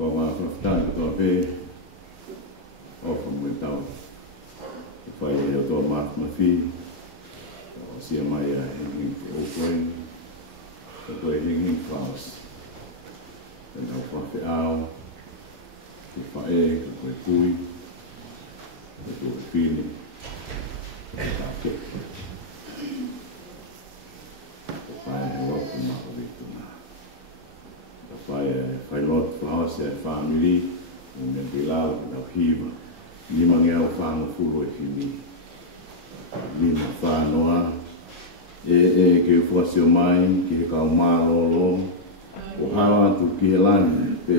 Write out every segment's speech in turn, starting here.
Ko ma fafta to pe o fa mo tau fa ye to ma fi o si mai ya en o coin to in class en o fa fe ao ki fa ko kui to fini ta ke fa e o ma o vituna fai lot house e family un bilau na hiva ni mangea fa no fulo e fini ni na fa noa ke fosio mai ki ka malo o hawa tu ki lan pe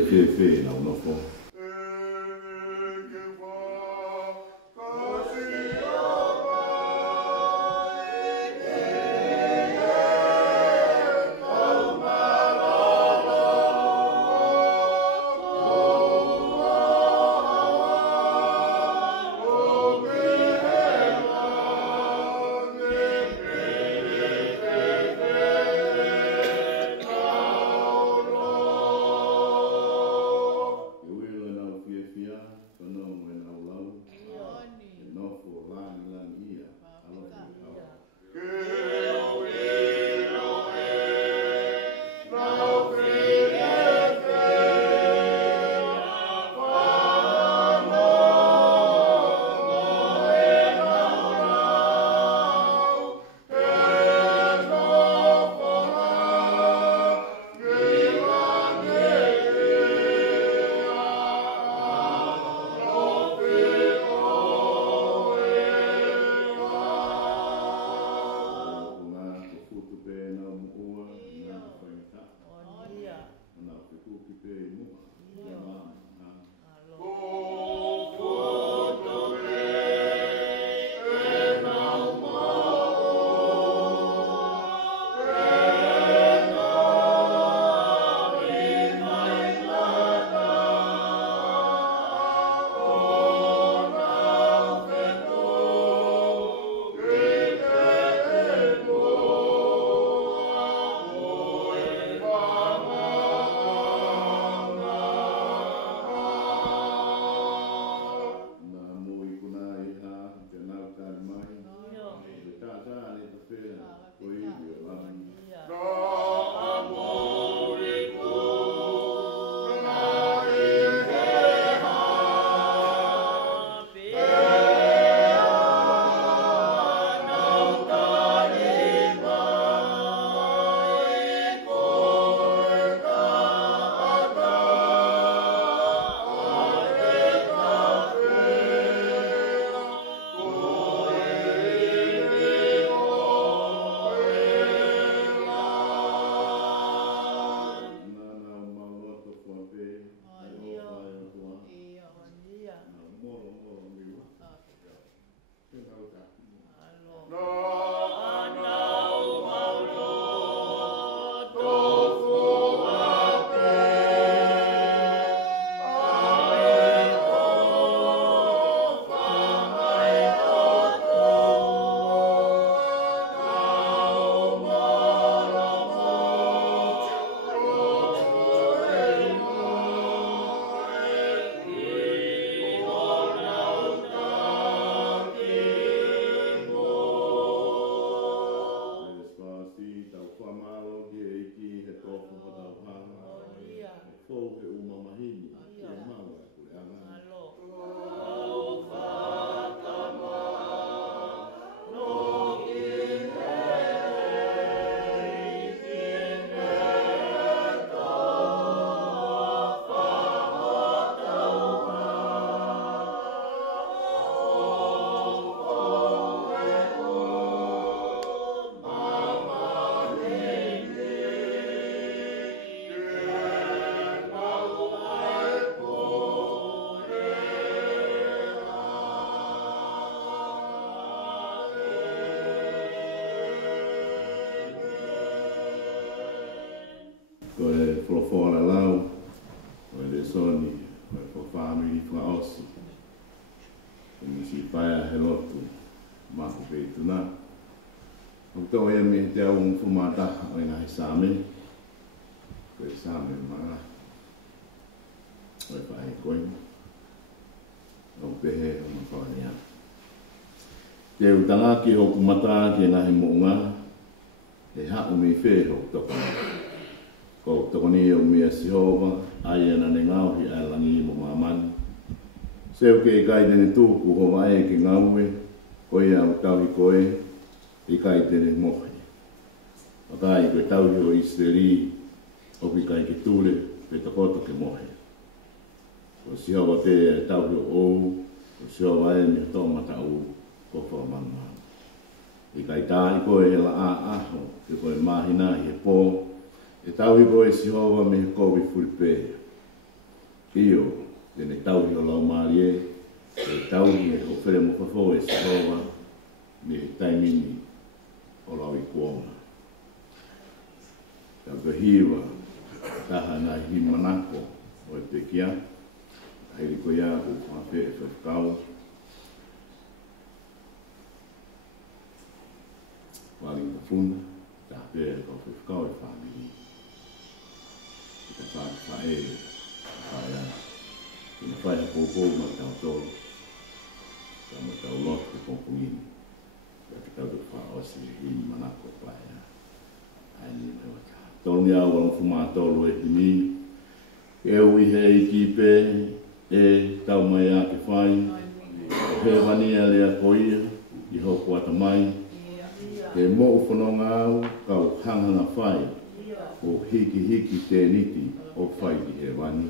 na no fo ko e wholofola lau, ko e le soni, ko e whawhamiri whaosi. Ko misi paia he lotu, mako pe tuna. Ko tō ea me te au ngufumataha o ina he sāme, ko e sāme maa. Ko e whae koina, o pehe o mawhania. Te utanga ki hoku mata ki ngahi mounga, he hau mi whee hoku tokoni. Ko tokoni o mia Sihova, ai ana ne ngauhi ai langi mo mamani. Seu ke kai tene tūku ho wae ki ngauwe, ko ia o tauhi koe, i kai tene mohi. Wakai koe tauhi o Isteri, o ki kai ki tūre, pe takoto ke mohi. Ko Sihova te tauhi o ou, ko Sihova e mi tō mata au, ko whamanga. I kai tāhi koe he la aho, te koe mahina i he pō, e tauhi koe Sihova me he kowi fulpe. Kio, tene tauhi o lau marie, e tauhi e ho where mo whafo e Sihova, me he taimini o lau i kuonga. Ta wahiwa, taha nā hi manako o e pekia, haere ko ia o whawhe e whawhkau, wali ka funa, ta pere ka whawhkau e whamiri. Ka whae, whae ana. Kina whae ha pōpō ma tau tōru, ka ma tau lotu ka pōpungini. Ka tau te whaosi i manako whae ana. Ai ni me wata. Tōni au walang fumātolu e tini, e ui he i kipe, e tau mai a ke whai, he wania lea koia, i hoku ata mai, he mo whanonga au, kau hanganga whai, o hiki hiki te niti o whai ki he wani.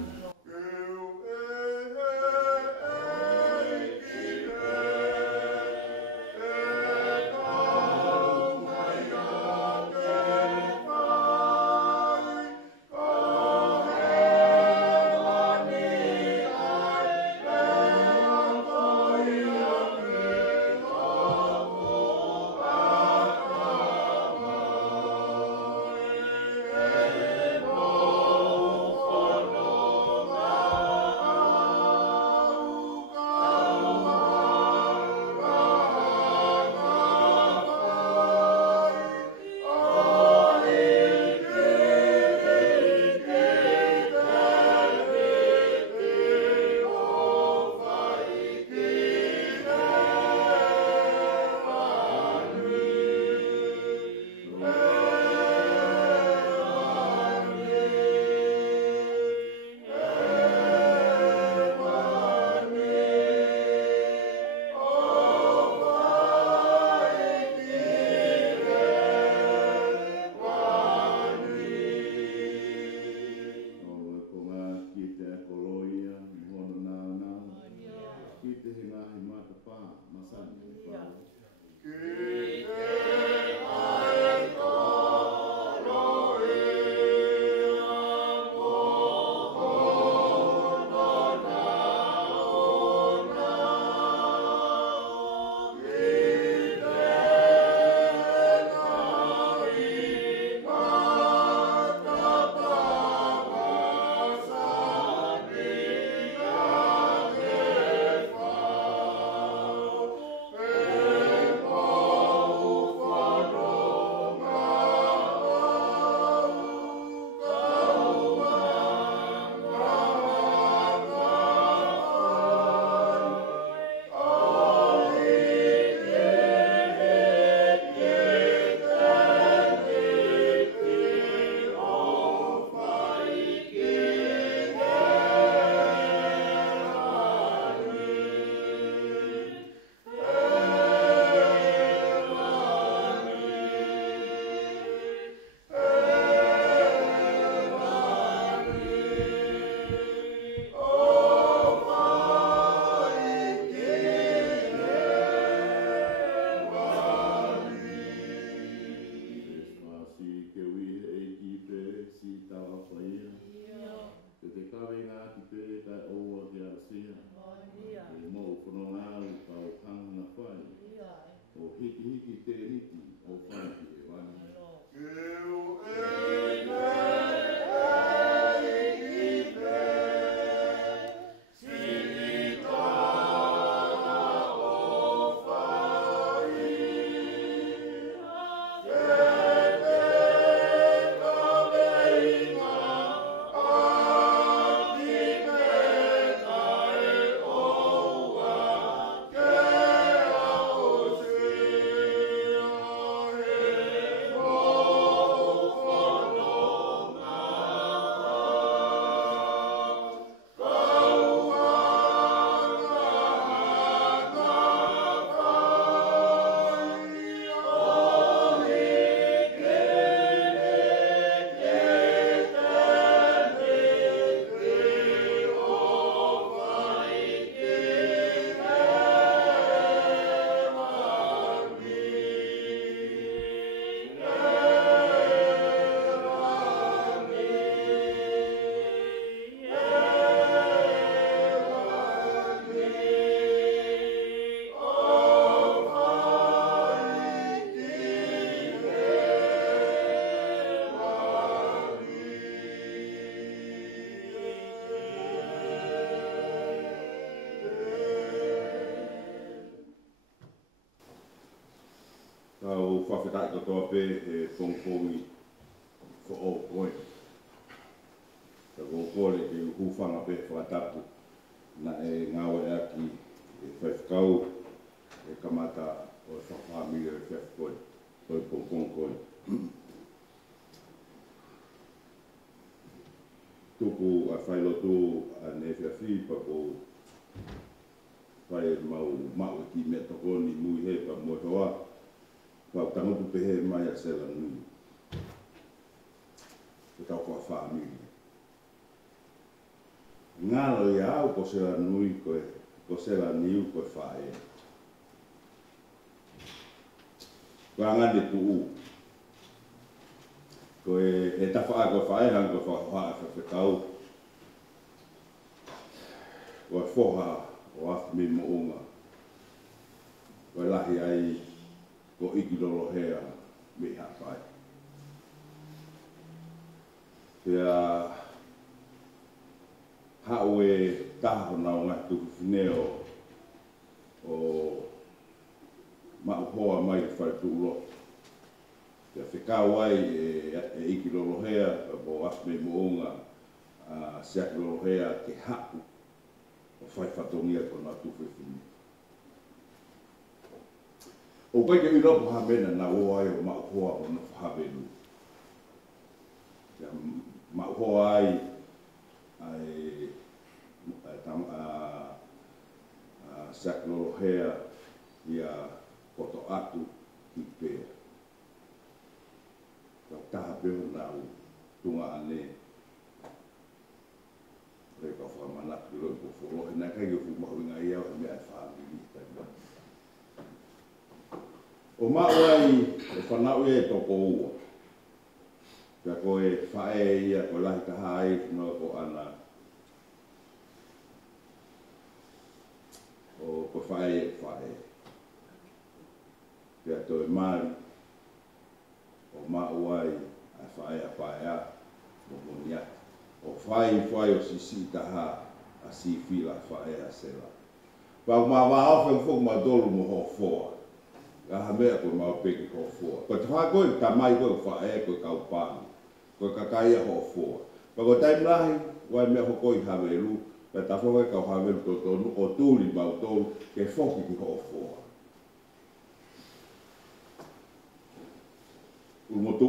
whakatai katoa pe e pongpongi fo o koe. Ka kōkore ke hūwhanga pe whakatapu na e ngawe aki e whaifkau e kamata o e whakawhamire e whiafkoe, o e pongpong koe. Tuku a whailotu a ne whiawhi pa ko whai mau ki mea tokoni mui he pa mua hoa. Pau tangopu pehe mai a sela nui. Ko tau kua whamiri. Ngalo i au ko sela nui ko sela niu ko whae. Ko angane tuu. Ko e tawha ko whae hang ko whae whakau. Ko e whoha o afu mi moonga. Ko e lahi ai ko iki lolo hea me hapai. Pea hau e taho nao ngā tuku whineo o mau hoa mai whai tūlo. Pea whekau ai e iki lolo hea o afu me moonga siaki lolo hea ke hapu o whai whatongia ko ngā tuku whineo. O kai ke inopo hamena na o ai o mau hoa o na whahabenu. Mau hoa ai saklo hea ia koto atu ki pēr. Kau taha pēr nau tunga ane. Rei kau whamanak ki roi ko wholohe nā kai ki whumahuinga ia o mea whamiri taima. O mauai e whanau e toko ua. Pea koe whae ia koe lahi taha ai no ko ana. O koe whae e whae. Pea toi mari. O mauai a whae a whae a mo moniat. O whae o sisi taha a si whila whae a sela. Pau ma wāwhi mwhuk ma dolu mo ho whoa. Ka mea koe mau peki ho whoa. Koe taha koe tamai koe whae koe kau pāni. Koe kakaia ho whoa. Pa koe taim lahi, wai mea ho koi haweru. Pea ta whoa kau haweru to tonu o tūri mau tōru ke whoki ki ho whoa. Umotu,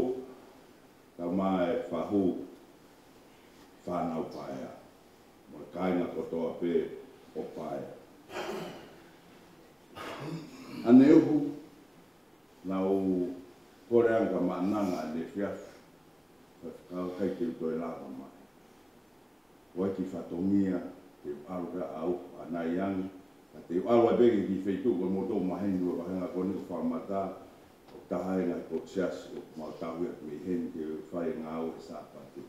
tau mai whahu whanau paea. Mo kainga kotoa pē o paea. Ane uhu, nau koreanga mananga ne whiafu. Kau kai te uto e lawa mai. Wai ki whatongia, te aruga au anai angi. Te aruga begi ki wheitu ko moto maheni o wahenga kone ko whamata. O tahaenga ko tsias o mau tauia me heni te whai ngau e sāpati.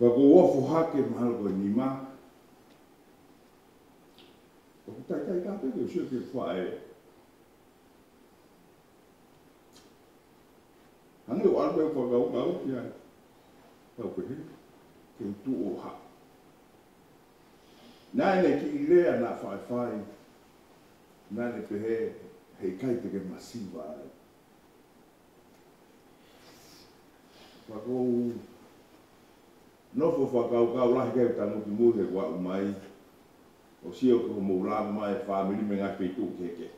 Whako wofu hake mahalo koe ni mā. O tai tāpeke o sio ke whae. Hangi o alwe o whakau ki ai. Tau pehe, ke utu o ha. Nāne ki i lea nā whai. Nāne pehe, hei kai teke masiva ai. Whakau, nofo whakau lahi kei tanguti muhe kwa umai. O sio ko mo rāma mai whamiri me ngai peitu keke.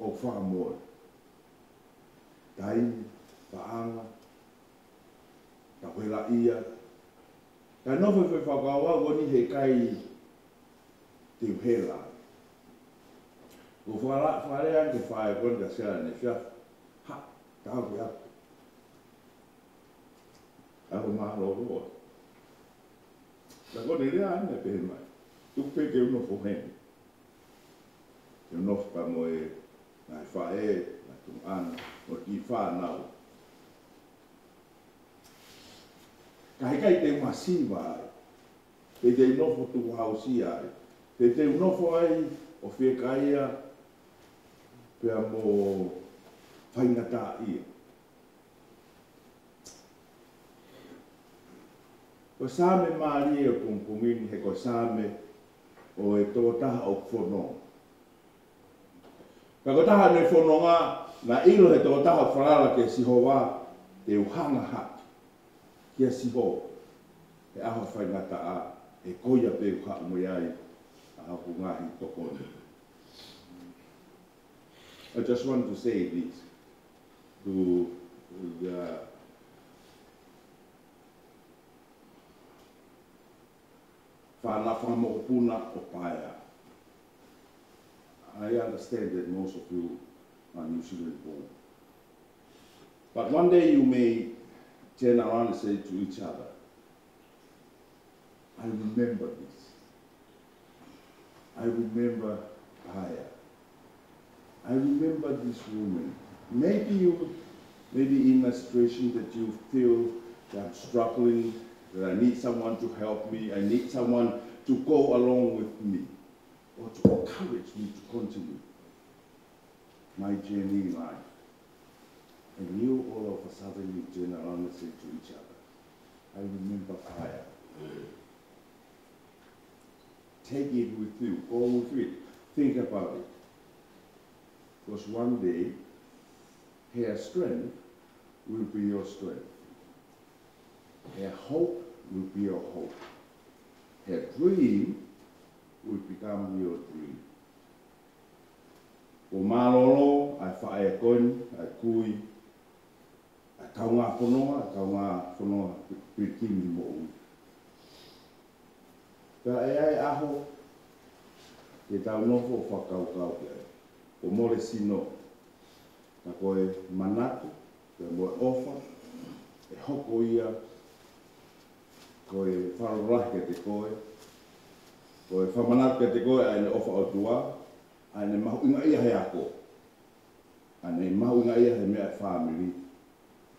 O whamoe. Taini, paanga, tawela ia. Ka nofo whai whakaua wani he kai te uhela. Ko wharea ke whae kone ka sera ne whia. Ha, tau ki aku. Ako mahalo roa. La kone rea ane pehe mai. Tupe ke unofo heni. Ke unofo pa moe ngai whae, ngai tungana. O ki whanau. Ka hekai te masiva ai. Pe te unofo tuku hausi ai. Pe te unofo ai o whiekaia. Pea mo whaingata ia. Ko same maari o kumpumini he ko same o e tōtaha o whono. Ka ko taha ne whanonga na ilo he tō taha whanala ke siho wā te uhanga haki. Kia siho he aho whaingata a e koia pe uha umoi ai a hapu ngahi tokone. I just want to say this to the whanawha mo puna o paia. I understand that most of you are New Zealand born. But one day you may turn around and say to each other, I remember this. I remember Paia. I remember this woman. Maybe you in a situation that you feel that I'm struggling, that I need someone to help me, I need someone to go along with me, or to encourage me to continue my journey in life. And you all of a sudden you turn around and say to each other, I remember Paia. Take it with you, go with it, think about it. Because one day, her strength will be your strength. Her hope will be your hope. Her dream will become your dream. O malolo, ai whae koin, ai kui, ai kaunga whanonga pirikimi mo ui. Ka ai aho, te tau nofo o whakaukau ke ai. O mole sino, ka koe manatu, ka moe ofa, e hoko ia, koe wharurahi ke te koe whamanatu ke te koe, ai ne ofa o tua, ai ne mahu inga ia he ako, ai ne mahu inga ia he mea family,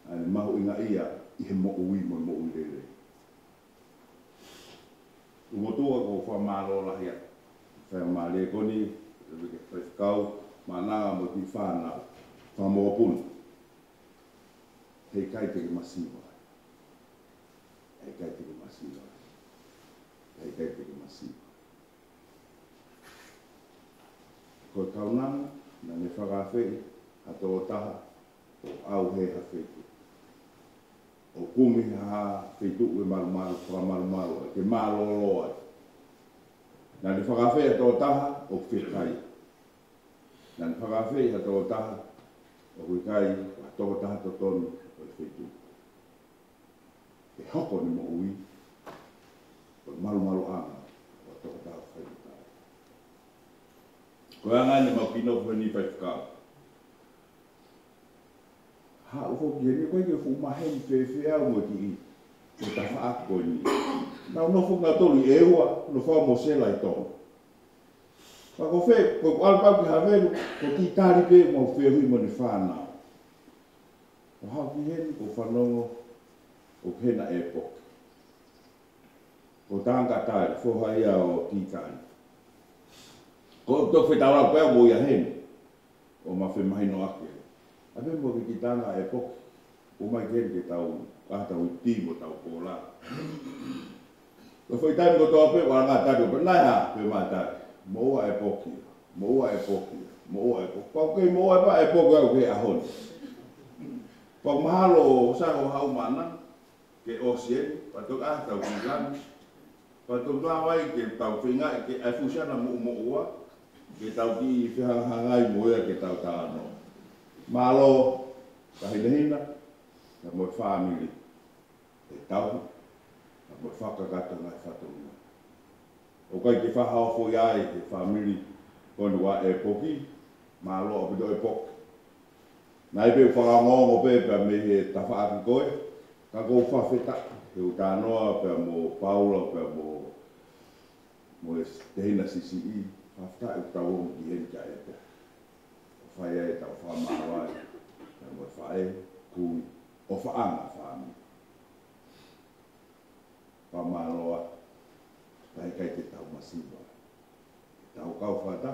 ai ne mahu inga ia i he mo ui mo ui rere. Umotua ko whamaro lahia, whamare koni, whaikau, mananga mo ti whanau, whamopuna. Hei kai te masiwa. Hei kai te masiwa. Hei kai te masiwa. Ko kaunanga, na ne whakawheri, hato o taha, o au he hawheki. O kumi ha whetu e marumaru, whamarumaru, ke maloloa. Na ne whakawheri hato o taha, o whekai. Na ni whakawhei ha tō taha, o hui kai, a tō taha tō tonu, o whetu. E hoko ni mo ui, o maru anga, o tō taha whaitu taha. Koe anga ni mau kino wheni whai whakau. Ha ufo ki hene, koe ke whumaheni whewhea ua ki i, o ta whaak koe ni. Nau nofo ngā tolu i eua, no whao mo sela i tō. Pa ko fe, ko alpau ki havelu, ko ki tari pe mo whehui mo ni whanau. O hau ki heni, ko whanongo, o hena e poki. Ko tanga tai, whoha ia o ki tari. Ko tok whetara pēo mo ia heni, o ma whemahi no ake. A me mo ki tanga e poki, o mai kere ke tau, kata ui timo tau kōla. Ko whaitai mo toa pe, wala ngā tari, o nai ha, pe mā tari. Moa e poki, moa e poki, moa e poki. Pau kei moa e pa e poki au kei ahon. Pau mahalo o sango hau mana, ke osien, patok tau ki lani. Patok nawai ke tau whinga, ke ai fusiana mo ua, ke tau ki whihangai moa ke tau tāno. Mahalo, kahina, ka mo family, ke tau, ka mo whakagata ngai whatonga. O kai ke whahao fo iai, ke whamiri, koni wa e poki, ma alo o pido e poki. Nai pe whangangongo pe me he tawhaaki koe, ka kou whawheta, he utanoa pe mo Paula, pe mo e tehina CCE, whawheta e tau ki heni kia e pe. O whai e tau whamawai, pe mo e whae, kui, o whaanga whaami. Whamaloa, kai kai te tau masiwa. Te tau kau whata,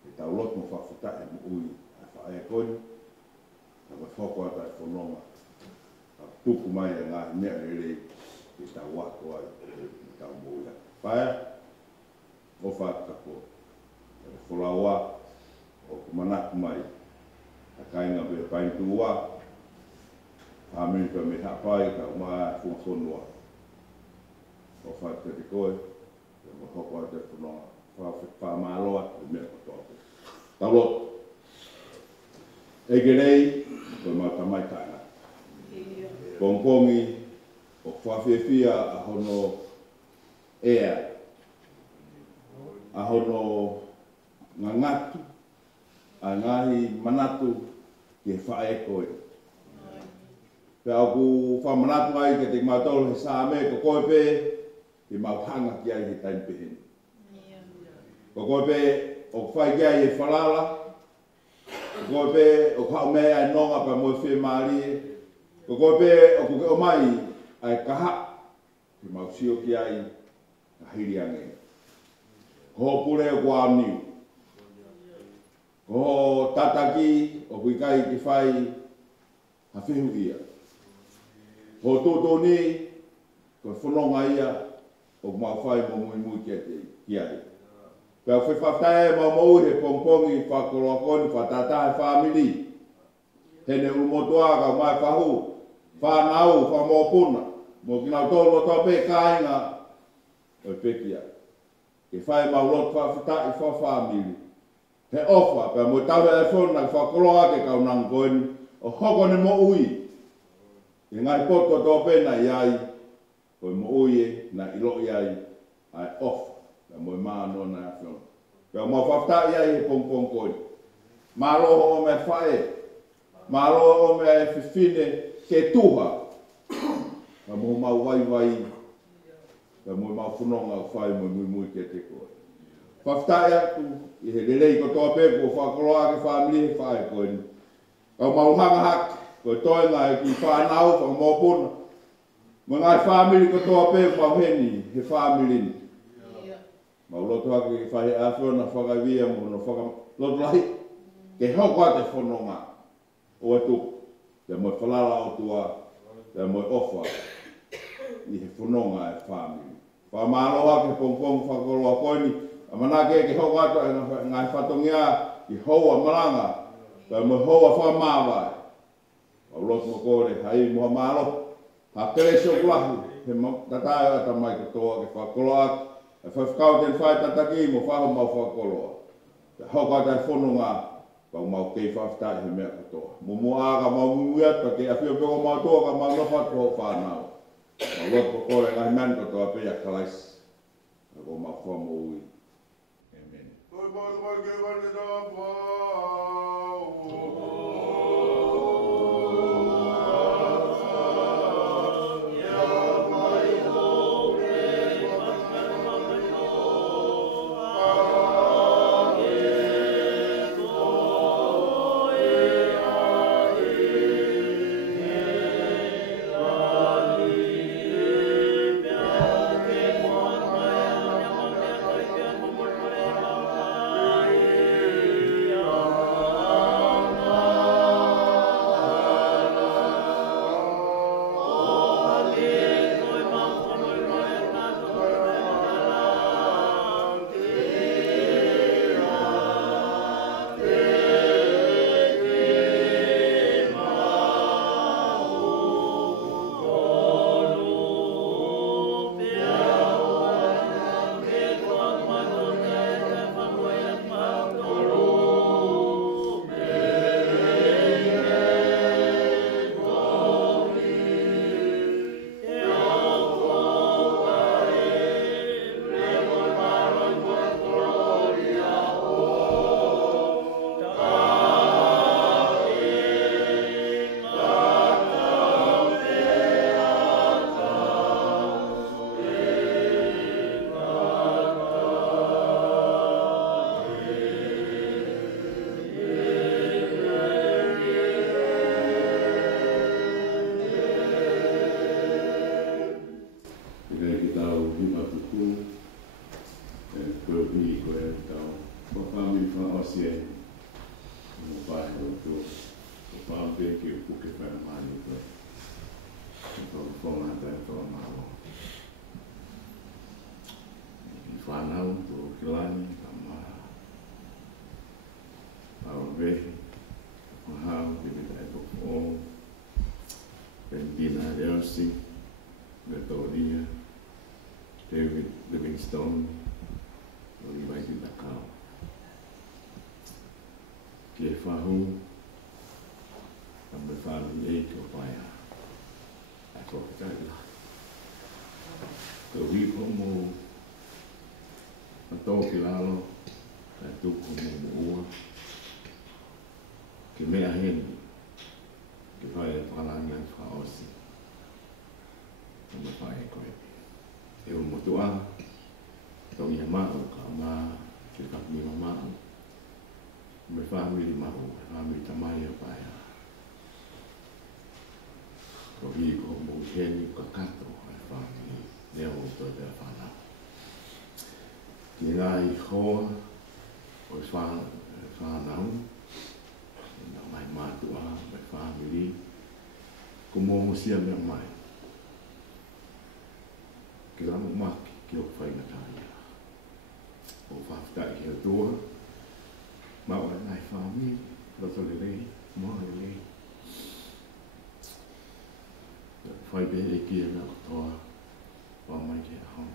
te tau lot mo whawhita e mo ui a whae koni, ka mai whoko ata e whanonga. Ka tuku mai e ngā mea rei, te tau wako ai, te tau moia. Whae, o whakako, e wholaua, o kumanaku mai. A kainga be paintua, Amin ka me hapai ka uma funksonua. O whate te koe, e mo hoko te whanonga, whamaloa te mea kotoa. Talot, ege rei, koe mau tamai taina. Pongpongi, o whawhiawhia a hono ea, a hono ngangatu, a ngahi manatu, ke whae koe. Pea aku whamanatu ai ke te mautolo he sāme, ko koe pē, ke mauhanga ki ai he taimi peheni. Ko koe pē, o whai ki ai he whalala, ko koe pē, o kau mea ai nonga pa moe whi maari, ko koe pē, o kuke o mai, ai kaha, ke mausio ki ai, ka hiri ange. Ko ho pure o kua niu. Ko ho tataki, o kuikai ki whai, ha whihu ia. Ho tōtō ni, ko whanonga ia, o mau whai mo mui ki ai. Pea whi whaftae mau mau he pongpongi, whakoroa koni, whatatahe whamiri. Hene umotoa ka mai whahu, whanau, whamopuna. Mo kinau tōlo tō pē kāinga, o pekia. Ke whai mau lot whaftae whamiri. He ofa, pea mo tau e whona, whakoroa ke kaunang koini, o hoko ne mo ui. E ngai poto tō pēna iai, koe mo uie, na ilo iai, ai off, ka moe maa no na whiona. Pea mo whafta iai he pongpong koe. Mā roho o me whae, mā roho o me whiwhine ke tuha. Ka mo mau wai, ka mo mau whanonga whae mo mui ke te koe. Whafta ia tu, i he lelei ko tō pēpo, whakoroa ke whamiri he whae koe. Ka mau hanga hake, ko toi ngai ki whanau, whamopuna. Mo ngai whamiri ko toa pē mau heni, he whamiri. Mau loto hake ki whahe awhiona whakawia mo no whakaloto lahi. Ke hoko te whanonga o e tuku. Te moe whalala o tua, te moe ofa i he whanonga e whamiri. Whamaro hake pongpong whakoroa koini. A manake ke hoko atu ngai whatongia ki hoa maranga. Te moe hoa whamawai. Au loto mo kore, hai mua malo, ha kere sokulahi, he tatai o ata mai katoa ke whakoloa, e whawhikau ten whai tataki mo whaho mau whakoloa. Te hauka tai whanonga, pau mau kei whawhitai he mea katoa. Mo mua aga mau mumuiat, pa ke awhio peko mau toa ka mau nofat ko whanau. Au loto mo kore, ngahi man katoa pia kalais, ako mau whamo ui. Amen. Toi mau mai ke wani tā pāu. Amen. Valentina Elsie, Metodia, David Livingstone, Levi Nakao. Ke whahu, am me whahu e ko paia. A ko kai la. Ko wipo mo, a tō ki lalo, a tuku mo ua. Ke mea heni, ke whae e whalangia whaosi. Am me whae e koe. E o motua, tongi he mao, ka maa, ke whakmima mao. Me whamiri mao, whamiri tamai o paia. Ko hi ko mo heni ka kato, ai whamiri, nea o tō te whanau. Ki ngā i hoa, o whanau, nā mai mātua, mai whamiri, ko mōmusia mea mai. Ki lamu maki, ki o whaingatāia. O whaftai ki o tua, maua nai whamiri, roto le rei, moa le rei. Whai behe e kia mea kotoa, wā mai ki a hong.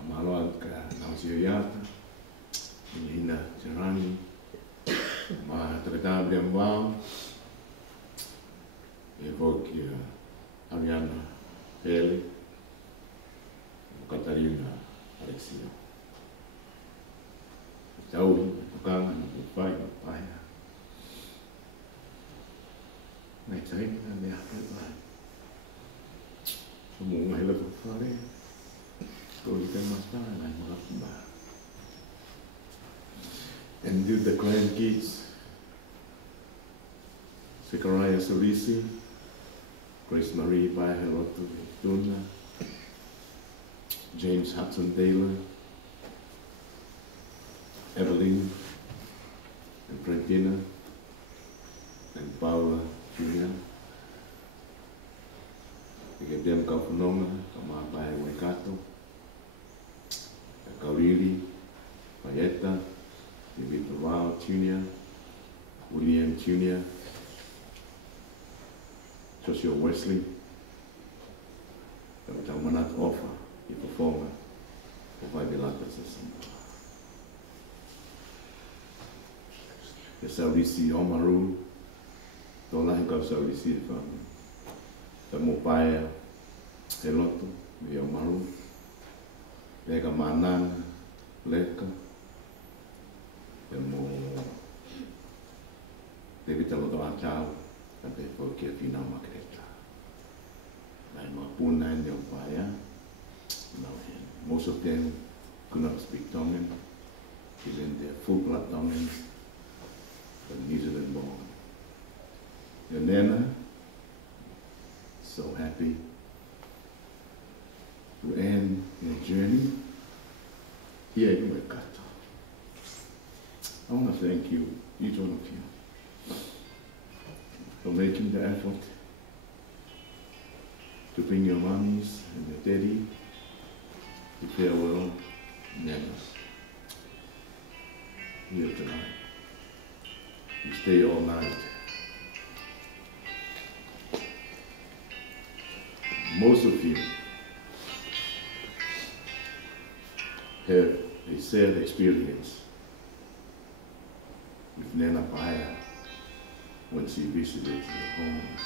Amaroa ka nausio iata, ni hina Tirani, ma takatabria mwao, e voki Ariana Pele, Katarina Alexia. Tauri, tukanga, na kupai, na paia. Ngai taini na mea pepai. Sumu ngai la kufare. Koi te mata, ngai marakumba. And do the grandkids, Zechariah Solisi, Grace Marie Baehelotu Tuna, James Hudson Taylor, Evelyn, and Brentina, and Paula Julia. Ikediam Kaupunonga, Kamapai Waikato, Kaurili, Payeta, David Rao Jr., William Jr., Joshua Wesley, Tamanat Offa, the performer of Ibilatas. The Saurisi Omaru, Tola Hika Saurisi family. The Mopaya, Heloto, the Omaru, Lega Manan, Leka, the Mo David Taloto Achao, and the Fokefina Makreta. I'm a Puna and Yopaya. Most of them could not speak Tongan, even their full blood Tongans, but New Zealand born. Your Nana, so happy to end your journey here in Waikato. I want to thank you, each one of you, for making the effort to bring your mummies and your daddy to farewell Nanas here tonight. You stay all night. Most of you have a sad experience with Nana Paya when she visited your homes.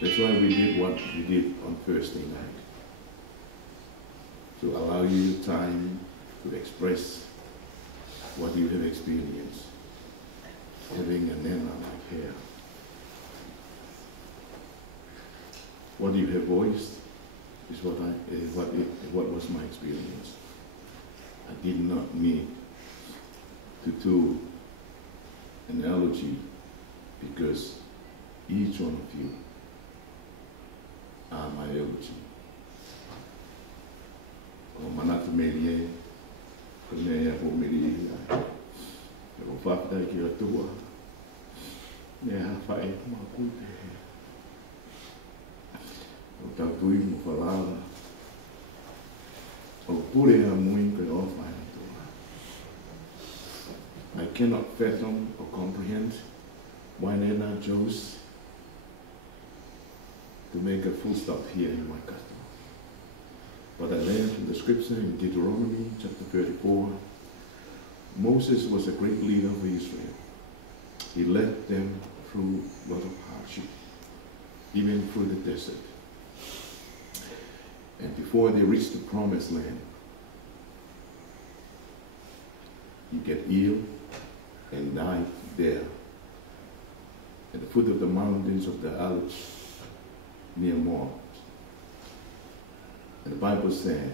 That's why we did what we did on Thursday night, to allow you time to express what you have experienced, having a Nana like her. What you have voiced is what was my experience. I did not mean to do an elegy because each one of you are my elegy. Ko manatu merie, ko nea po merie, ko whakta ki a tua, nea hawhae ma kute. O tau tui mo whalala, o pure a mui koe o whae tua. I cannot fathom or comprehend Wainena chose to make a full stop here in Waikato. But I learned from the scripture in Deuteronomy chapter 34, Moses was a great leader for Israel. He led them through a lot of hardship, even through the desert. And before they reached the promised land, he got ill and died there at the foot of the mountains of the Alps near Moab. And the Bible said,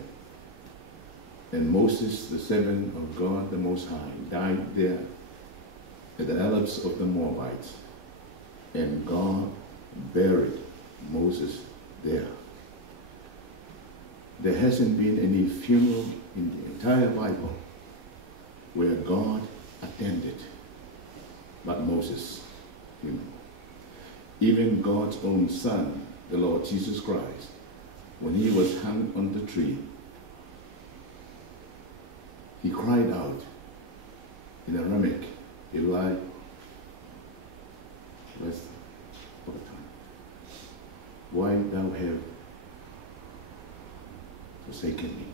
and Moses, the servant of God the Most High, died there at the Alps of the Moabites. And God buried Moses there. There hasn't been any funeral in the entire Bible where God attended but Moses' funeral. Even God's own Son, the Lord Jesus Christ, when he was hung on the tree, he cried out in Aramaic, Eli, why thou have forsaken me?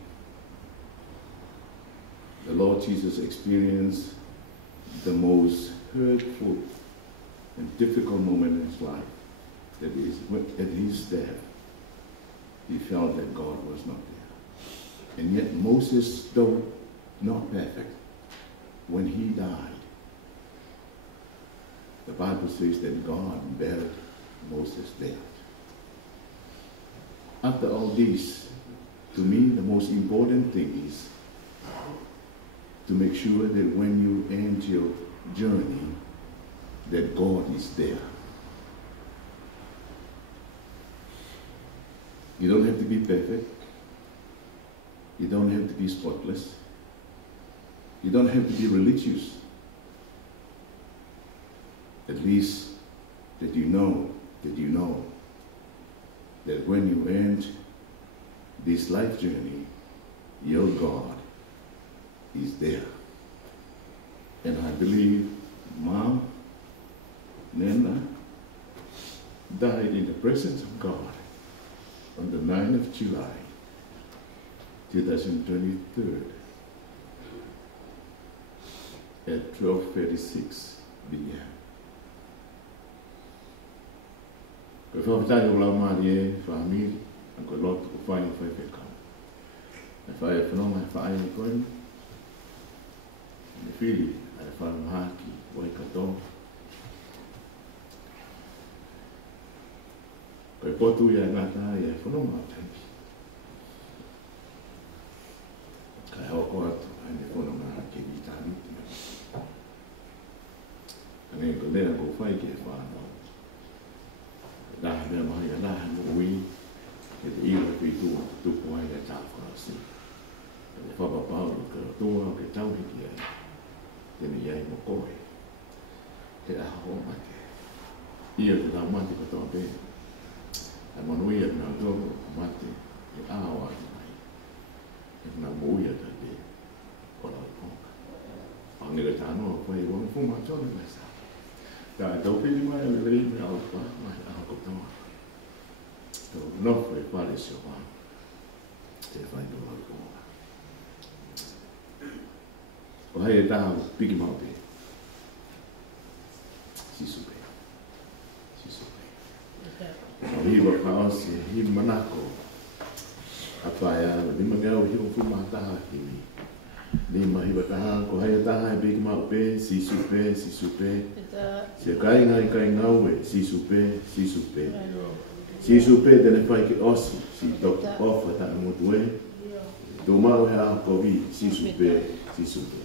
The Lord Jesus experienced the most hurtful and difficult moment in his life. That is, at his death, he felt that God was not there. And yet Moses, though not perfect, when he died, the Bible says that God buried Moses there. After all this, to me, the most important thing is to make sure that when you end your journey, that God is there. You don't have to be perfect. You don't have to be spotless. You don't have to be religious. At least that you know that when you end this life journey, your God is there. And I believe Mom, Nena, died in the presence of God on the 9th of July, 2023, at 12:36 p.m. Ko whawhitai o lau maari e whaamiri, a koe lotu ko whai o whai whekau. E whai e whanonga e whai e koe, e whiri e whai mahaki o e katoa. Koe potu ia ngata e whanonga o tanki. Kai hoko atu, ai ne whanonga ke ni tāruti. Anei ko lea ko whai ke whanau. Dahi mea mahi a dahi mo ui, e te ira ki tupu ai e tāwhakasi. E te whapapau o ka toa o ke tauhiki ai, tēne iai mo koe. Te aha o mate. Ia te tau mate ko toa pēne. E manui e nga tō mate, e awa ati mai. E nga mui e tate, o lau ponga. Pangere tānoa koe, wang fuma tōne mai sa. Tā e tau pili mai e lei me au pa, mai au kotoa. Tau nofo e pare si o wang. Te whai no au ponga. O hai e tāu piki mau pe. Sisu pe. Sisu pe. O hiwa kaosi, hi manako. Apaya, ni mangau hi o fuma taha himi. Ni mahiwa taha, ko hai e taha e piki mau pe, sisu pe, sisu pe. Se kai ngau e, sisu pe, sisu pe. Sisu pe tene whai ki osi, si toki ofa ta motu e. Tō mau he a kovi, sisu pe, sisu pe. Sisu pe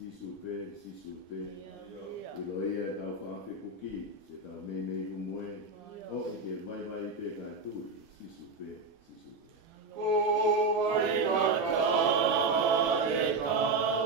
sisu pe. Ilo ia tau whaafi kuki, se tau mei humue. O i ke vai pe kai tui, sisu pe. Ko ai kata e tau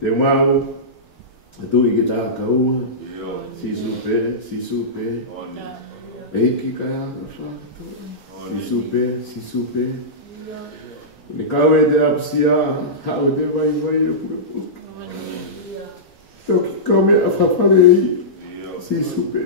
Te mau, tu i kita kaua, sisu pe, eiki kai anga whakatu, sisu pe, ni kawe te apsia, hau te vai o puka puka. Toki kaume a whawhare i, sisu pe.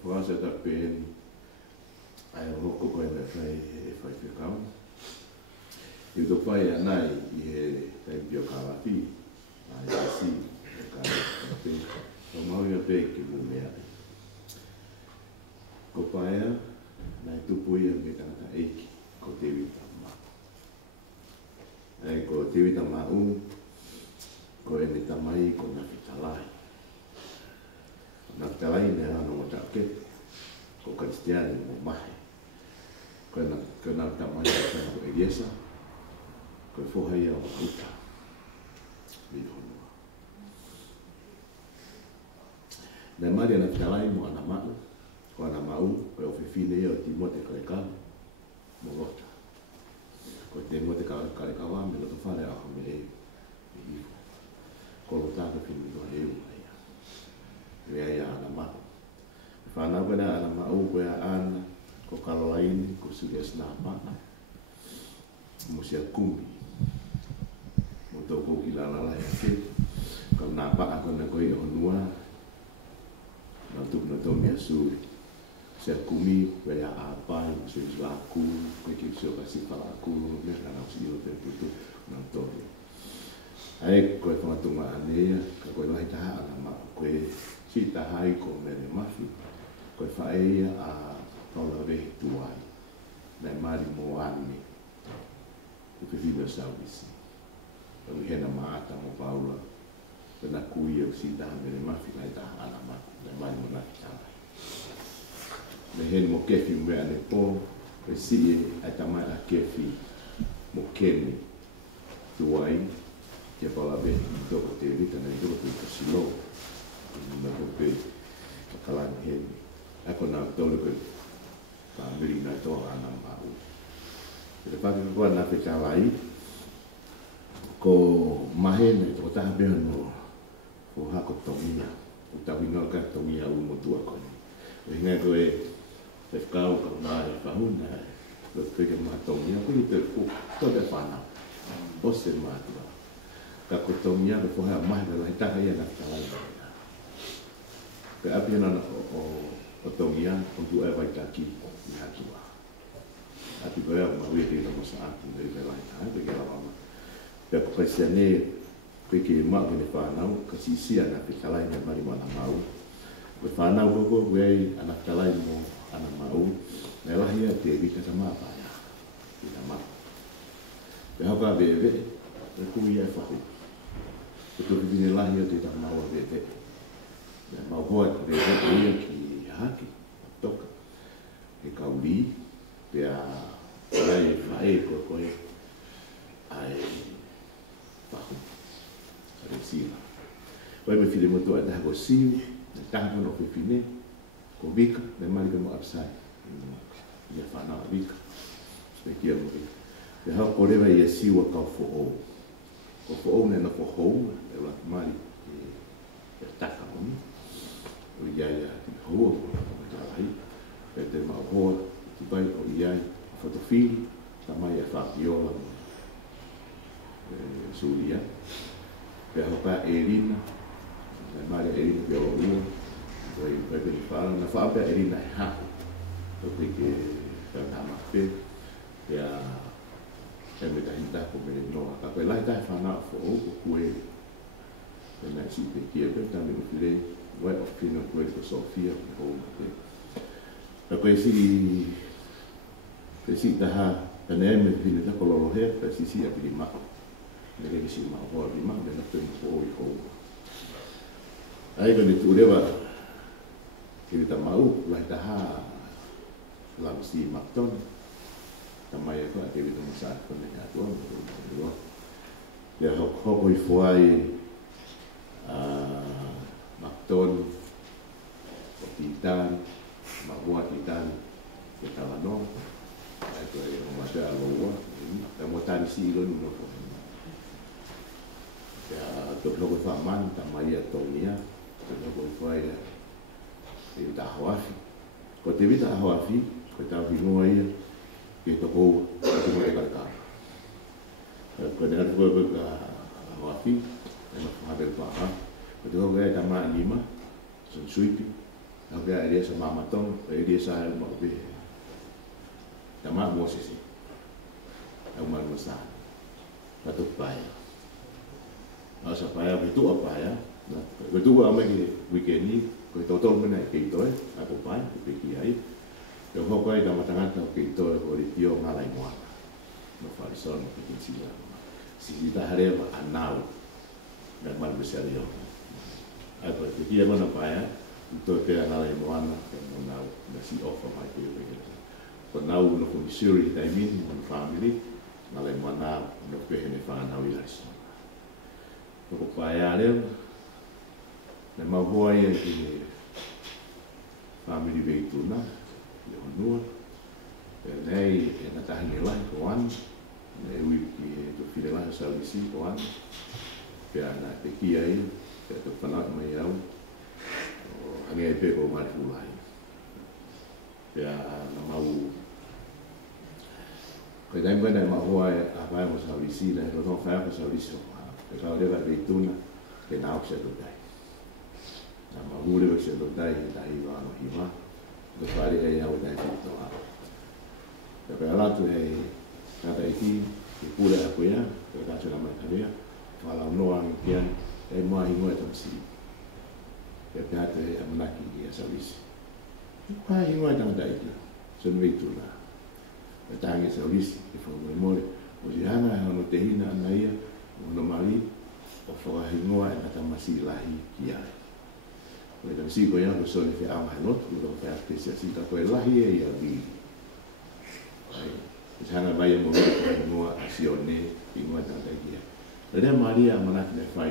Whāsa ta pēni, ai hoko koe me whai e whai whikau. I to whai anai i he taipio kāwati, ai te si, e kāwati, o maui a pē ki mū mea. Ko paea, nai tupuia me tangata eiki, ko te wita mā. Ai ko te wita mā ko e ni tamai ko na whitalai. Nā talai ne ano mo takete, ko kristiani mo mahi. Ko nā tamai ko e Eliesa, koe whohai au uta. Mino honua. Nei mari ana fitalai mo ana mau, ko ana mau, koe o whiwhine o Timote Kalekau, mo lota. Koe Timote Kalekau a, me loto whare a hame e ifu. Ko lo tāka whini no heu aia. Rea ia ana mau. Whanau koe ana mau koe a ana, ko Caroline, ko Sulias nā maa. Mo sia kumi. Mo toko ki la la e ke. Ka nā paa ko na koe i honua. Nā tuku na tō mea suri. Sia kumi, koe a āpai, mo sia isu aku, koe ki sio ka sipala aku, mea ka nā usi o te putu, nā tōre. Ai koe whangatunga anea, ka koe lahi taha ana maa, koe si tahai ko mere mafi, koe whaeia a paula vehi tuai, nei mari mo ane, uke whina sauwisi. Koe hena maata mo paula, koe na kui au si taha mere mafi, nei taha ana maa, nei mari mo naki tārai. Nei hena mo kefi mwea ne pō, koe si e ai tamai a kefi mo kene tuai, ke paula vehi i toko te rita, nei toko te kasilo, na koe ka kalani hene. Ako nā tōre koe ka miri nai tō ana mau. Te pake kua nā te kāwai, ko mahe nei tō taha beha no ko hako tongia, o tawinga ka tongia u mo tua koe. O hinga koe te whakau ka ngā e whahuna, koe ke mā tongia, koe te tō te whanau, o se mātua. Ka ko tongia, koe whahea mahe ka lai taka ia nā kāwai. Koe api ana o tongia, o tu e waitaki i hatua. Api koe au maui e kei mosa atu, nei me lai taha, koe ke rawama. Pea ko kaisia ne, koe ke mau kene whanau, ka sisia na whikalai me mari mo ana mau. Koe whanau koko, koe ai ana whikalai mo ana mau, me lahi a te rika sa maa pāia, i na mau. Pea hauka vewe, koe kui e whahu. Koe toki vine lahi a te ta mau a vewe. Pea mau hoa koe vewe ia ki haki, toka, e kauri, pea ai whae koe koe, ai whahu, ai sila. Koe me while moto a taha ko siu, e taha kono koe whine, ko vika, me mari koe mo apsai, ia whanau a vika, se kia mo vika. Pea hau korewa ia siu a kau fo'ou. Ko fo'ou ne na fo'ou, e waki mari, e taka moni. O iai a ki hoa ko o tārai, e te mau hoa, ti pai o iai, a whatowhiri, ta mai a whakiola mo Suria. Pea hoka Erina, e mare Erina pia o ua, koe pepe ni whāra, na whaapea Erina e haku, o te ke whakamawhi, pea e me tahi tako me noa, ka koe lai tahi whanau fo o kue, e nai si te kia pe, tami o while, wai o whina koe ko Sofia, me hou ma te. Ka koe si taha, tane e me whina tako lolo hea, ka si a pili mako. Me rege si mako hoa pili mako, me na pēni ko o i hou. Ai kone tu rewa, kiri ta mau, lai taha, lam si makton, tamai e koe, kiri ta masa kone hea tua, me rua. Ia hoko i fuai, Makton, o Titani, Mahua Titani, e Tawanoa, ai koe o mate a loua, e mo tani si ilo ni noko. Ia tok loko i whaamani, ta mai a tongia, tok loko i whai e ta hawafi. Ko te wita hawafi, ko tau hingoa ia, ke toko te mo e karekara. Ko te hatu koe ka hawafi, e ma whahabere paha. Ko te hau gaya ta maa lima, son suipi, hau gaya eria sa mamatong, eria sa hau maa upe. Ta maa mosesi, hau maa masa, kato paya. Hau sa paya, ke tua paya, ke tua ama ki wikendi, ko totoro mena e keitoe, ako paya, ke peki ai. Ke hau kai ta matangata o keitoe, o li tio ngalai moana. No wharisona, ke kinsila. Sisita harewa anau, na maa besari au. Ai pa te kia mana paia, to pea nalai moana, ke mo nau, na si ofa mai te uwe. Ko nau no ko Missouri, tai mini, mon family, whanga no pehe ne whanau i laisa. Toko pae a leo, ne mauhoa ia ki family veituna, i honua, e nei e na tahi ne lahi ko anu, ne ui ki e to while lahi sa ulisi ko anu, pia na te kia ia, pia to whanau mai au, o hangi ai pe ko mari fulai. Pia na mau ko dai ngana ma hoa a vai mo sa ulisi na ko no fa ko sa ulisi e ka le va veituna ke na opse do dai na ma ule se do dai dai va no hiva do fare e au dai to a e per la tu e ka dai ki pure a ko ya e ka tsela mai kavia fala no an kian e mai no e tamsi e pe te amnaki ki sa ulisi pa i no e dai ki so veituna e tangi sa ulisi e whanau more o si hana e ono te hina ana ia o no mari o whakahingoa e ngata masi lahi ki ai o e tamisi ko ia ko sone whi awa hanotu o whi ake si asita ko e lahi e ia vi e si hana vai e mo vire whahingoa a si o ne i ngoa tanga ki ai e rea maria a manaki me whai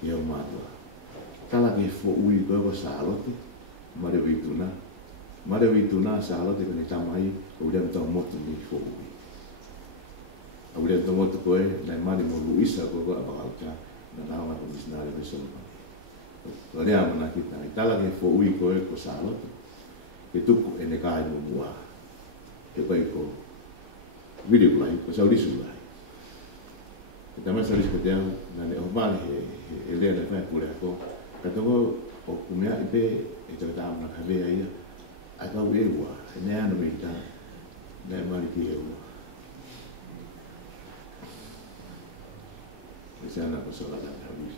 i au mātua tala ke fo ui koe ko sa alote mare vituna Mare vituna sa alote ko ni tamai o rea mtau motu ni fo ui au rea mtau motu koe na mani mo luisa ko ko abakauta na naonga ko misinare me sono o rea manaki tangi tala ke fo ui koe ko sa alote ke tuku e ne kai mo mua ke koe ko video lai ko sa ulisu lai ke tamai sa ulisu ko te au na ne o male he lea na whae pure ako ka toko o kumea ipe e tau taama na kawea ia a kau e ua, e ne ana me ta, ne mari ki e ua. E se ana ko sola la kawi.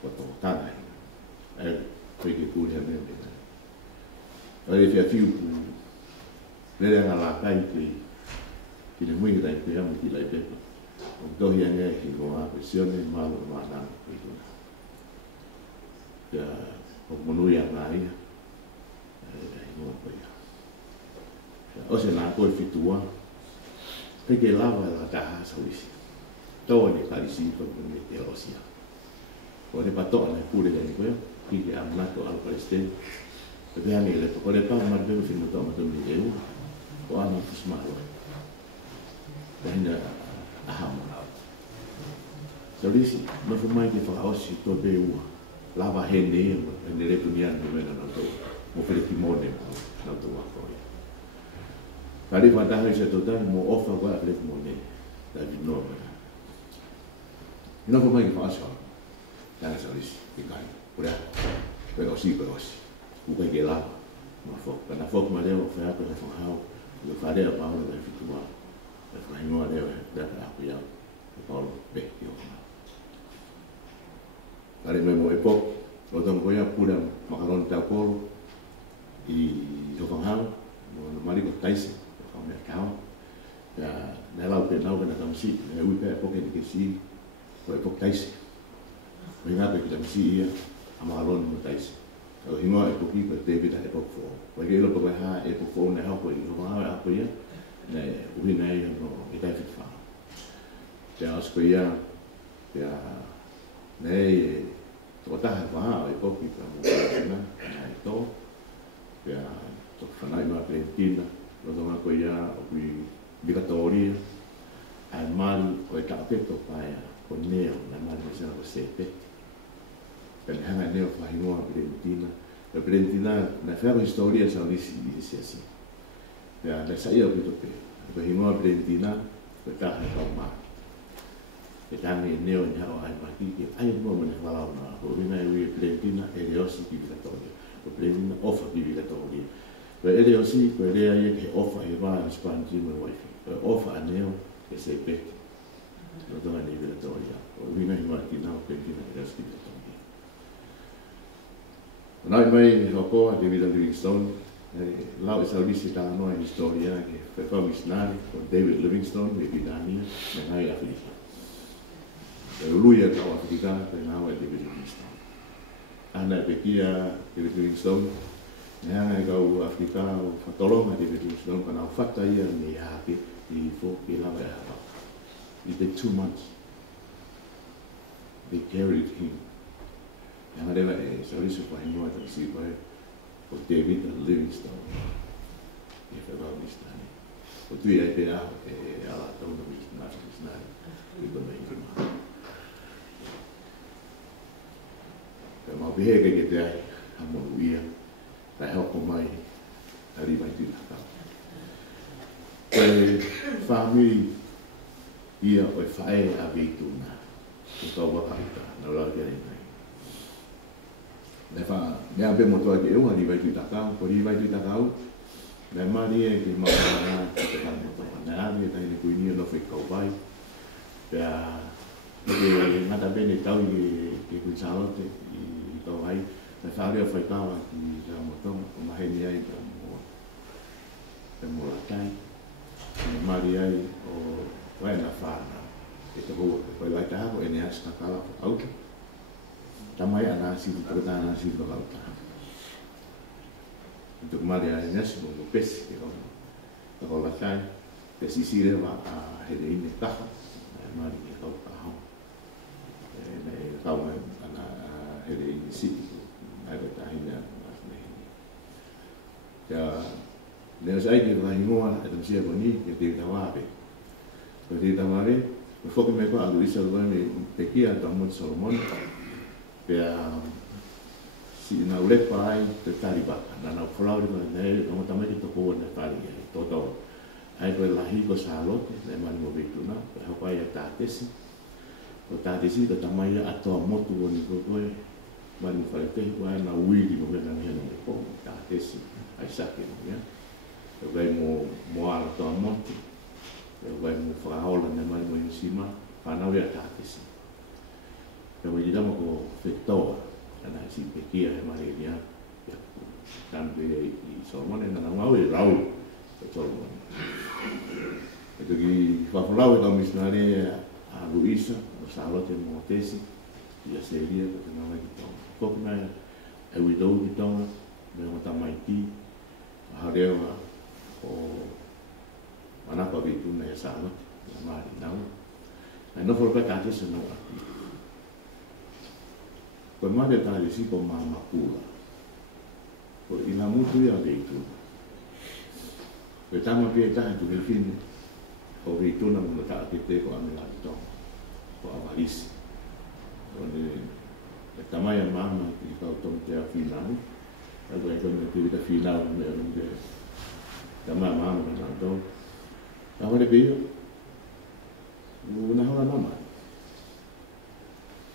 Ko to tana e koe ke kuri a mea mea. O e fia fiu ku, lere anga la kai kui, ki ne mui rai kui amu ki lai pepe. O tohi anga e ki ngoa, pe sione malo ma nana kui kuna. Kia, o monui a ngā ia, e ingoa koe ia. O se nā koe whitua, peke lawa e la kaha sa wisi. Toa ne karisi koe me te osia. Ko ne patoa ne kure le koe, ki ke amnato al Palestine, e pēha me le ko le pā marbewe whinu toa matumi e ua, o ana fusmaroa. Pēhina ahama. Sa wisi, me fumai ke whakaosi to be ua. Lava hene ne le tunia no mena na to mo pele timone na to wa ko kali va da se total mo ofa va le timone da vi no no ko mai fa so da na solis ki kai ora pero si u ke la ma fo na fo ma le o fa ko fa hao lo fa le pa o le fitua e fa no le da la ku ya ko be yo kare me mo e po o tamo koia pura makaron tau kolo i whakahau no mariko taisi o mea kao na lau pe nau na tamsi na ui pe poke ni ke si ko e poke taisi o inga pe ki tamsi ia a makaron mo taisi o hingoa e poki ko David a e poke fo o e keilo poke ha e poke fo na hako i whakahau e hako ia na ui na ia no e tai whit wha te asko ia te na e o taha wha e poki ka mo na e to pia to whanai ma Valentina o tonga ko ia o kui Victoria ai mali o e kapeto paia o neo na mali me sena o sepe pia hanga neo whahingoa Valentina e Valentina na whero historia sa nisi isi asi pia na sa ia o pito pe whahingoa Valentina o e taha e kau maa e tangi e neo ni hao ai maki ki ai mua mene whalau na o rina e ui Valentina e reosi ki Victoria o Valentina ofa ki Victoria ko e reosi ko e rea ia ke ofa e waa na spanji mo waifi ko e ofa a neo e se peti no tonga ni Victoria o rina i maki na o Valentina e reosi ki Victoria o nai mai ni hokoa David Livingstone lau e saulisi ta anoa in historia ke whewhau misnari o David Livingstone me Vidania me ngai Afrika e uluia ka o Afrika pe nao e David Livingstone. Ana e pekia David Livingstone, ne hanga e kau Afrika o whatolonga David Livingstone ka nao whata ia ni hake I fo ke lawa e hapa. I te 2 months. They carried him. Nga rewa e saurisu pa ingoa ta si koe o David Livingstone. E whakau mistani. O tui ai te aho e ala tauna mistani. I kona i kima. Ka mau pihe ke te ai. Hamonu ia. Ka hoko mai. Ari mai tui takau. Koe whamiri ia o e whae a veituna. O kau wakaita. Na lau kia nei mai. Nei wha, mea pe motoa ke eunga ni vai tui takau. Ko ni vai tui takau. Nei mani e ke mau ngā te kani motoa. Nei ani e tahi ne kuinia no whi kau vai. Pea, ke ngata bene tau ke kui salote I kau vai. Nei whaarea whai kawa ki ka motoa. O mahe ni ai ka mua. Ka mua lakai. Nei mari ai o waena whana. E te hoa, koe lai te hako e ne asa kakala o auto. Tamai ana si tukata ana si tukata auto. Tuk mari ai nasi mo pesi ke kau. Ka kau lakai, te sisire wa a here ine taha. Mari ke kau kahau. Nei kau mai ana here ine siti. Ai ka tahina mas nehi. Ka nea sai ke kahi ngoa e tamsia koni ke te tawape. Ko te tawape, ko whoki me ko alu isa lua me te kia ta Mount Solomon. Pea si na urepa ai te taribaka. Na nau whalauri ko nei, o tamai ki toko wana whari e tōtau. Ai koe lahi ko salote, nei mani mo veituna, koe hoko ai a tātesi. Ko tātesi ka tamai a atoa motu o ni koe, mani mo wharetehi ko ai na uiri mo mena mihana me ko, tātesi, ai sake mo ia. E wai mo ala toa motu, e wai mo whakahola nei mani mo inisima, whanau ia tātesi. E wai dama ko whetoa, ana si pekia he mare ia, tanpe I Solomon, e nana ngau e rau, e Solomon. E toki whawhalau e kau misnare a Luisa, o Salote mo tesi, ia seria, ko te ngawa ki tonga. Koki mai, e widou ki tonga, me o tamaiti, a harewa o manapa vituna e Salote, ia mari nau. Ai no whorka tātesa no ati. Koe mare tāre si ko māmakula. Ko ina mutu ia veituna. Koe tama pia tahe tu ke whine, o veituna muna taa ke te ko ame ngāti tonga. Ko awarisi. Ko ne tamai a mama ki kau tonga te a whinau. Ako e kone te wita whinau me a runge. Tamai a mama me ngāti tonga. Ka hore pia. Una hora nama.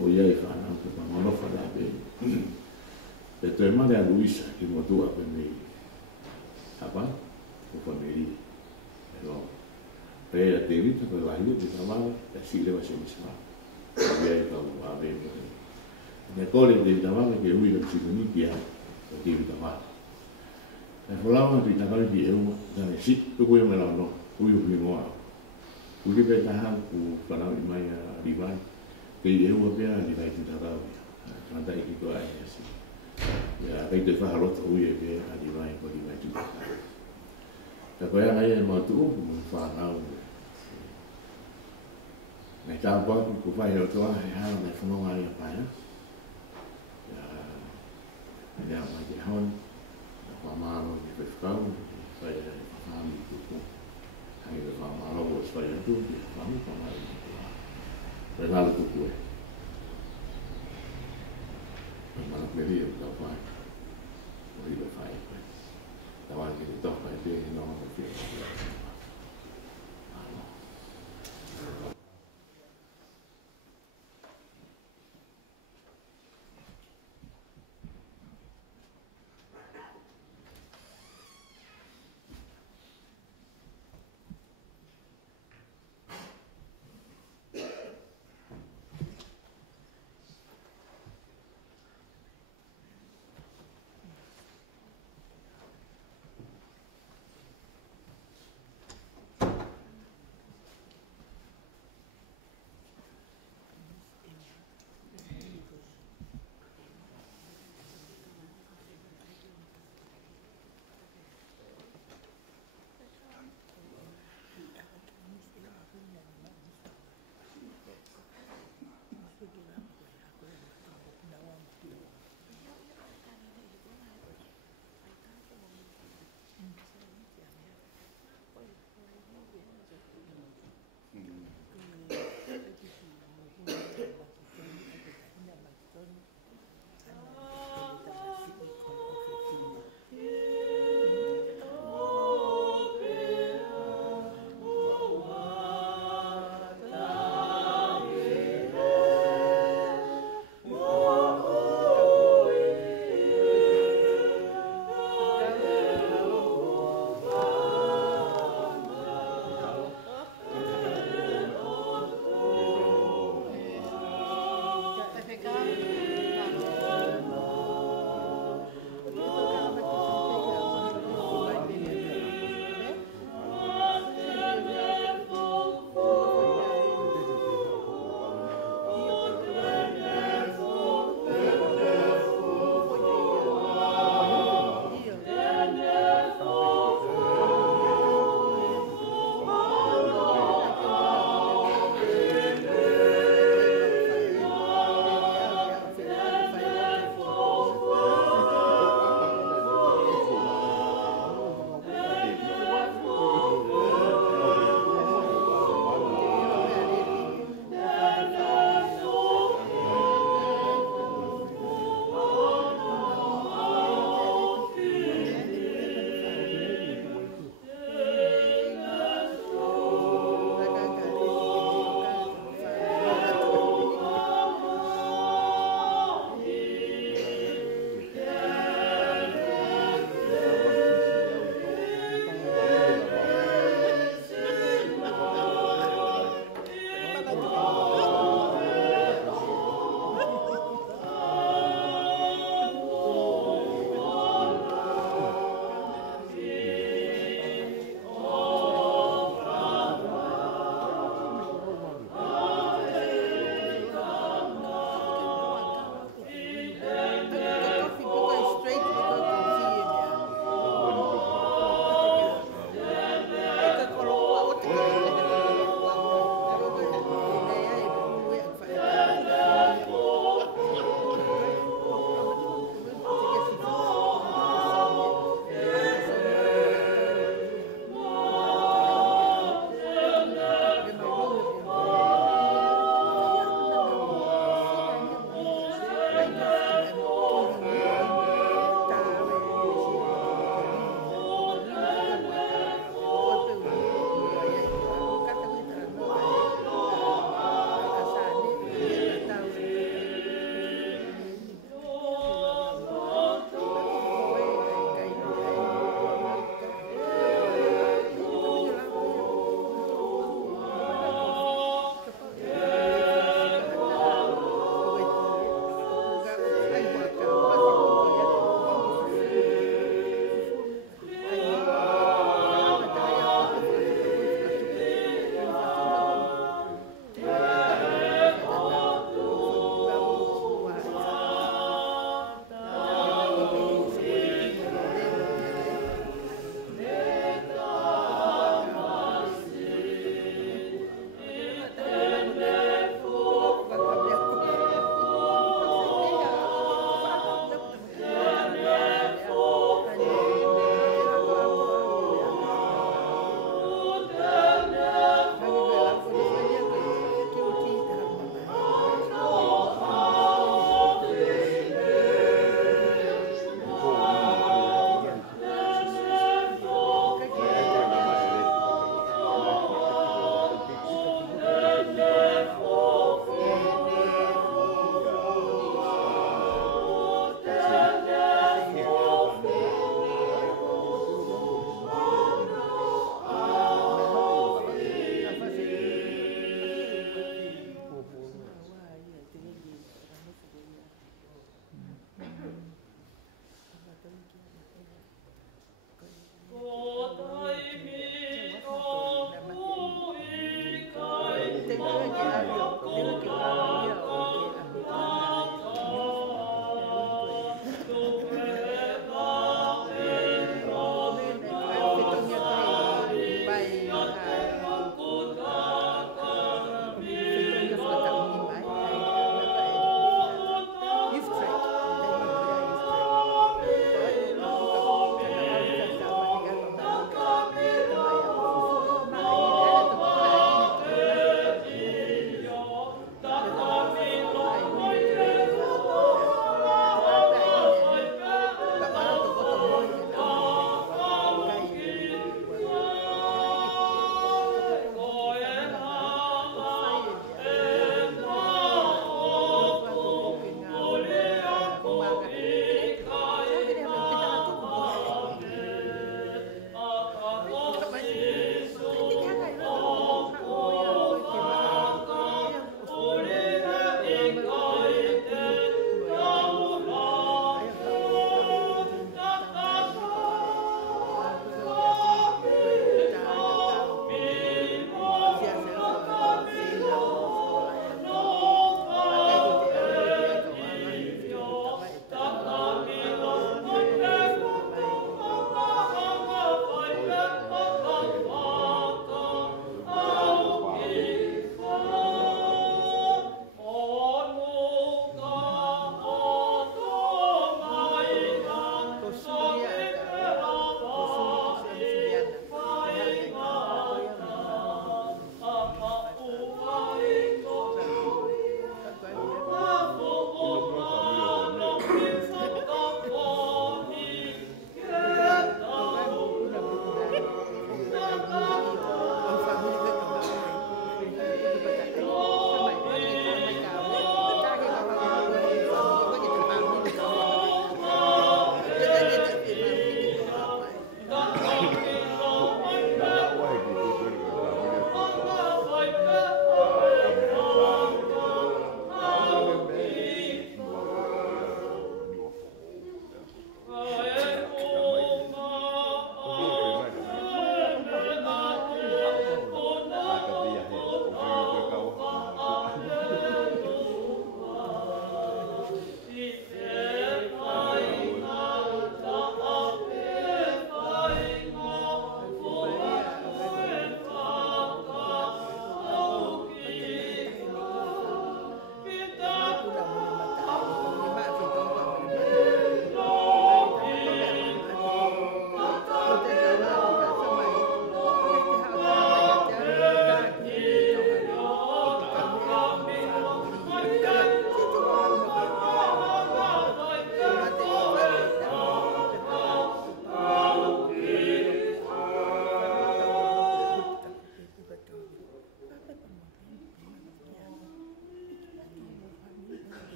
O ia e whanau te pangalofa la pe. Te toi mare a Luisa ki motua pe mei. Hapa, o whameri. E lo. Pe a te rita pe lahia te tawala, e si lewa se misma. O ia e kau a vei mo. Ne kore te tawala ke hui la psikoni ki a o te rita wala. E whalawa te takari ki euma, tane si, tuku ia me lau no, hui hui moa. Uri pe taha ku whanau I mai a rivai. Ke I eua pia a rivai te takau. Tanta iki ko ai asi. Ia kei te whaharota ui e pia a rivai ko rivai te takau. Ka koe a ai e matu upu mo whanau. Nei tā pāku ku whai o toa he hao nei whanonga ai a paia. Ia nea mai te hoi. Ia whamaro ni whewhkau. Whai e whahami kuku. Hai e whamaro o whai atu. Ia whamu whamai ni kua. Whai ngāla kuku e. Whai mana kweri e tau whai. O hiwa whai e koe. Tau ai ki te toka e pia he nonga o whia.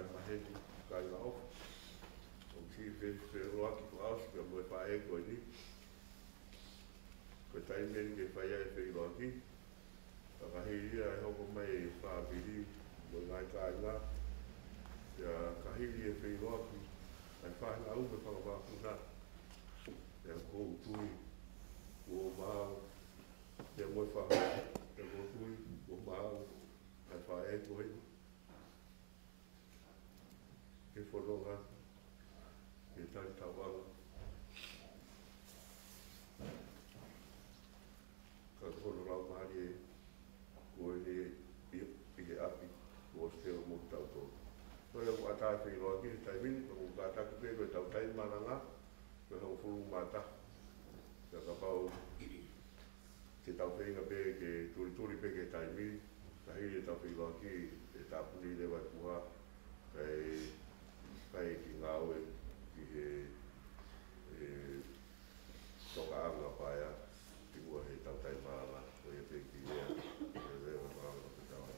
kai maheni, kai lau. O ki fe roa ki ko aus, ka moe pa e koe ni. Ko tai meni ke whai ai fe roa ki. Ka hiri ai hoko mai e whaapiri, mo ngai kai ngā. Ia ka hiri e fe roa ki. Ai whahina au me whakawakuna. Ia kou tui, kou māu. Ia moe whahau, ia kou tui, kou māu. Ai whae e koe ni. Ke whanonga, ke tari tawanga. Ka kono rau mahari e, koe ni i ke api, ko steo mo tau tō. Koe au ata whi roa ki, tai mini, ko ka taku pe, koe tau tai mana ngā, koe hau furu mata. Ka pau, ke tau whenga pe, ke turi pe ke tai mini, ka hiri e tau whi roa ki, e tāpuni le wai puha, kai ki ngā oe ki he toka anga whaia ki ua he tau tai maanga o e te ki ea e reo maanga o te tawa.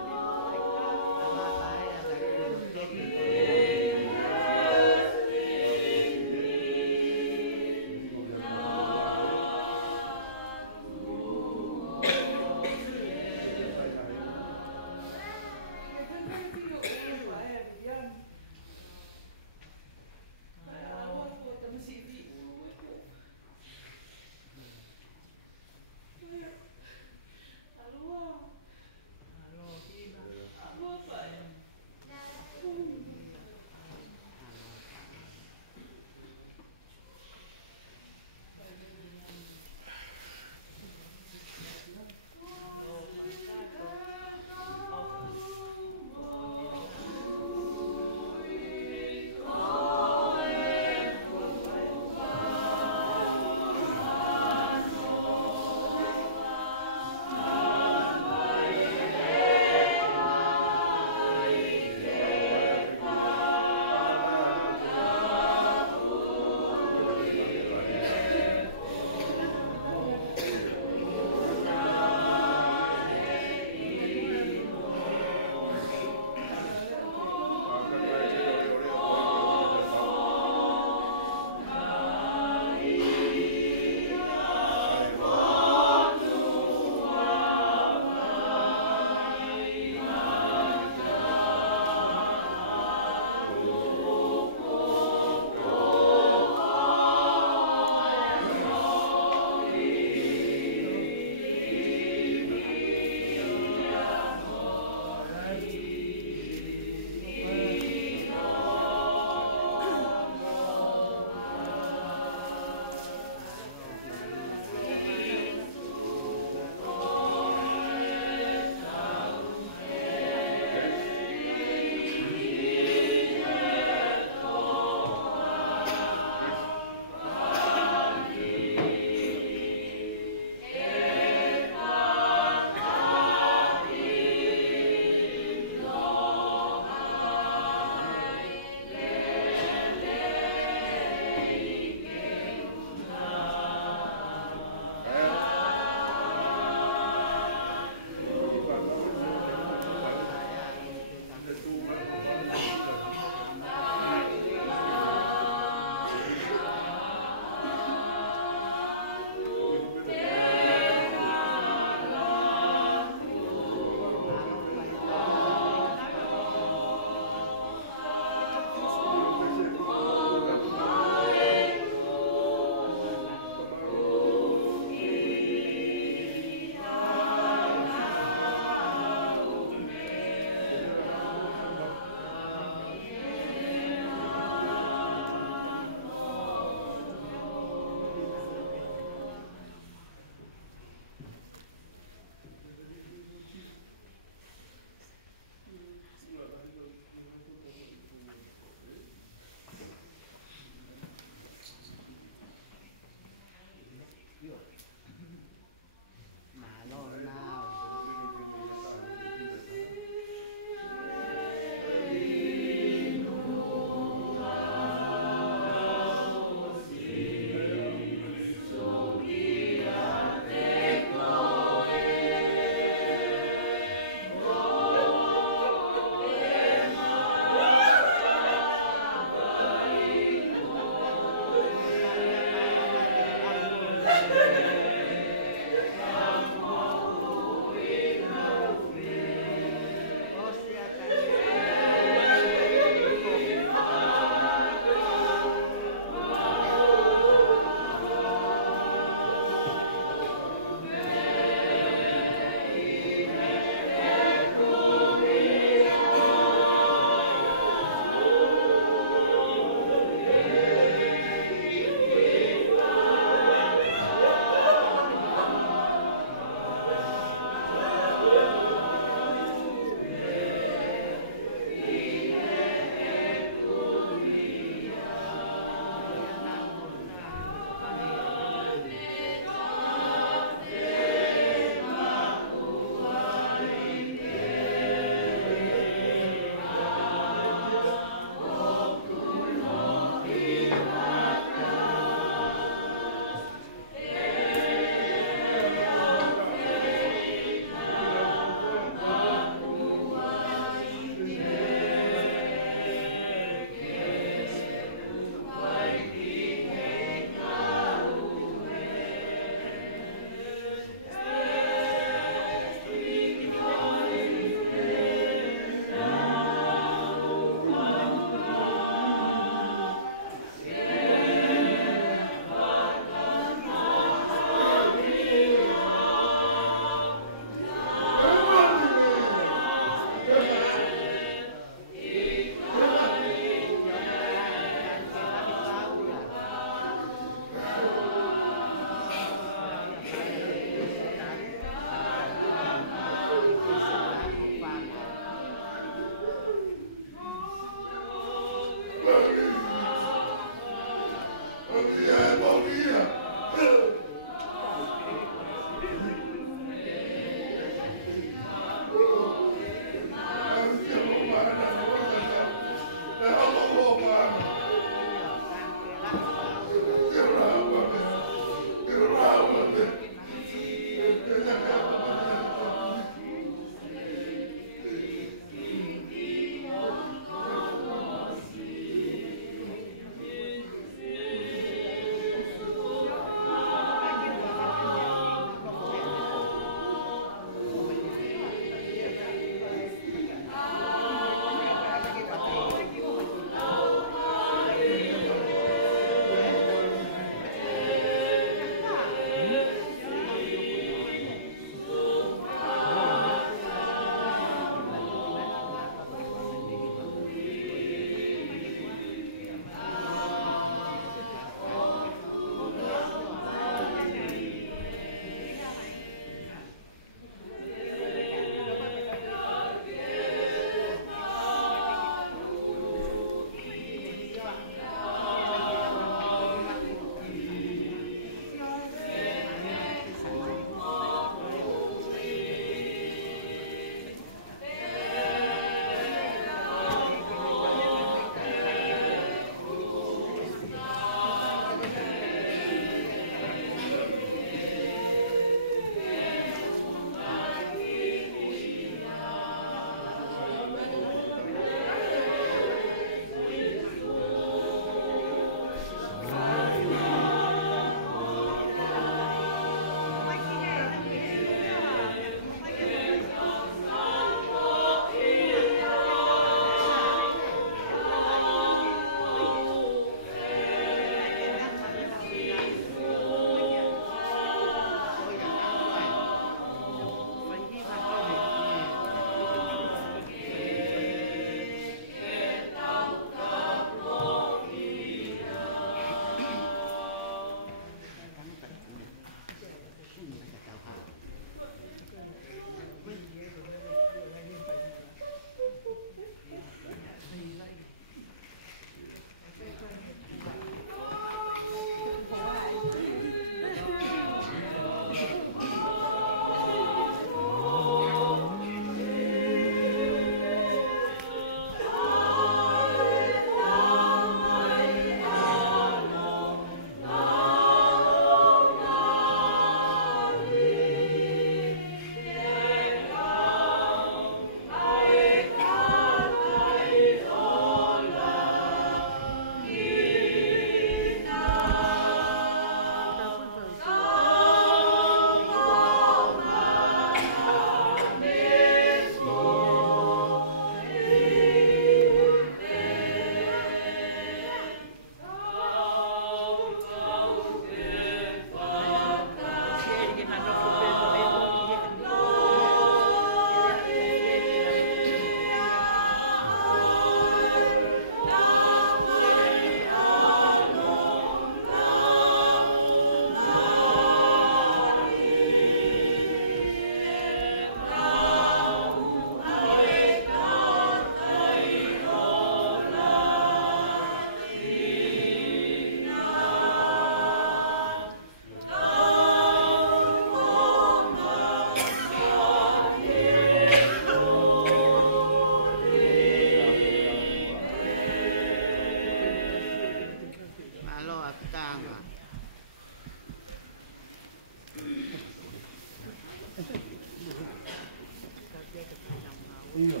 Hãy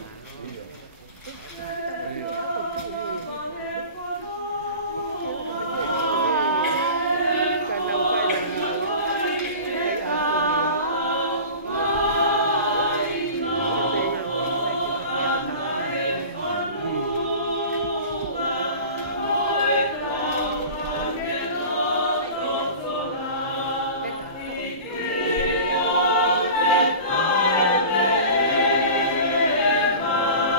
subscribe cho kênh Ghiền Mì Gõ để không bỏ lỡ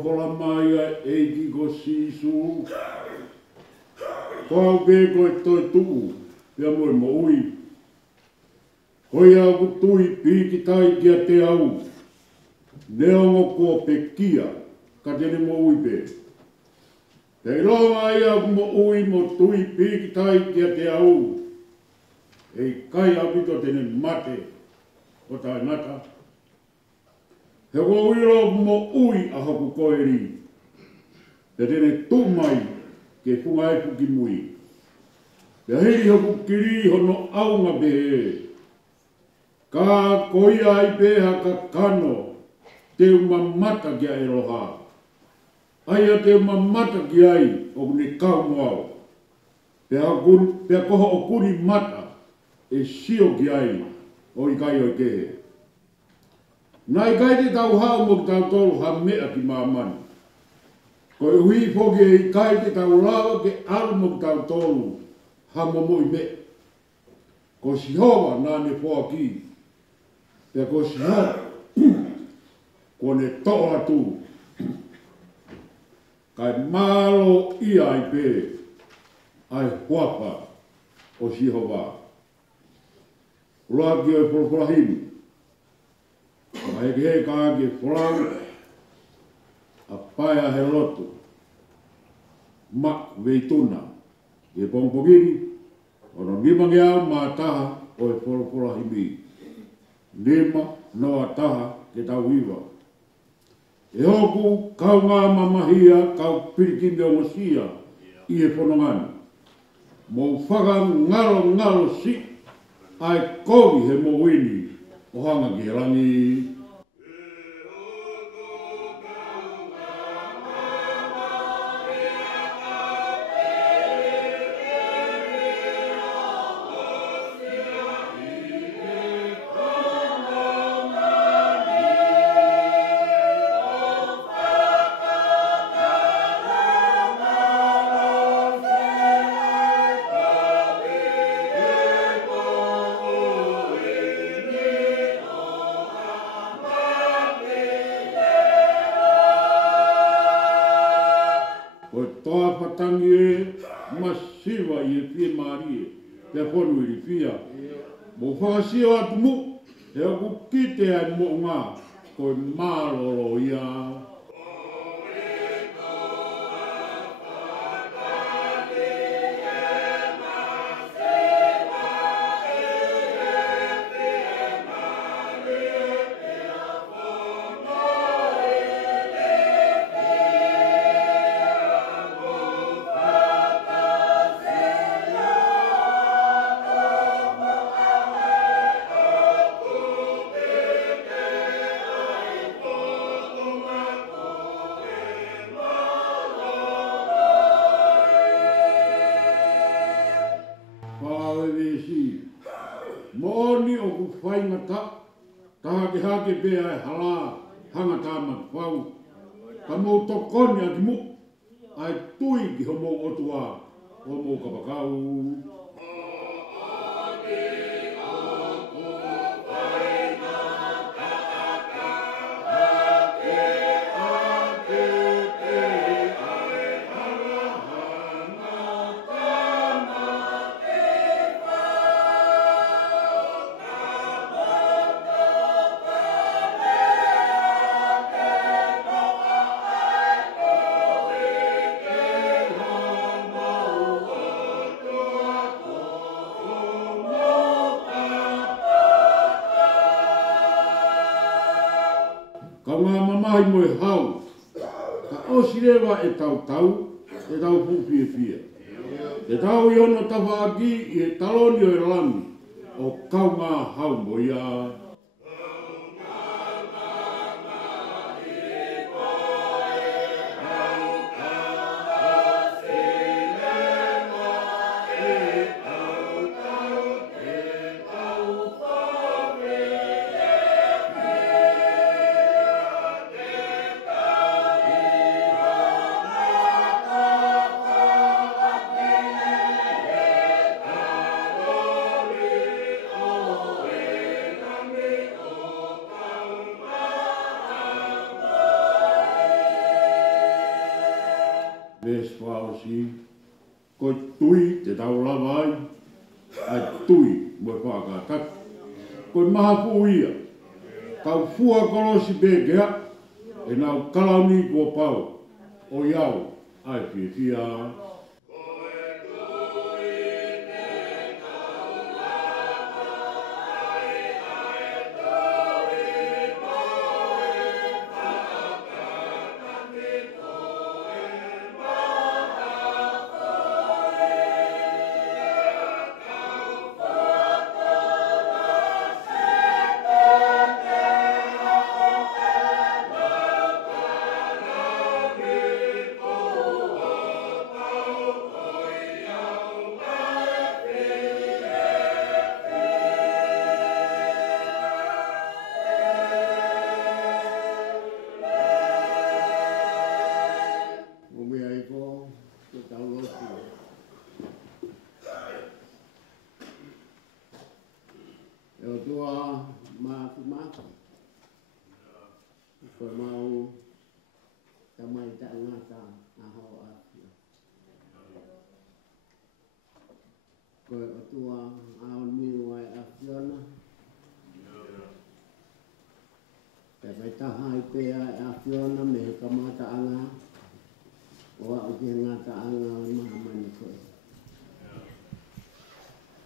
wholofola mai e ki ko sisu. Kau pe koe toi tuu, pia moe mo ui. Koi au ku tui piki tai kia te au. Neongo kua pe kia, ka tene mo ui pe. Te iloa ai au mo ui mo tui piki tai kia te au. E kai au pito tene mate, o tai ngata. He ko uiro mo ui a hoku koe ri. Te tene tū mai ke punga e puki mui. Te hei hoku kiri hono aunga behe. Ka koia ai beha ka kano te umamata kia e roha. Aia te umamata ki ai o ne kau moao. Pea koho o kuri mata e sio ki ai o i kai o i kehe. Nai kai te tau hao mo ki tau tolu ha mea ki mamani. Ko e hui poke i kai te tau lawa ke alu mo ki tau tolu ha momo i me. Ko si hoa nā ne poa ki. Pea ko si hoa ko ne toa atu. Kai malo ia i pe ai huapa o si hoa. Ula ki o e polahini. Ai ke he ka ke wholau, a paia he lotu, mak veituna, ke pongpogiri, ono nima ke au maa taha o e wholopola himi. Nima noa taha ke tau iwa. E hoku kau ngā mamahia, kau pirikinde o mosia, i e whanongani. Mo whaka ngalo si, ai kovi he mo wini, o hanga ki he rangi. Masiva i e pia marie, te ponu i pia. Mo whakasio atu mu, he aku kite ai mo ngā, koe mālolo ia. Moni o ku whaingata, taha ke hake pēa e hala, hanga tāma ki whau. Ka mō tokoni a ki mu, ai tui ki ho mō otua, o mō kapakau. Ka ngā mamahi mo e hau, ka osirewa e tau, e tau pupie pia. E tau i ono tawhaki i e taloni o e lami, o kau ngā hau mo ia. ko tui te tau lava ai, ai tui mo whakataki. Ko maha pu ia, kau fua kolosi pēkea, e nau kalami kua pau, o iau, ai whiwhia.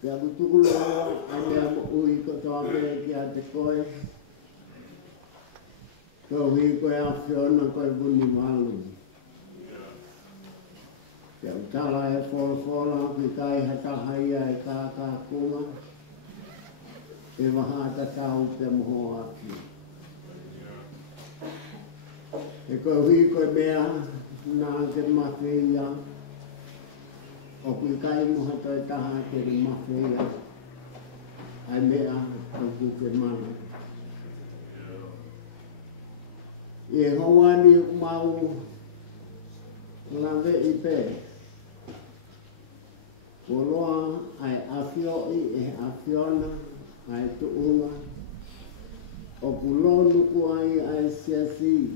Pea kutukuloa ane mo ui ko toa me ki a te koe. Ko hui koe a whiona koe buni malu. Pea utala e whola ki kai hataha ia e kā kunga. Pe waha ta tau te moho aki. E koe hui koe mea nā ke mawhi ia. O kui kai moha toi taha ke ni mawhia, ai mea au kuke mana. E hawani mau lawe i pē. Ko loa ai awhioi e awhiona, ai tuunga. O kulonu ku ai siasi,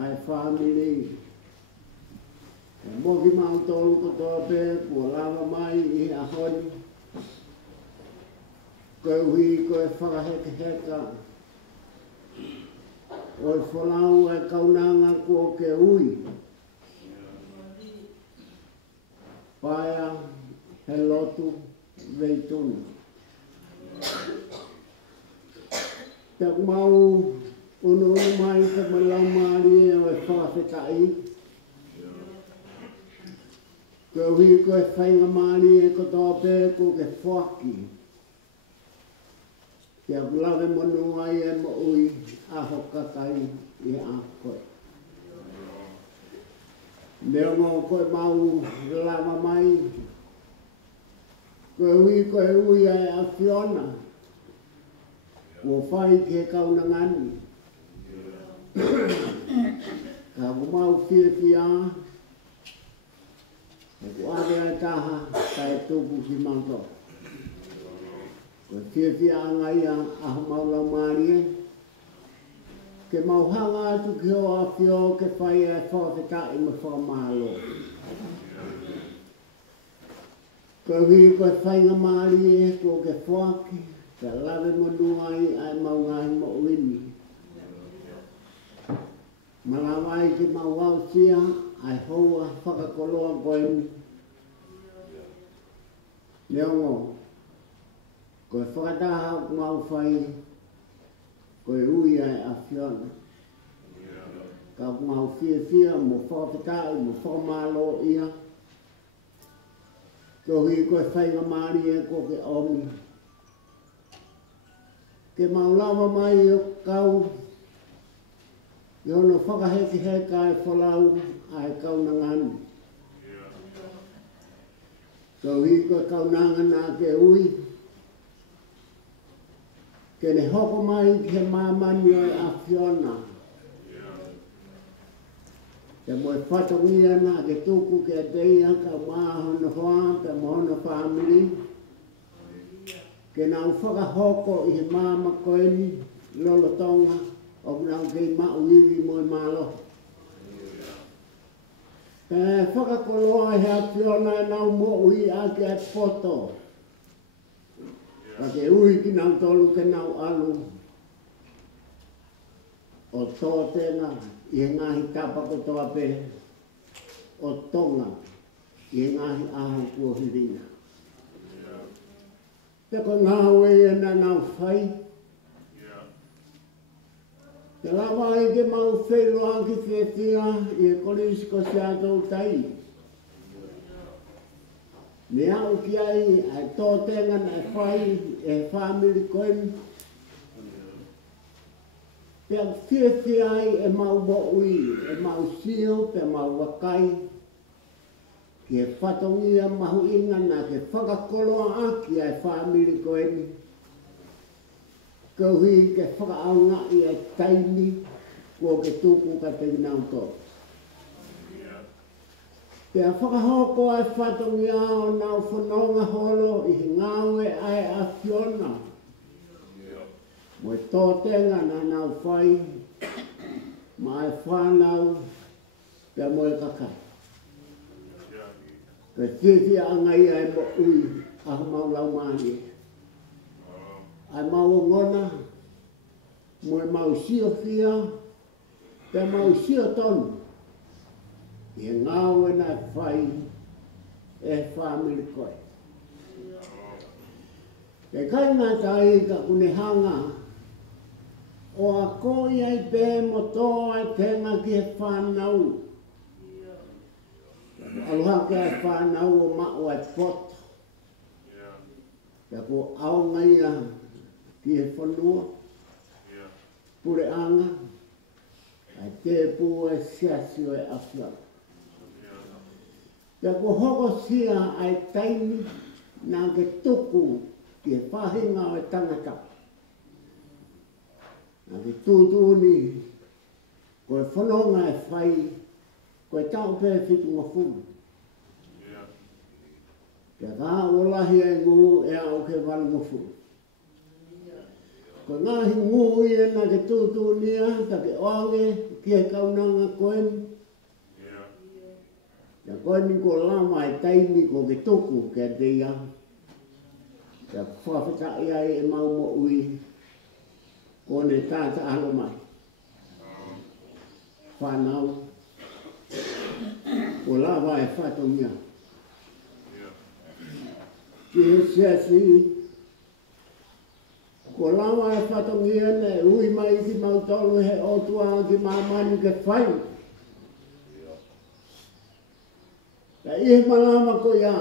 ai family. E moki mau tolu ko toa pē, kua lava mai i ahoni. Koe hui koe whakaheka heka. Oi whalau e kaunanga kua ke ui. Paia he lotu veituna. Te mau unu mai te malau maari e oi whakaheka Koe hui koe whainga maari e kotoa pē ko ke whaki. Kia lawe monu ai e mo ui a hokatai i a koe. Neongo koe mau lava mai. Koe hui koe ui ai a whiona. Kua whai ke kaunangani. Ka mau whiawhia. Ko area taha kai tupu ki manto. Ko whiawhia ngai a maula marie. Ke mauhanga atu ki ho a whio ke whai e whawhetai ma whamalo. Ko hui ko whainga marie ko ke whaki. Ke lawe monuai ai maungai mo uini. Malawai ki mauau sia. Ai hoa whakakoloa koe Neongo, koe whakataha mau whai, koe ui ai a whiona. Ka mau whiawhia mo whakapetai mo whamalo ia. Ko hui koe whainga maari e ko ke omi. Ke mau lava mai o kau, i ono whakaheki heka e whalau ai kaunangani. Ko hui koe kaunangana ke ui. Ke ne hoko mai ke mamani o a whiona. Ke moe whatongia na ke tuku ke teia ka mahono hoa pe mohono family. Ke nau whakahoko i he mama koeni lolo tonga o nau kei mau iwi moe malo. Whakakoloa hea whiona e nau mo ui a ke e poto. Ka ke ui ki nau tolu ke nau alu. O tō tēnā i he ngahi tāpako toa pe. O tonga i he ngahi aho kua hirina. Te ko ngā ue e na nau whai. Te lawa i ke mau wheloa ki whewhia i e kolisi ko si atou tai. Me au ki ai ai tō tenga na e whai e whamiri koeni. Pe au whewhia ai e mau mo ui, e mau sio, pe mau wakai. Ki e whatongia mahu inga na ke whakakoloa aki ai whamiri koeni. Kauhi ke whakaaunga i e taimi kua ke tuku ka te inau tō. Pea whakahoko ai whatongia o nau whanonga holo i he ngāwe ai a Fiona. Mo e tō tenga na nau whai, ma e whanau, pea mo e kakai. Pea whiwhi angai ai mo ui, aho mau lau maani. Ai mau ngona, mo e mau sio whia, pe mau sio tonu. I e ngāwe na e whai e whamiri koe. Te kai ngā tai ka kune hanga, o a koi ai pē mo tō ai tenga ki e whanau. Aloha ke e whanau o mao ai poto. Te ko aonga ia, ki he whanua, pure anga, ai te pū e siasio e awhia. Te ko hoko sia ai taimi nā ke tuku ki he whahinga o e tangata. Nā ke tūtūni, ko e whanonga e whai, ko e tau pē whitu ngafunu. Te kā olahi e ngu e au ke walu ngafunu. Ko ngahi ngui e nā ke tūtūnia, ta ke oange, ki he kaunanga koeni. Ja koeni ko lama e taimi ko ke tuku ke te ia. Ja whawhitai ai e mau mo ui, ko ne tāta alo mai. Whanau, ko lama e whatongia. Ki he siasi, ko lama e whatongia ne ui mai ki mau tolu he otua ki mamani ke whai. Ka ihe malama ko ia,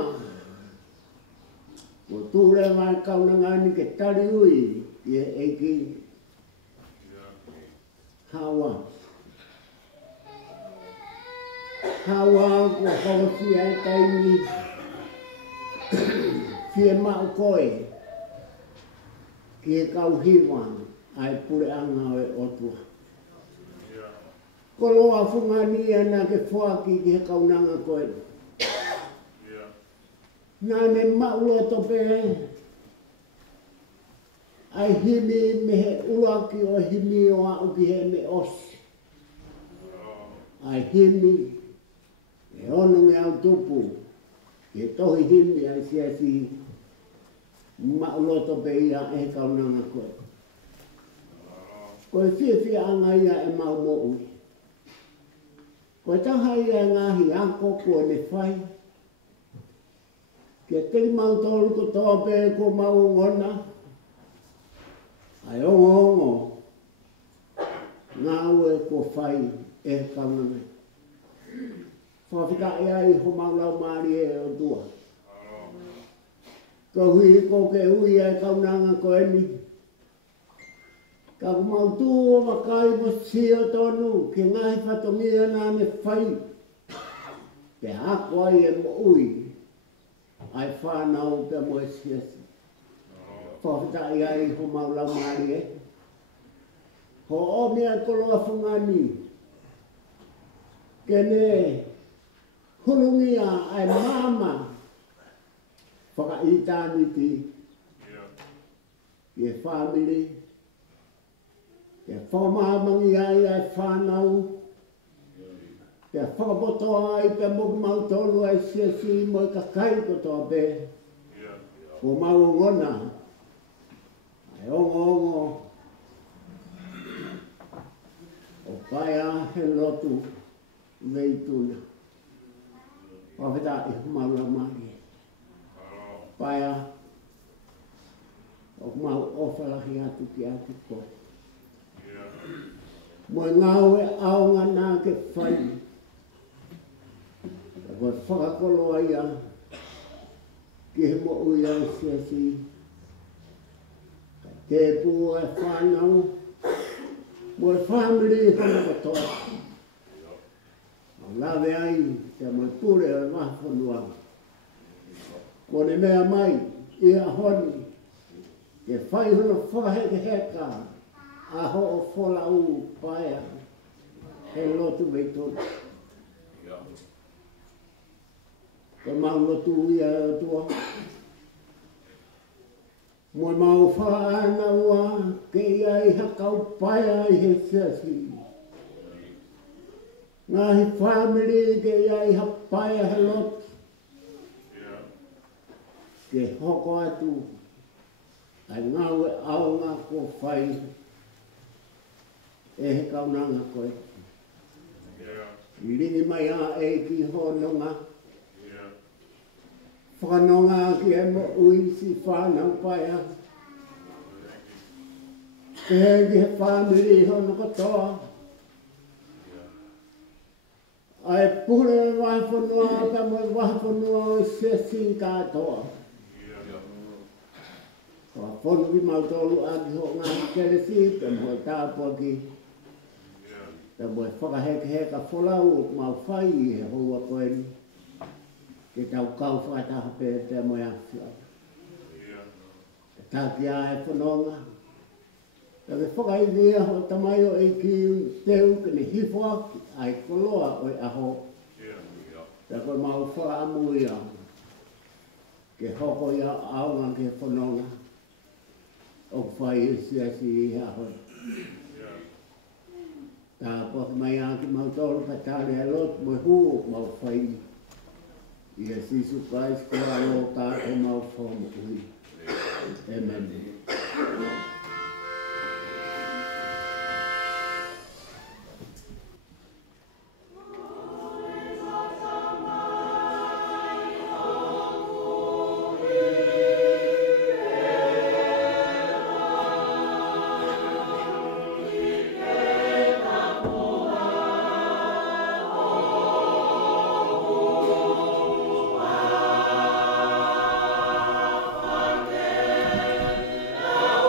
ko tūre mai kaunangani ke tari ui i e eiki hawa. Hawa ko hosi e taimi fie mau koe ki e kauhiwa ai pure anga o e otua. Ko loa fungani ana ke whaki ki he kaunanga koe. Nā me maua tope ai himi me he ulaki o himi o au ki he me osi. Ai himi e ono me au tupu e tohi himi ai siasi maua tope ia e kaunanga koe. Ko e whiwhi anga ia e mau mo ui. Ko e taha ia ngahi anko ko ne whai. Ke te mau tolu ko toa pē ko mau ngona. Ai ongo ongo. Ngā ue ko whai e kaunanga. Whawhika ia i ho mau lau maari e o tua. Ko hui ko ke ui e kaunanga ko eni. Ka ku mau tū o wakai mo sio tonu ke ngahi whatongia nā me whai. Pe hako ai e mo ui. Ai whanau pe mo e siasi. Whawhitai ai ho mau lau maari e. Ho o mea koloa whungani. Kene hulungia ai mama. Whakaitaniti. Ke family. Ke whamahamangi ai ai whanau. Pea whakapotoa ai pea moku mau tolu ai si mo I kakai kotoa pe. Ko mau ngona. Ai ongo. O pai a he lotu veituna. Wawheta I maula mari. Pai a o mau ofalahi atu ki atu ko. Mo ngau e aonga nā ke whai. Ko whakakolo ai a ki he mo ui ai si. Te pū e whanau. Mo e whamiri I kona katoa. Lawe ai te mo pure e wahonua. Ko ne mea mai I a honi. Ke whai hono whaheke heka. Aho o whola u paia. He lotu veitona. Ko mau lotu ia o tua. Mo mau wha ana ua. Ke ia I hakau paia I he siasi. Ngahi whamiri ke ia I hapaia he lotu. Ke hoko atu. Ai ngau e aonga ko whai. E he kaunanga koe. I ringi mai a e ki hononga. Whanonga ki e mo ui si whanau paia. Ke he ki he whamiri hono katoa. Ai pure wahawhanua ka mo wahawhanua o sesi katoa. Ko whonu ki mautolu aki ho ngā keresi, te mo tāpua ki. Te mo whakaheke heka wholau o mau whai I he hoa koe ni. Ke tau kau whakataha pe te mo awhia. Te tāki a he whanonga. Te me whakaidea ho tamai o e ki teu ke ne hifo aki. Ai koloa o e aho. Te koe mau whaamu ia. Ke hoko ia aonga ke whanonga. O whai e siasi I aho. Tā poki mai aki mau tolu ka tāre a lot mo hu o mau whai. I a sisu kai skoa lo tā e mau whomu ui. Amen. Oh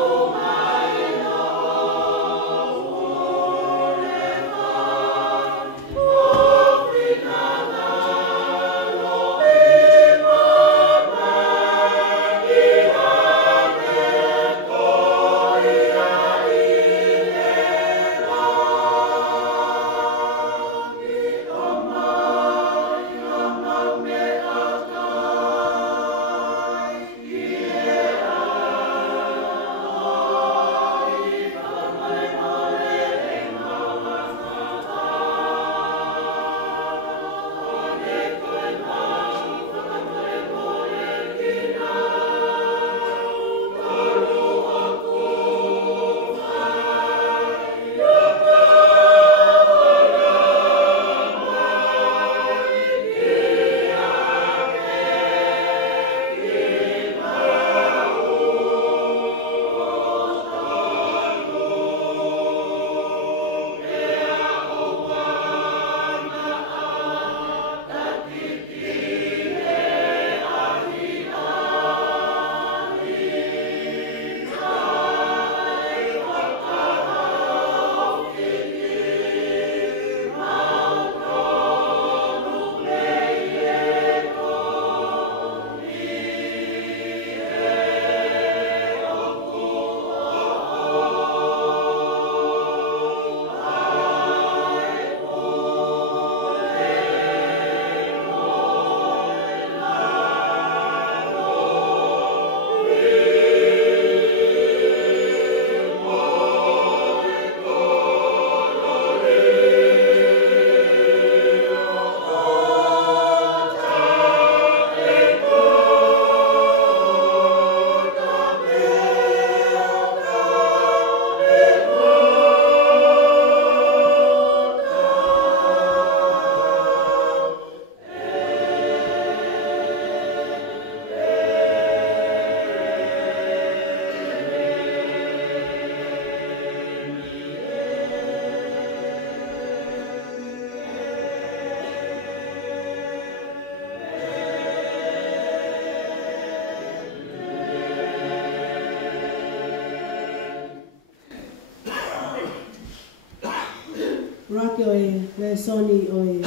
ake o e le soni o e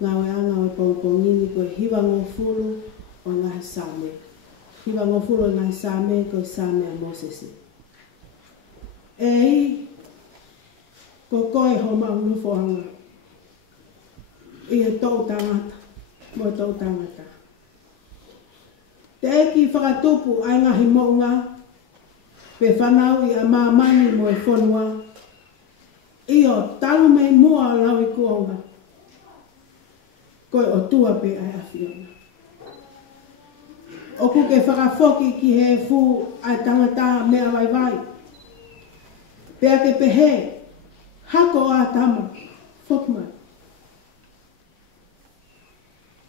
ngawe anga o e pongpongini ko e hiwa ngofulu o ngahi same. Hiwa ngofulu o ngahi same ko e same a Mosesi. E i ko koe ho maunufo anga i e tau tangata, mo tau tangata. Te eki whakatupu ai ngahi mounga, pe whanau i a mamani mo e whonua, i o talu mei mua lau i kuonga, koe o tua pe ai awhiona. Oku ke whakafoki ki he fu ai tangata mea vai vai, pea ke pehe, hako a tama, whokmai.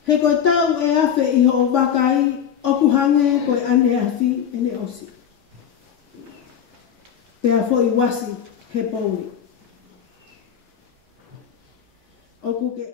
He koe tau e awhe i ho o wakai, oku hange koe ane awhi ene osi. Pea fo i wasi he pouri. Oku ke...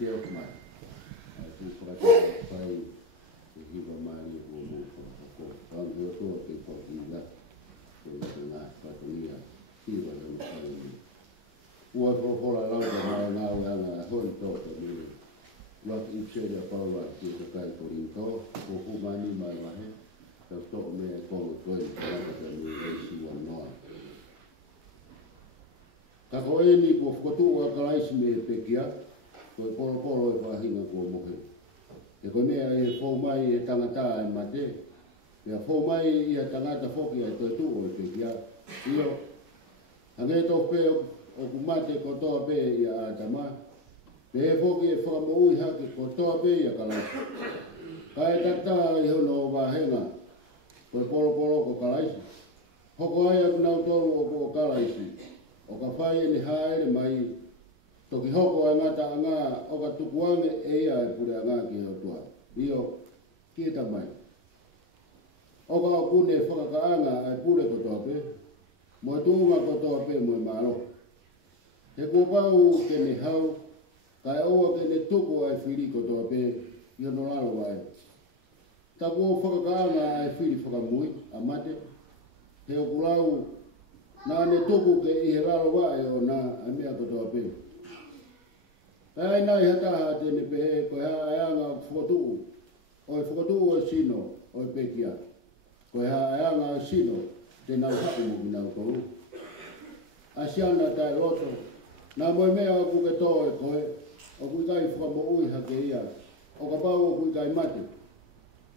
te o mai. Tu whakataka whai e hiwa maari o mō whakako. Tangi o toa ke whakina ko i ngā whakatongia hiwa le mawhai. Ua whakora lauta mai ngā weanga hoi tōta me waka ipsere a paua ki e kai ko rinko, ko humani mai wahe, tau tō mea kongo toi waka te me reisi wa noa. Ka ko e ni ko whakatu wa karaisi me pekia, ko e poro e whahinga kua mohe. E ko mea e whau mai e tangata e mate, e a whau mai i a tangata whoki e toi tu o e pekia, io, hange tō pe o kumate ko toa pe i a atama, pe e whoki e whakamoui hake ko toa pe i a karaisi. Ka e tata i hono o wahenga, ko e poro ko karaisi. Hoko ai aku nau tolu o ko karaisi, o ka whai e ni haere mai, toki hoko a ngata a ngā, o ka tukuange e ia e pure a ngā ki hau tua. Io, ki e tamai. O ka o kune whakakaanga e pure ko toa pe, mo e tuunga ko toa pe mo e maro. He kua pau ke ne hau, ka e oa ke ne tuku ai whiri ko toa pe, i hono lalo vai. Ta kua whakakaanga ai whiri whakamui, a mate, he o kulau, nā ne tuku ke i he lalo vai o nā a mea ko toa pe. Ai nai hataha tēne pehe, koe haa eanga whakatuu, o e whakatuu o sino, o e pekia. Koe haa eanga sino, te nau haku mo ki nau koru. Asiana tai roto, nā moe mea o kuke tō e koe, o kui kai whakamo ui hake ia, o ka pau o kui kai mate.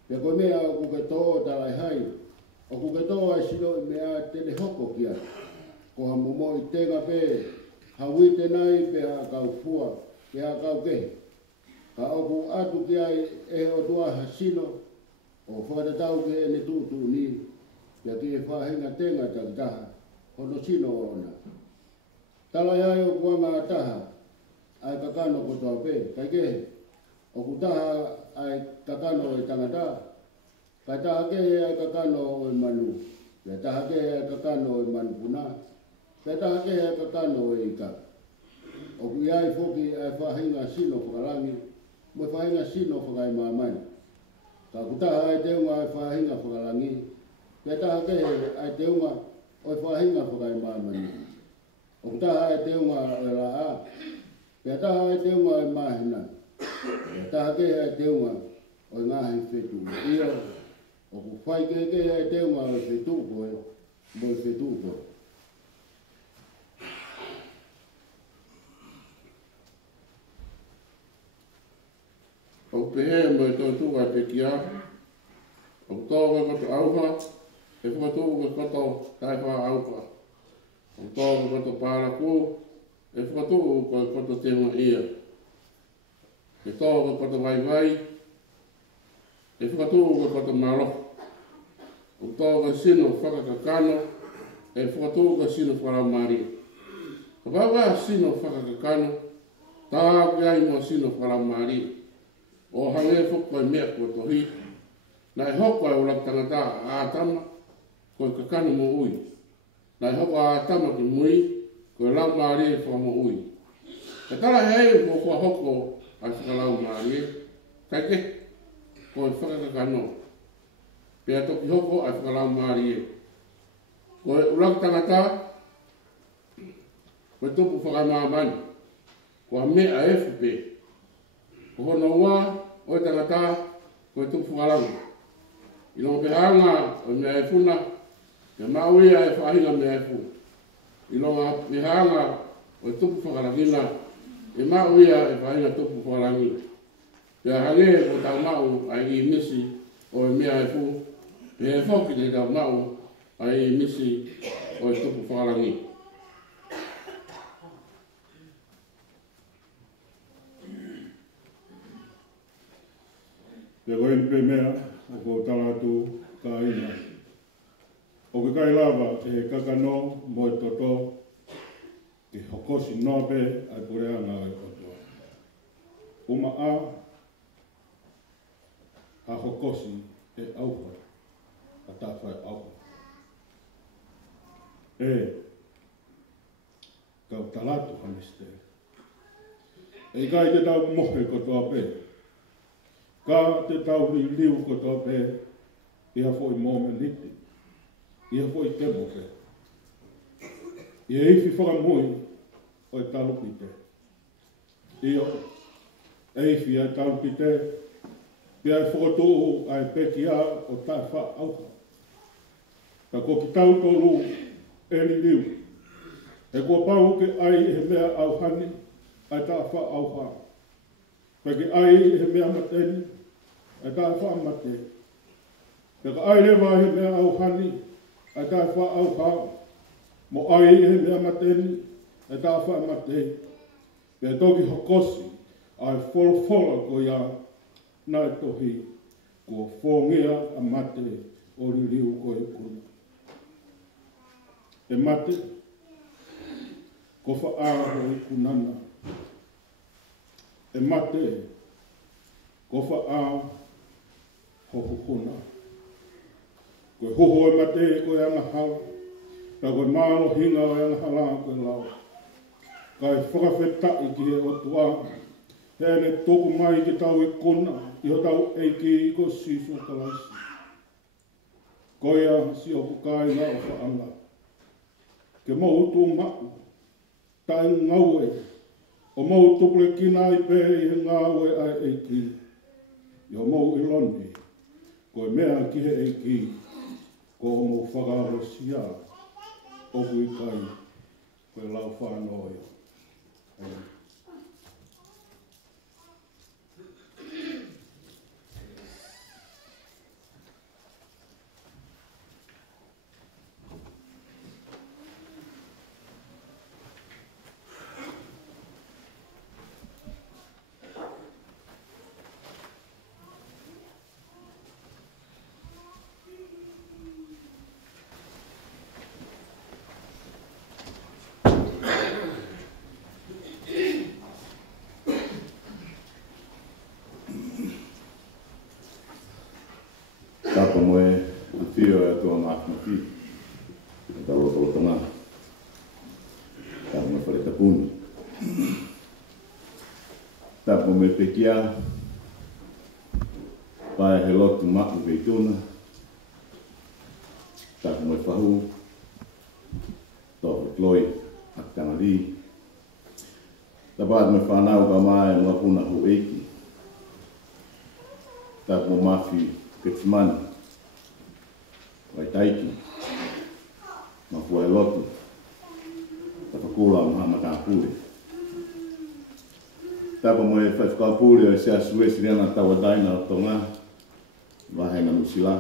Pe koe mea o kuke tō o tarai hai, o kuke tō ai sino i mea tēne hoko kia. Ko ha momo i tenga pe, ha wite nai pe ha kau fua, pe ha kau kehe. Ka oku atu ki ai e o tua hasino, o whakatatau ke e ne tūtū ni, pia ki e whahenga tenga takitaha, hono sino o ona. Talai ai o kuanga taha, ai kakano ko toa pe, kai kehe, o kutaha ai kakano e tangata, kai taha kehe ai kakano o e manu, pia taha kehe ai kakano o e manupuna, pia taha kehe ai kakano o e ika. O kui ai whoki ai whahinga sino whakarangi, mo whahinga sino whakai mamai. Ka kutaha ai teunga ai whahinga whakarangi, pia taha kehe ai teunga o whahinga whakai mamai. O kutaha ai teunga o e raa, pia taha ai teunga o e mahina, pia taha kehe ai teunga o e ngahi whetu. Ia, o ku whai kehe ai teunga o e whetu koe, mo e whetu koe. O pehe mo e tō tūga te kia, o tōga koto auha, e whakatūga koto taiwha auha. O tōga koto pāraku, e whakatūga koto te mua ia. E tōga koto vai, e whakatūga koto maro. O tōga sino whakakakano, e whakatūga sino wharamari. Ka wawa sino whakakakano, tā kia i mo sino wharamari. O hange whuko e mea kua tohi, nai hoko e ura tangata a atama, koe kakano mo ui. Nai hoko a atama ki mui, koe lau maari e whamo ui. E tala hei mo kua hoko ai whakalau maari e, kai ke, koe whakakakano. Pea toki hoko ai whakalau maari e. Koe ura tangata, koe tupu whakamamani, koe mea e whupe. Ko hono ua, o tangata, ko tupu whakarangi. I no pehanga, o mea e funa, e mauia e whahinga mea e funa. I no pehanga, o tupu whakarangina, e mauia e whahinga tupu whakarangi. Pea hange o tau mau ai i misi o e mea e funa, pe e whoki te tau mau ai i misi o e tupu whakarangi. Te koe ni pe mea, o ko talatu ka ina. O ke kai lava e kakano mo e toto, ke hokosi nope ai pureanga e kotoa. Uma a hokosi e auha, a tawhai auha. Kau talatu hamiste. E kai te tau mohe kotoa pe. Ka te tau liu kotoa pe. Ia fo i momeniti. Ia fo i temo pe. Ia ifi whakamui o e talupite. Ia eifi ai talupite. Ia e whakatohu ai peki a o tai wha auha. Ta ko ki tau tolu e ni liu. E kua pau ke ai he mea au hani. Ai tā wha au ha. Peke ai he mea mateni, ai tā wha mate. Peke ai lewa he mea au hani, ai tā wha au ha. Mo ai he mea mateni, ai tā wha mate. Peke toki hokosi, ai wholofola ko ia nai tohi, ko whongia a mate o ririu ko e kuna. E mate, ko wha āho i kunana. E mate, ko wha ā hoho kona. Koe hoho e mate ko e anga hau, ta koe mālo hinga o e anga hala koe lau. Kai whakawhetai ki e o tua, he ane tōku mai ki tau e kona, i ho tau eiki i ko siso kalaisi. Koe a si o kukai nga o whaanga. Ke mo utu maku, tai ngau e, o mau tupule kina i pe i he ngā ue ai eiki. I o mau i loni, ko e mea ki he eiki, ko o mau whakaro sia, o kui kai, ko e lau whanoi. Amen. Tapa moe a whio e atua mākina ki. E taro tolo tonga. Tapa moe whare tapuni. Tapa moe pekia. Pae he lotu maku veitona. Tapa moe whahu. Tōhu tloi akana ri. Tapa atu moe whanau ka mai mua puna hu eiki. Tapa moe mafi Ketsimani, vai taiki, ma fua e lotu, tapakula o maha matapule. Tapa moe whaifkapule o e sea suesi reana tawa daina o tonga, vahenga musila.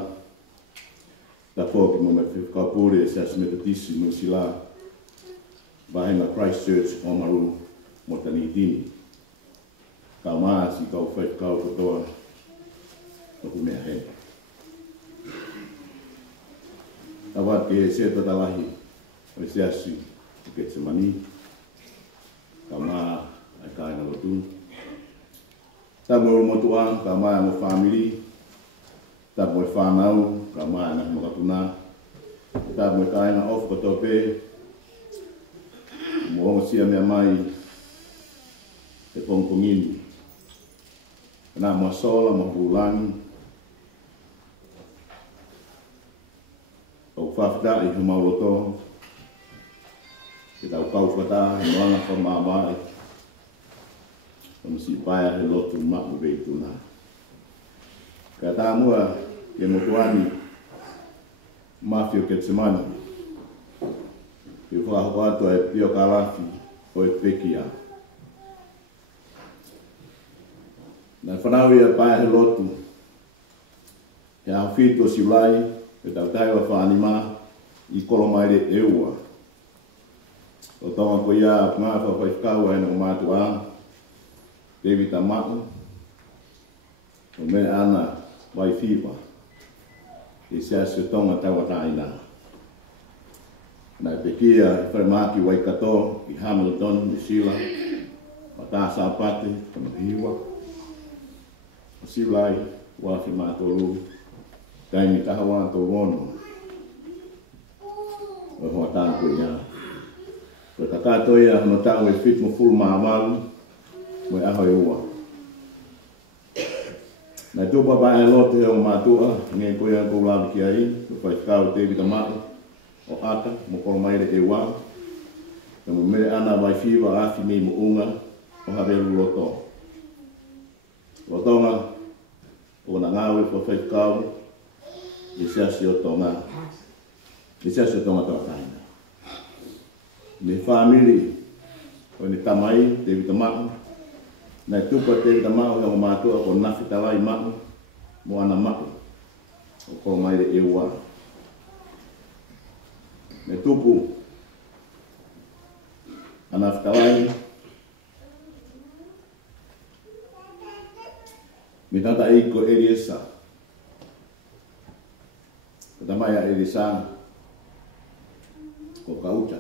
Tapoki mo me whaifkapule e sea metodisi musila, vahenga Christchurch Oamaru Motanitini. Kau maasi kau whaifkau kotoa, toku mea he. Awat ke se tatalahi o se asu o Ketsimani. Ka maa ai kaina lotu. Ta mo motua ka maa mo family. Ta mo whanau ka maa na makatuna. Ta mo kaina of kotope. Mo sia mea mai e pongpongini. Na mo sola mo bulangi. O whafta i humauloto, ke tau kauwhata, he moanga whamamai, o si paia he lotu maku veituna. Ka tā mua ke motuani Mafio Ketsimani, ke whahoko atua e Pio Kalafi o e Pekia. Na whanau ia paia he lotu, he hawhito siulai, e tau taiwa whanima i kolomaire e ua. O tonga ko ia ngā whawhaifkaua e nako mātua, David Amaku, o me ana vai whiwa, e seasi o tonga taiwa taina. Na e pekia whaimaki wai kato i Hamilton, New Zealand, ma tā sāpate, kama hiwa. O siulai, wafi mātolu, Taimi tahawa to wono. O hoa tāko ia. Ko ta kato ia no tau e fit mo fulu maamalu. mo aho e ua. Na tupa ba e lote he o mātua, nge koe a kou lawi ki ai, ko whai whakau te vita mata, o ata, mo koro maire e wā. E mo mere ana vai whiwa awhi mi mo unga, o hareru loto. Lotonga, o na ngawe po whai whakau, e siasi o tonga, e siasi o tonga tō taina. Ne whamiri, o ne tamai, te vita mata, na tupa te vita mau he o mātua o nawhi talai mau, mo ana mau, o koro maire e ua. Ne tupu, ana nawhi talai, me tata eiko Eliesa, ko tamai a Eliesa, ko kauta.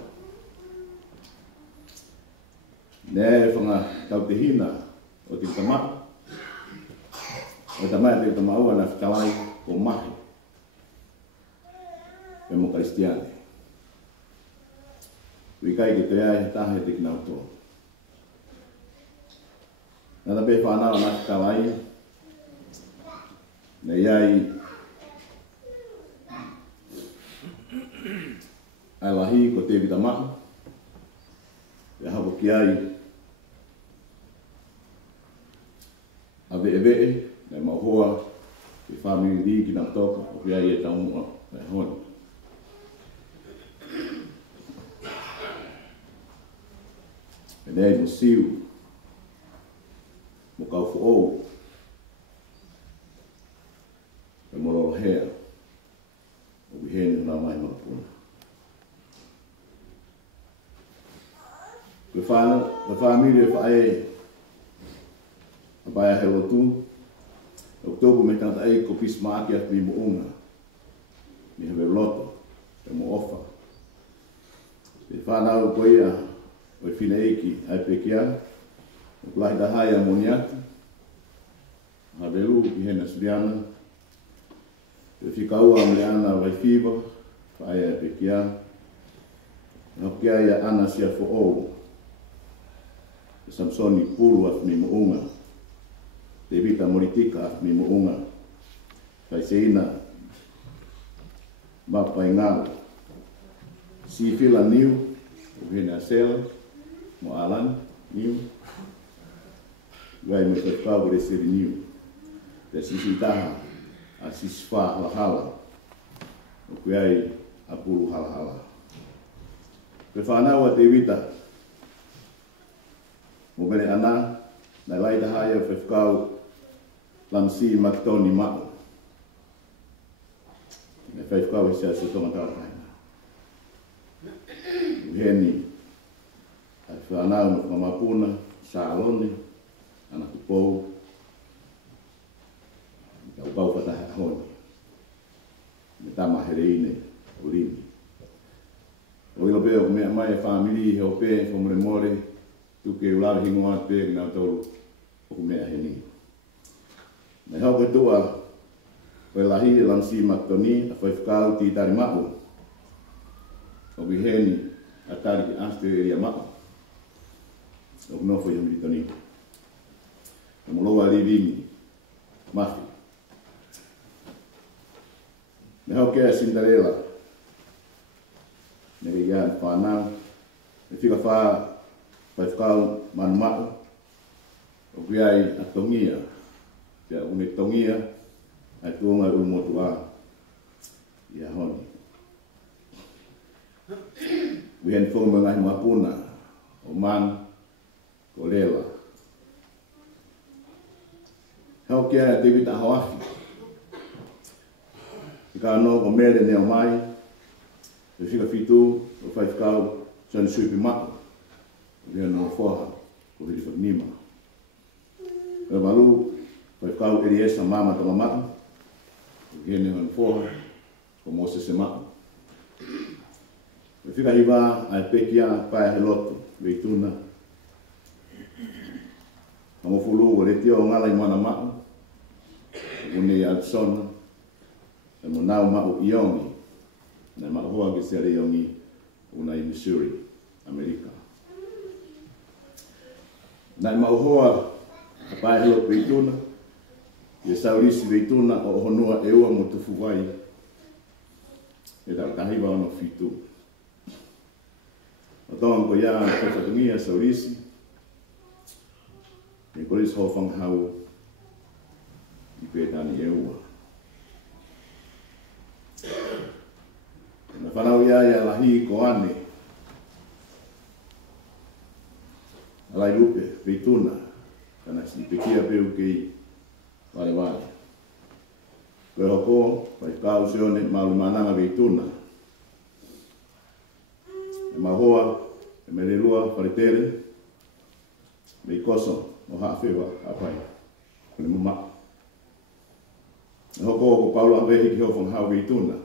Ne e whanga tau te hina, o te tamau. O tamai te tamau ana whakawai o mahi. E mo Kristiane. Wikai ki te ai tahe te kinau tō. Nata pe whanau ana whakawai. Ne iai ai lahi ko te vitamau. E hapo ki ai ave eve na mahoa ki family di ki na toka o ki ai e tau mua e honi. E nei mo siu mo kau fu ou e mo loro hea o wihene na mai mapuna. Ke family e whae a baia he lotu. E oktobu me tanta ei ko pis maaki at mi mo unga. Mi hewe loto, e mo ofa. E whanau ko ia, o e whina eiki ai pekia, o plahi da hai a moniati, ha velu ki hena suriana, e whikau a mleana vai whiwa, whae a pekia, e hokia ia ana sia fo ou, e Samsoni pulu at mi mo unga, te vita moritika at mi mo unga, kai seina, mapa ingalo, si fila niu, o hena sela, mo alan, niu, gai me whakau re seri niu, te sisi taha, a sisi wha hala hala, o kuai a pulu hala hala. Pe whanau a te vita, mo mene ana, na laita haia whakau lamsi maktoni mako. Me whakau i sea se tonga tātaina. Uheni, a whanau no whamapuna, sālone, ana kupou, ka upau whataha honi. Me tama hereine, o lini. O ilo peo mea mai e whamiri he o pe, whamure more, tuke ulawe hingo ate, ki nau tolu, o mea heni. Me hauke tua, koe lahi e lansi matoni, a whaifukau ti tari mahu. O wiheni, a tari ki aste e ria mahu. O kunofo i hamiri toni. E moloa rivini, mahi. Me hauke a Cinderella, me rian whanau, me whika whaa, whaifukau manu mahu, o kuiai a tongia, te a une tongia, ai tuonga uru motu a, ia honi. Wihen whomba ngai mapuna, o man, ko lela. Hau kia te wita hawafi. Ika anō ko mere neo mai, te whika whitu, o whaifukau, sani suipi mako. Ria no foha, ko hiri whaknima. E malu, whaifukau Eliesa mama tama mako, ria no foha, ko Moses e mako. E whika hiwa, ai pekia, pae he lotu, veituna. Amo fulu, o le tio o ngala i mana mako, une i Altsona, e mo nau mako i ongi, na mako hoa ke sere i ongi, una i Missouri, Amerika. Nai mauhoa a paehelo peituna. Ia saulisi veituna o honua e ua mo tufu vai. E tau tahiwa ono fitu. O tonga ko ia katatungia saulisi. E koris hofang hau i petani e ua. Na whanau ia lahi ko ane. Alai lupe, veituna. Kana si pekia peu kei wale wale. Koe hoko, pai kau seone maulu mananga veituna. E mahoa, e merelua, paretere, mei koso, o haafewa, apai. Kone muma. E hoko ko Paula avehi ki hofong hau veituna.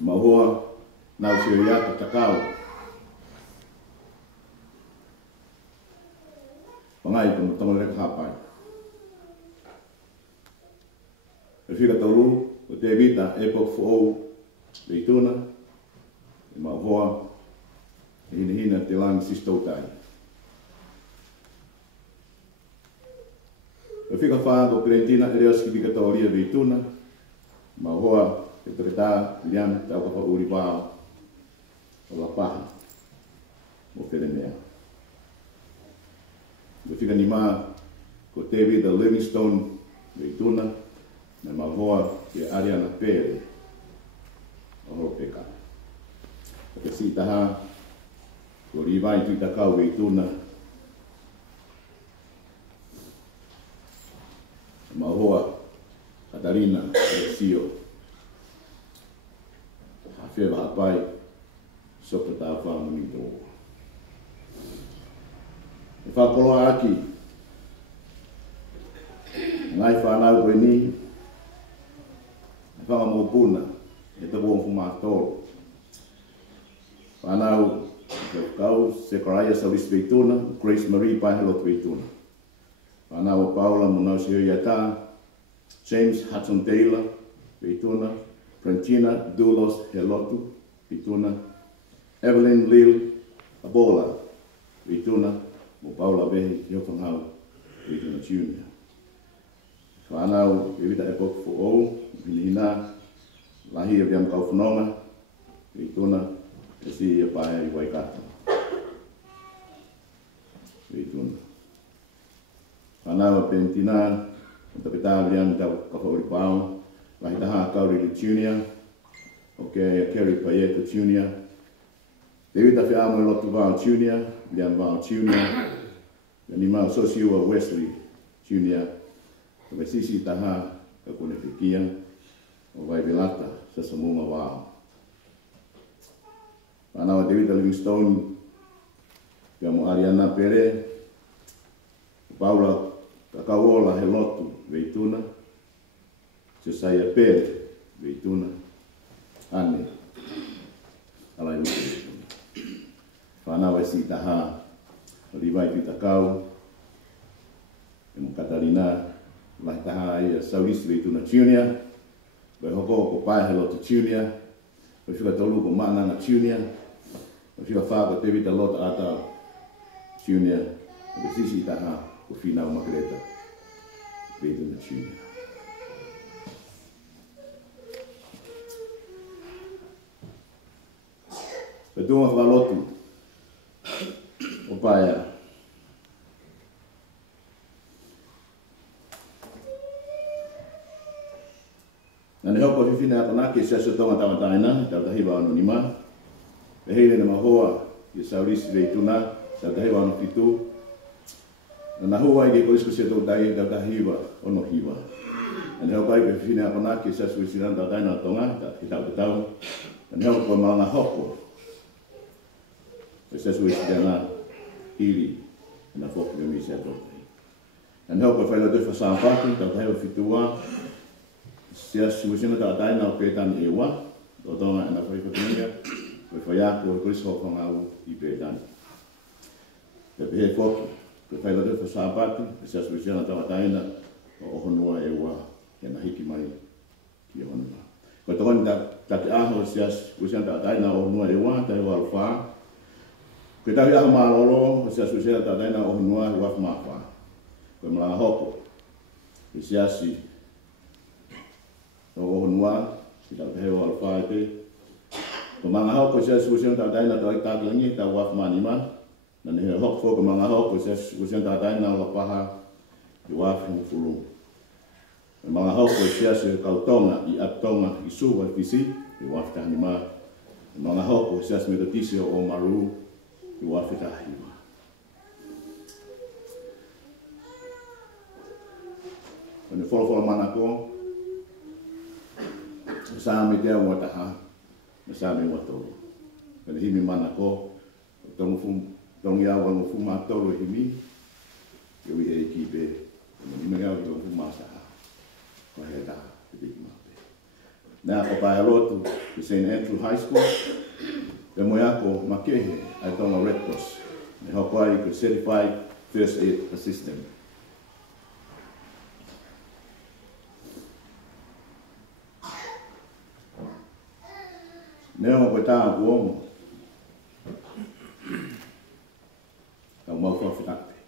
E mahoa, nau sio iata takau. Pangai kono tomo reka hapai. E whika tauru, o te vita epok fuou veituna, e mahoa, e hina te lang sistoutai. E whika whaado Perentina e reos ki vika tauria veituna, mahoa, e tereta, liam, tau kapa uri wao, o la paha, o Perenea. E whika ni maa, ko te vita Livingstone veituna, na mahoa ke Ariana Pere o Hopeka. O ke si taha, ko riwai tui takau veituna, mahoa Katarina Sio. Hawhewa hapai, sopa tā whamuni tō. E whakoloa aki, ngai whanau koe ni, e whangamopuna, e te buong fumatoro. Whanau, kau, Zechariah Salis veituna, Grace Marie Pahelot veituna. Whanau Paula Munau Sio Iata, James Hudson Taylor veituna, Frantina Dulos Helotu veituna, Evelyn Lil Abola veituna, mo Paula Vehi Hiofangau veituna Junior. Whanau evita epok fuou, hina lahi e viam kau whanonga, veituna, e si e pae i Waikato. Veituna. Whanau Pentina, o tapita viam tau kawhauri pao, lahi taha Kaurili Junior, o ke Kerry Payeto Junior, te evita whiamo e lotu vao Junior, viam vao Junior, ni mau Sosiua Wesley Junior, o me sisi taha ka kone whikia, o vai velata sa samunga wao. Whanau David Livingstone, kia mo Ariana Pere, Paula Kakaola Helotu veituna, Josiah Pere veituna, ane, alai luku veituna. Whanau e si taha, o riwai tui takau, e mo Katarina, lai taha ia Saulis veituna Junior, koe hoko ko pae Helotu Junior, koe whika tolu ko Mananga Junior, koe whika whako te vita lota ata Junior, koe sisi taha ko Finau Magreta veituna Junior. Koe tunga whalotu, o paea. Nane hoko whiwhine atanake se aso tonga tamataina, tau tahiwa anu ni ma. E heile na mahoa i Saurisi veituna, tau tahiwa anu fitu. Na hua i ke korisko se tau tahiwa ono hiwa. Nane hoko i ke whiwhine atanake se aso isiran tau taina tonga, tau tau. Nane hoko maanga hoko. Se aso isiran hili, na foku me se ato. Nane hoko whaila te whasampaki, tau tahiwa fitua. Sia suwisina ta taina o petan ewa, o tonga ena whaikatunga, o whaiaku o koriso o whangau i petan. Te pehe foki, te whaila te whasapati, sia suwisina ta taina o honua ewa, ke na hiki mai ki honua. Ko tokoni ta te aho sia suwisina ta taina o honua ewa, ta ewa alwha, Ke tahi aha malolo, o sia susea ta daina o hunua i wafu mawha. Koe mlanga hoko. I siasi. O hunua, si tau te heo alwhae te. Ko mga hoko sia susea ta daina ta itakilangi ta wafu manima. Na ne he hoko ko mga hoko sia susea ta daina o paha i wafu mufulu. Mga hoko sia si kautonga i atonga i suwa kisi i wafu tanima. Mga hoko sia si metotisi o maru i wafu tahima. Kone wholofola mana ko, sāmi te au taha, na sāmi watoro. Kone himi mana ko, tongi au anu fu matoro himi, yo i e kipe, kone himi au i tongi fu mataha, ko he taha, te tiki mape. Nea ko pai alotu, i St. Andrew High School, pe moe ako makehe, ai tonga Red Cross, ne hoko ai ko Certified First Aid Assistant. Neo ko ta ko ka mau fa fitate.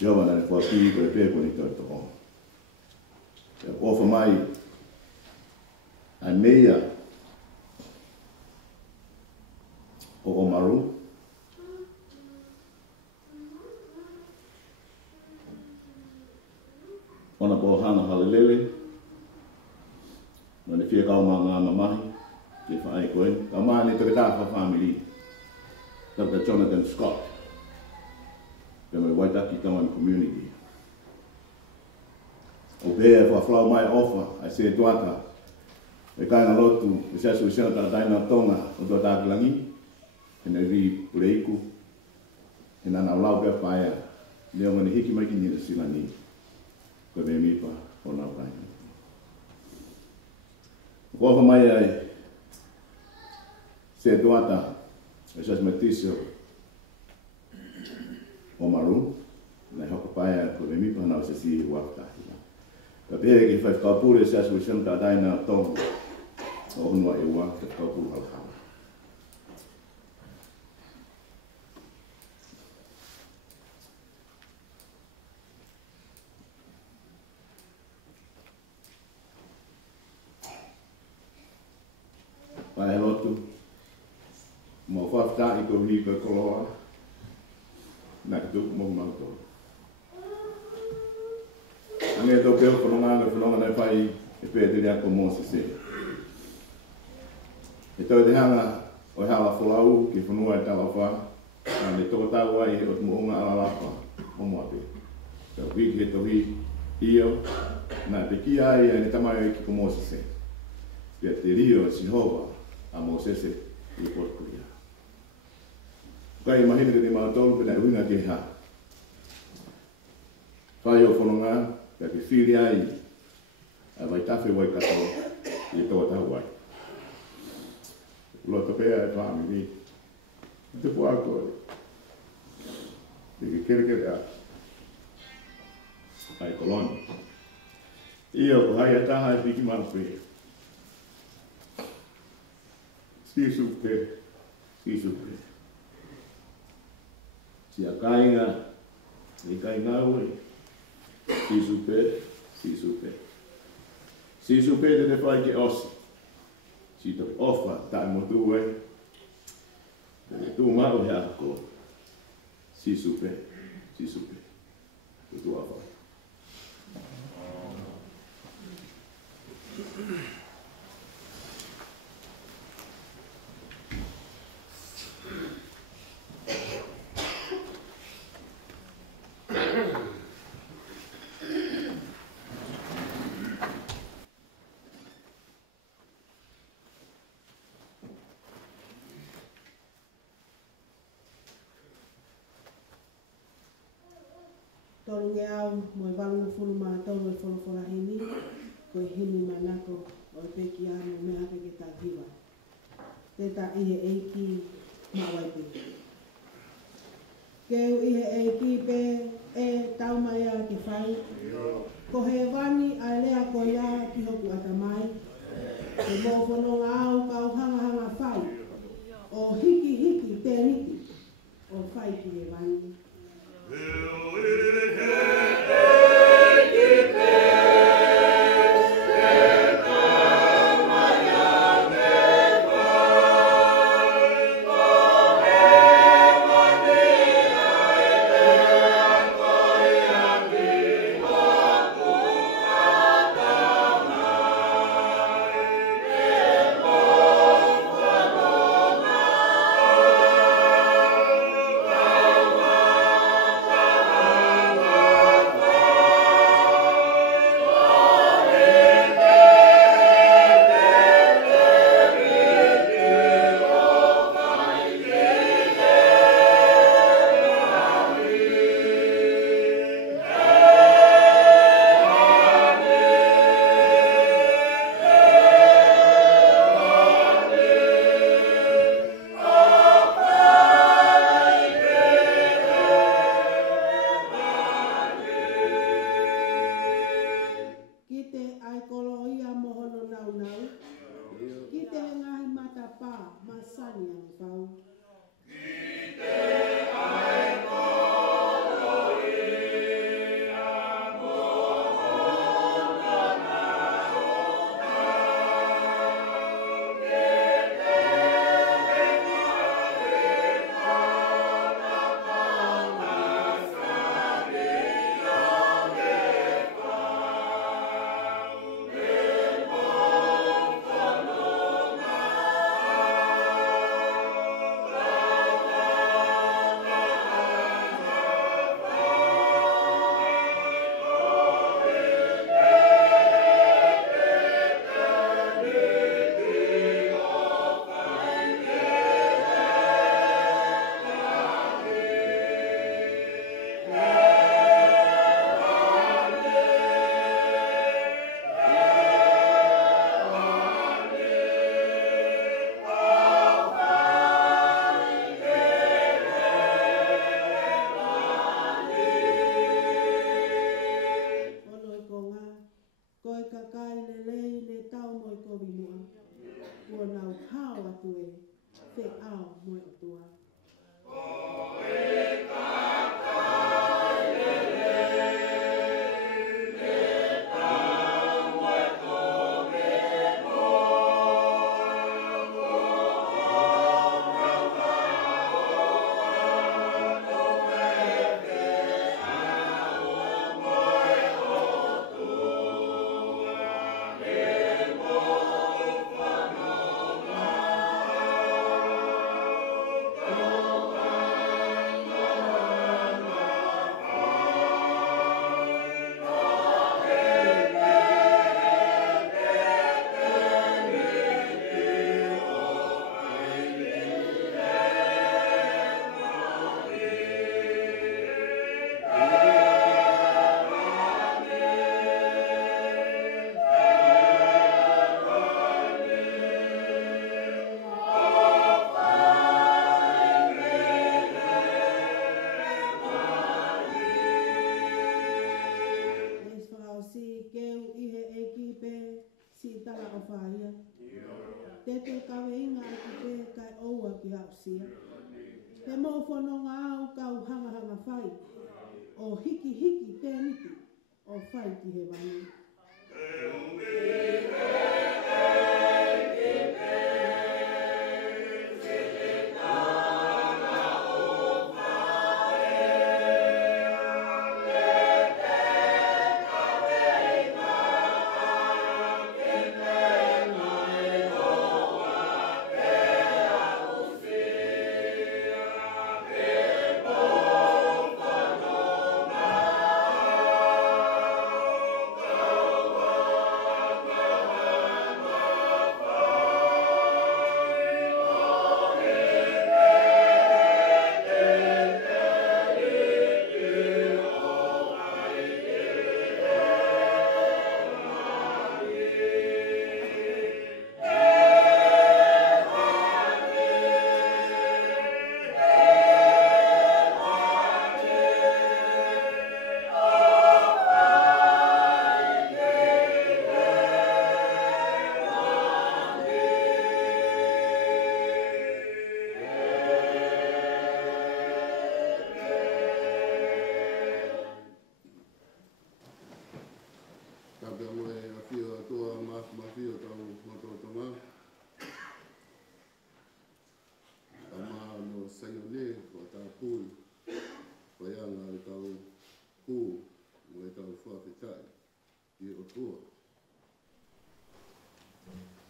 Jova na ko pi ko pe ko ni to to. O fa mai a meia o maru. Ona ko hana halelele. None fia kau mga mamahi, ke whaai koe. Kau maa ni toke tāwha family. Dr. Jonathan Scott. Pe mai Waitaki Tongan Community. O pēr whawhlau mai ofa, ai se tuata. E kaina lotu, e se asu sena tā taina tonga o tō tākilangi. E nei ri pureiku. E nana o lau pēr whaia. Leo ngani hiki mai ki nina sila ni. Koe me mipa o nau kaina. Ko fa mai ai se tuata esas metisio o maru na hoko pai ko mi pa na se si wakta ka be ki fa ka pure se asu sen ta daina to o no e wa ka pu al ha Pai lotu, mo whafta I ko hi ko koloa, na ki tuku mo mauto. Ange tō peo whanonga nei whai e pēteri ako mō se se. E tau te hanga o hala wholau ki whanua e tawa wha, na ne tō tau ai o tumuonga ala lapa o moate. Tau wiki he tohi io, na te ki ai e ne tamai ki ko mō se se. Pia te rio si hova, a Mosese I Portuia. Kai mahina ke te mautolu pena uinga ke ha. Whai o whanonga, ka ke whiri ai, a vai tawhi wai kato I tō tau wai. Loto pēa e whaami ni. Te pua koe. Te ke kere a. Ai koloni. Io ko hai ataha e whiki mana pēa. Sisupe. Sia kainga, ni kainga ui. Sisupe. Sisupe te whai ke osi. Si toki ofa, tai mo tue. Te tu maru he ako. Sisupe. Tu afa. Tolu nge au, mo walu fulu mātou e wholofola hini, ko hini manako o peki anu mea peke tā hiwa. Te tā ihe eiki mawaipi. Keu ihe eiki pe e tau mai a ki whai. Ko he wani a lea ko ia ki hoku ata mai. E mō whanonga au kau hanga whai. O fe ao moe o tua. Te mo whanonga au kau hanga hanga whai. O hiki hiki tēniti o whai ki he wani.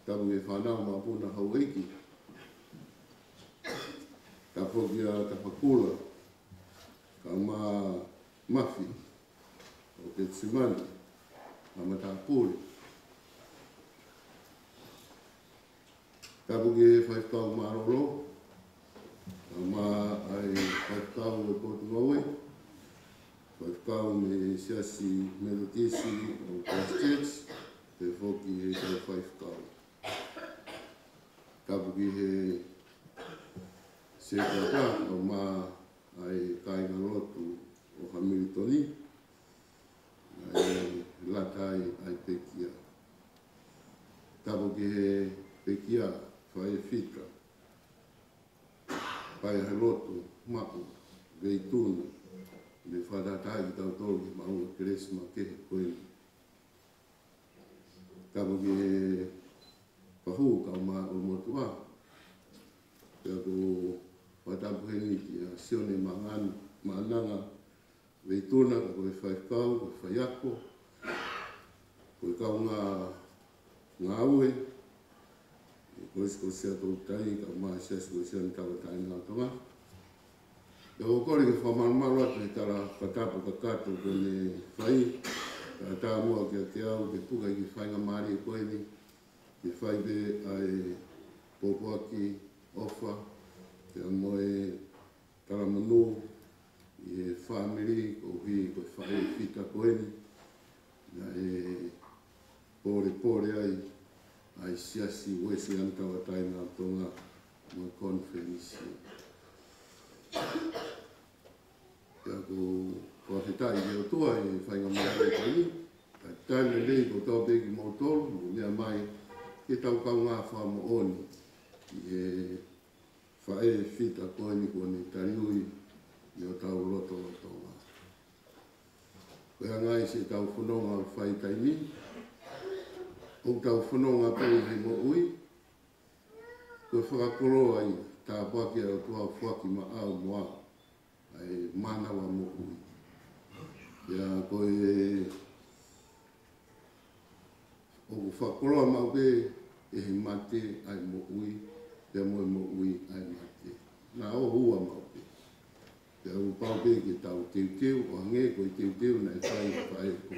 Tabu e whanau ma puna haueiki. Ka whokia ta whakula, ka ma mafi, o ke tsimani, ma mata pūri. Tabu ke whaikau ma roro, ka ma ai whaikau e kotu maue, whaikau me siasi melodisi o Christchurch, te whoki e tau whaikau. Tabu ki he se kata o ma ai kainga lotu o Hamiltoni, ai latai ai pekia. Tabu ki he pekia whae fitra, pai he lotu maku, veituna, me whadatai ki tau tolu ki maunga keresima kehe koeni. Tabu ki he pahu ka ma o motua pe ko watapu heni ki a sione mangan mananga veituna ko e whaikau ko whaiako ko e kau ngā ue ko isko sia tau tai ka ma sia sko sia ntawa tai ngā tonga e o kore ke whamarumaro atu he tara whatapu kakato ko ne whai tā mua ki a te au ke puka ki whainga maari e koeni ke whaibe ai popoaki ofa, te amoe taramanu, i he whamiri, ko hui ko whae whita koeni, na e pore ai siasi wesi antawa taina tonga mo konferensi. Kia ko whawhetai ke o toa e whainga mai koeni, ka taime lei ko tau peki mo tolu, mo lea mai, ke tau kau ngā wha mo oni, i e whae whita koe ni kone tariui i o tau roto roto ngā. Koe ngai se tau whanonga whai taimi, o tau whanonga pei he mo ui, koe whakakoroa i tā paki au tua whaki ma au moa, ai manawa mo ui. Ia koe o whakakoroa mau pe e he mate ai mo ui, pia moe mo ui ai mate. Nā o hua mau pe. Pia u pau pe ke tau teu o hange koe teu na e whai koe.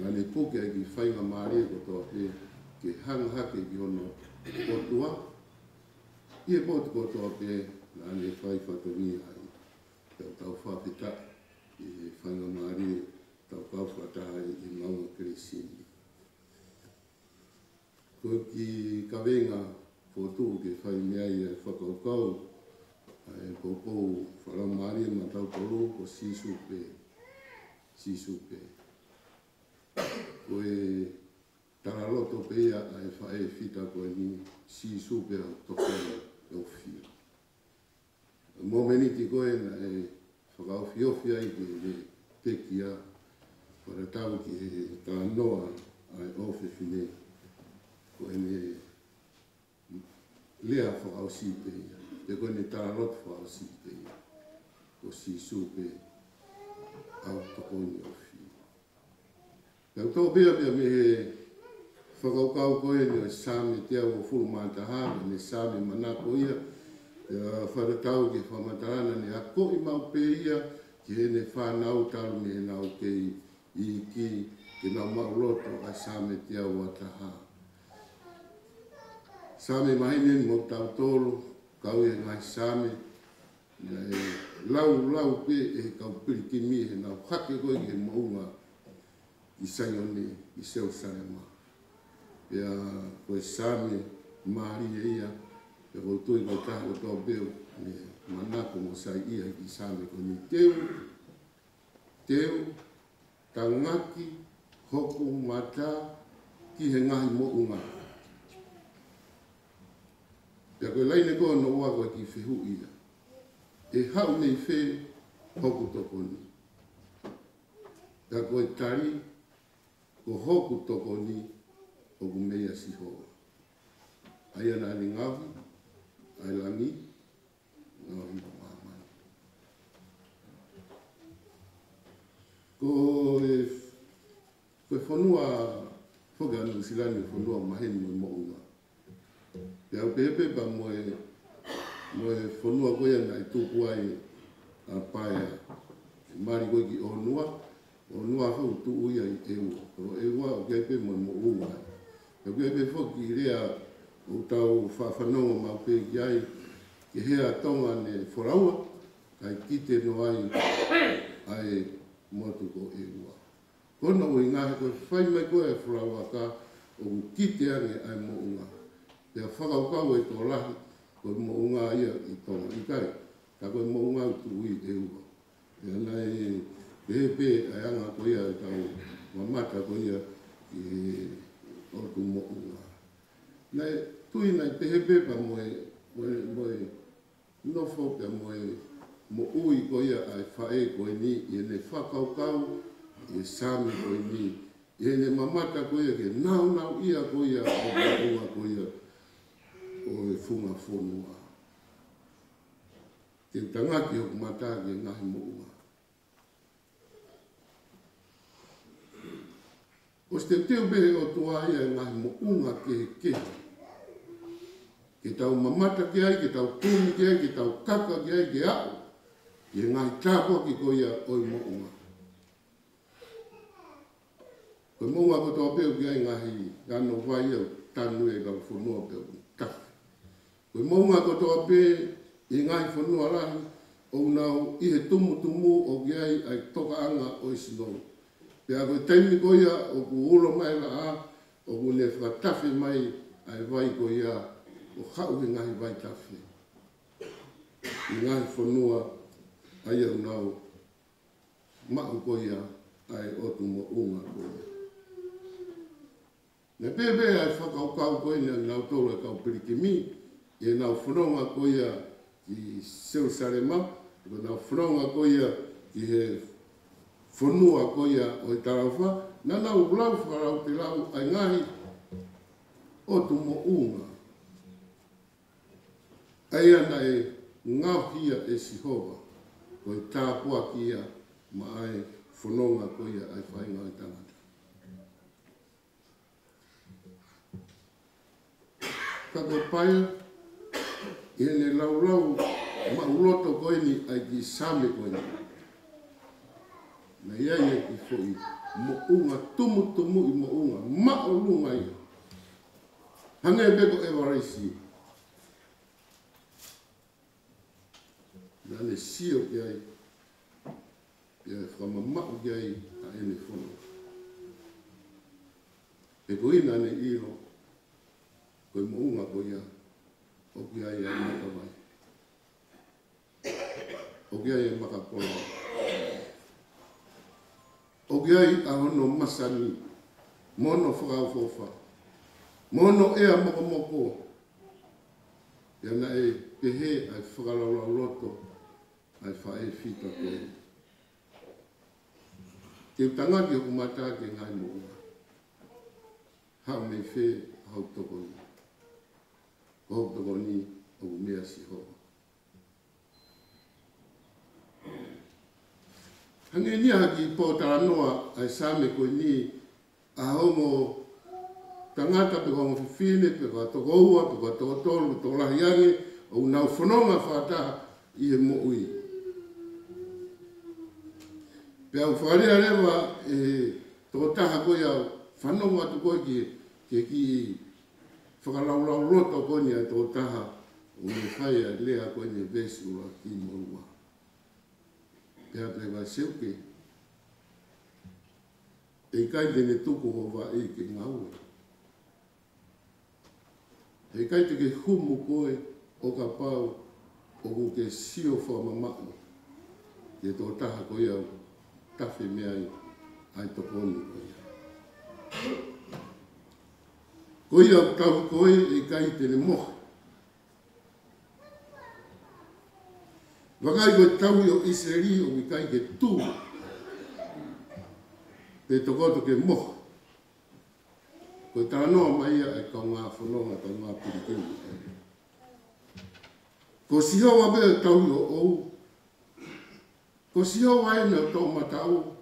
Nā ne puke ai ki whainga maare ko toa pe ke hanga hake ki ono kotua. Ie potu ko toa pe nā ne whai whatongi ai. Tau whapita i whainga maare tau kau whataha i maunga keresini. Koe ki kawenga fotu ke whai mea i e whakaukau, e poupou whalau maari ma tau tolu ko sisu pe. Koe taraloto pe ia e whae whita koe ni sisu pe au toke e o whia. Mō meniti koe na e whakau whiofia i ke pekia, whare tau ki e tā noa ai ofe whine. Koe ne lea whakau si pe ia. Te koe ne taralot whakau si pe ia. Ko si supe au tokoni o whiu. Pau tō bea me he whakaukau koe ne sāme te au o furu mātaha, ne sāme manako ia. Whare tau ke whamatarana ne a koi mau pe ia, ki he ne whanau taru me he nau kei i ki ke nau mauroto a sāme te au ataha. Sāme mahine mo tau tōru, kau e ngai sāme, lau pe e kau pirikimi he nau hake koe ke maunga i saione i seo sarema. Pea koe sāme maari e ia, e ko tui ko taha o tō beo, me manako mo sai ia ki sāme ko ni teu, tangaki, hoku, mata, ki he ngahi mo unga. Pea koe laine koe no ua koe ki whihu ia. E hau nei whe hoku tokoni. Pea koe tari, ko hoku tokoni o ku mea sihoa. Ai ana ni ngawi, ai langi, ngawi mamani. Koe whanua, whoka anu silani whanua maheni mo unga. Pea pepe pa moe whanua koe ana i tūku ai a paea. Mari koe ki onua whau tu uia i eua. Pero eua o kepe moe mo unga. Pea kepe whoki rea o tau whawhanonga mau pe ki ai ki hea tonga ne whoraua kai kite no ai motu ko eua. Kona o i ngahe koe whai mai koe e whoraua ka o kite ange ai mo unga. Pea whakaukau e tō lahi koe mo unga ia i tonga i kai. Ta koe mo unga u tu ui eua. Pea nai pepe ai anga koe ia e tau mamata koe ia i otu mo unga. Nei tui nai pepe pa moe nofo pea mo ui koe ia ai whae koe ni i ne whakaukau i sami koe ni. I ne mamata koe ia ke nau ia koe ia o unga koe ia o e funga whonua. Te tangaki o kumata ke ngahi mo unga. O ste teo behe o tua ia ngahi mo unga ke Ke tau mamata ke ai, ke tau tūmi ke ai, ke tau kaka ke ai, ke au. Ke ngahi tāpua ki koe ia oi mo unga. Koe mo unga ko tō peo ke ai ngahi ano vai au tanu e kau whanua peo tafi. Koe mo unga ko tō pe i ngahi whanua rahi, o nau i he tumu o ke ai toka anga o isinong. Pea koe taimi koe ia o ku ulo mai la a, o ku ne whakatafi mai ai vai koe ia o hau he ngahi vai tawhi. I ngahi whanua ai au nau mau koe ia ai otu mo unga koe ia. Ne pepe ai whakaukau koe ia nau tōru e kau pirikimi, e nā whanonga ko ia i Jerusalema, ko nā whanonga ko ia i he whanua ko ia o i Tarawha, nā nau lau wharau te lau ai ngahi o tu mo unga. Ai ana e ngauhia e Sihova, ko i tāpua ki ia ma ai whanonga ko ia ai whainga i tangata. Ka koe paia, i ne lau ma uloto koe ni ai ki same koe ni. Na iai e ki fwoi, mo unga tumu i mo unga, ma o lunga ia. Hanga e beko e waraisi. Nane sio ki ai, ki ai whamamau ki ai a ene whono. E ko ina ne iro, koe mo unga ko ia, o ki ai a makawai. O ki ai a makapola. O ki ai a hono masani, mono whakau fofa, mono ea mokomoko, ia na e pehe ai whakalaulau loto, ai whae whita koe. Te utangaki o kumata ke ngai mo unga. Hau mei whe hau toko ni. Hau toko ni o mea si hoa. Hange ni haki po taranoa ai same koe ni a hongo tangata pe hongo whiwhine, pe kua toko ua, pe kua toko tolu, pe toko lahiange, o nau whanonga whataha i he mo ui. Pe au wharea rewa e toko taha koe au whanonga atu koe ki whakalaulau roto koe ni a toko taha o me whaia lea koe ni vesi ua ki morua. Pea pewa seuke, e kai tene tuku hova e ke ngau. E kai te ke humu koe o ka pau o ku ke sio whamamau. E tō taha koe au tawhi mea ai tokoni koe. Koe au tau koe e kai tene moha. Wakai koe tau o Israeli o mi kai ke tū. Pe tokoto ke moha. Koe tānoa mai e kau ngā whanonga, kau ngā pirikini. Ko sihoa me tau o ou. Ko sihoa e neo tau matau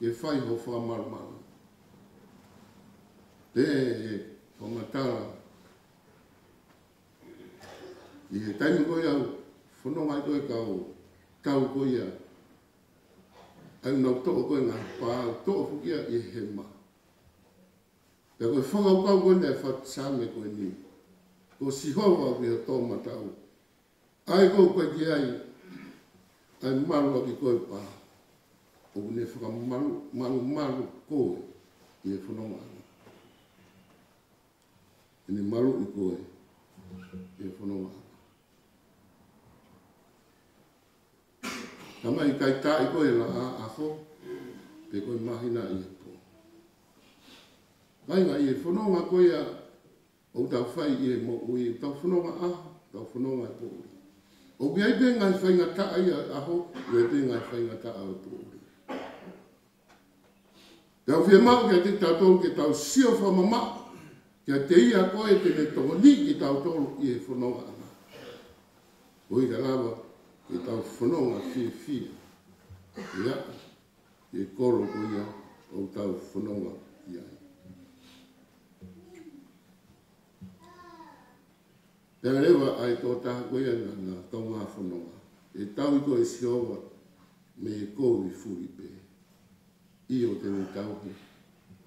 ke whai ho whamarumana. Pe e whamatara. I he taimi koe au whanonga i koe kau tau koe ia. Au nau toko koe ngā pāu, toko fukia i he maa. Pea koe whakau kau koe nei whatsame koe ni. Ko sihoa ki a tō matau. Ai kou koe ki ai maru ki koe pā. O ne whakamaru koe i e whanonga. Ne maru i koe i e whanonga. Tama i kai tā i koe la a aho, pe koe mahina i e pō. Kai ngā i e whanonga koe a o tau whai i e mo ui, tau whanonga a, tau whanonga i pō ui. O ki ai pe ngai whainga taa i a aho, i pe ngai whainga taa o pō ui. Tau whia mau ki a te tau tōru ki tau sio whamama, ki a te ia koe tene tōko ni ki tau tōru i e whanonga ana. O i ka lawa, ki tau whanonga whia. Ia, i koro ko ia o tau whanonga i ai. Pea rewa ai tō taha ko ia ngā tau ngā whanonga. E tau i ko e siowa me e kou i furi pe. I o tene tauhi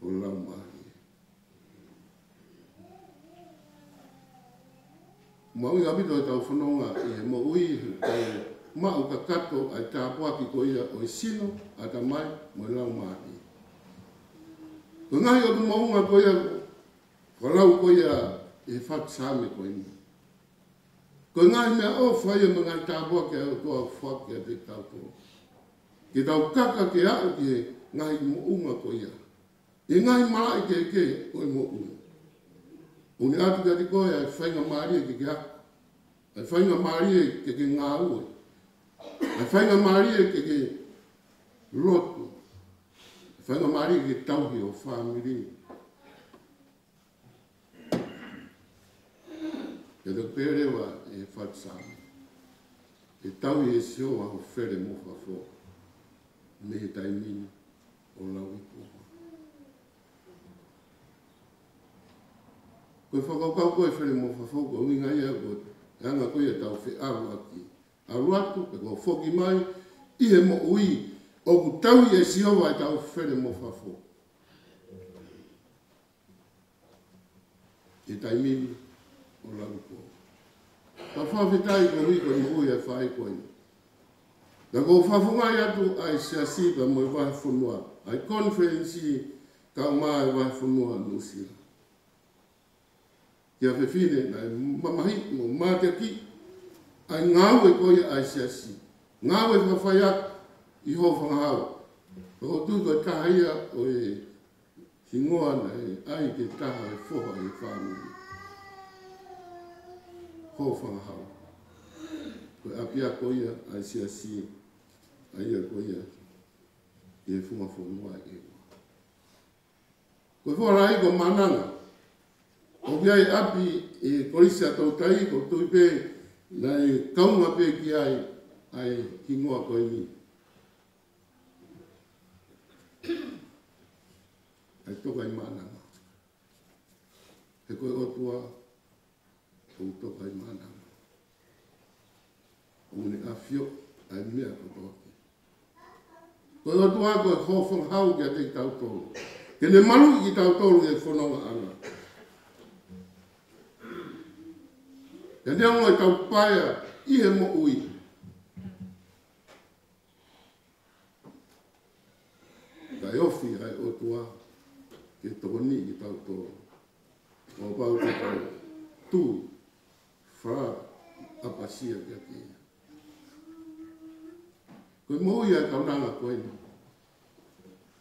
o lau mahi. Mau i apito e tau whanonga i he mo ui tau mau ka kato ai tāpua ki ko ia o i sino a ta mai mo lau mahi. Ko ngahi o tu maunga ko ia, ko lau ko ia e whatsame ko ina. Ko ngahi mea o whaia me ngai tāpua ki au toa whaki a te tau tō. Ki tau kaka ki au ki he ngahi mo unga ko ia. E ngahi malai ke o i mo unga. O ni atu ka te koe ai whainga maria ki ki aku. ai whainga maari ke ngā ue, ai whainga maari ke lotu, ai whainga maari ke tauhi o whamiri. E te perewa e whatsami, e tauhi e sio a ho where mo whafo, me he taimini o lau i kua. Koe whakaukau koe where mo whafo, ko ui ngai a koe, e anga koe e tau whi aru aki. Aru atu, e ko whoki mai, i he mo ui, o ku tauhi e sio a tau where mo whafo. E taimini o lau i kua. Ka whawhitai ko hui koe mo ui e whai koe. Ka ko whawhungai atu ai siasiba mo i wahe whunua. Ai konferensi ka mai wahe whunua nusira. Kia whiwhine nai mamahi mo mate ki. Ai ngāwe koe ai siasi. Ngāwe whawhai atu i ho whangahau. Ko tu koe tahia o e hingoa nei ai ke taha e whoha e whanui. Ho whangahau. Koe apia koia ai siasi, ai a koia e whunga whunua e ua. Koe whorai ko mananga, o kiai api e korisia tau tai, ko tui pe nei kaunga pe ki ai hingoa koe ni. Ai toka i mananga. He koe otua, o toka i mananga. O mune awhio, ai mea kotoki. Koe otua koe hofong hau kia te tau tolu. Ke ne malu ki tau tolu e whanonga ana. Ke ne ongo e tau paia i he mo ui. Kai ofi ai otua ke tokoni ki tau tolu. O pau te tau tu, wha, apasia kia kia. Koe mo ia kaunanga koe ni.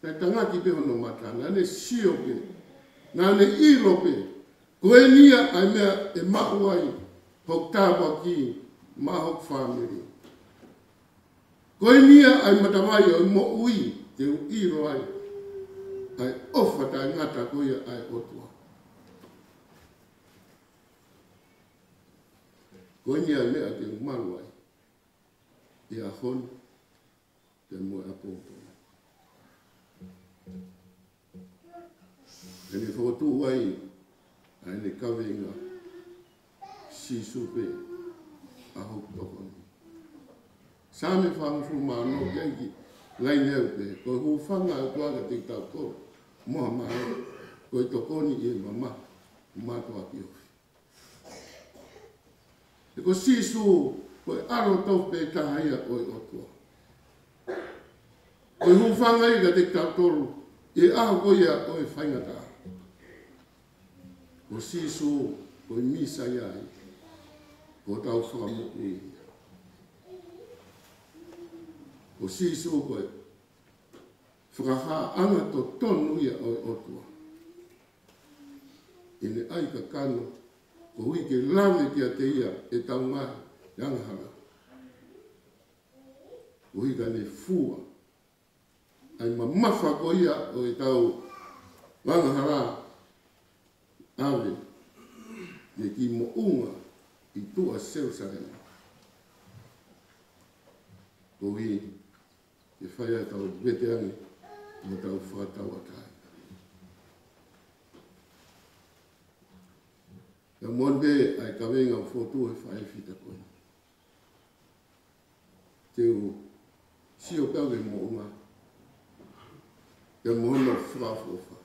Tai tangaki pe hono matana, ane sio pe, na ane iro pe, koe nia ai mea e mahu ai, hok tāpa ki, mahok whamiri. Koe nia ai matawai o mo ui, te iro ai, ai ofa tai ngata koe ai otua. Koe nia mea te umaru ai, i a honu, te moe apoto. E ne whakatu ai, ai ne kawenga, sisupe, aho tokoni. Sāme whangafu māno kianki, lai neu pe, koe hu whanga au tuaga te tau tō, moha mai, koe tokoni e mama, mātua ki ofi. E ko sisu, koe aro tau pe tahaia oi otua. Koe hu whanga i ka te tau tōru, e aho koe a oe whaingata. Ko sisu, koe misa iai, ko tau whakamuku i. Ko sisu koe, whakaha anga to tonu ia oe otua. Ine ai ka kano, ko hui ke lawe kia te ia e tau ngahi, yangahara. Ko hui ka ne fua, ai mamafa ko ia o e tau yangahara, awe, e ki mo unga i tua seu sarena. Ko hui, e whaia tau veteangi, mo tau whakatau atai. Ka monde ai kawenga o fotu e whae fita koe. Teo, sio kawe mo unga, ka mohono whafofa.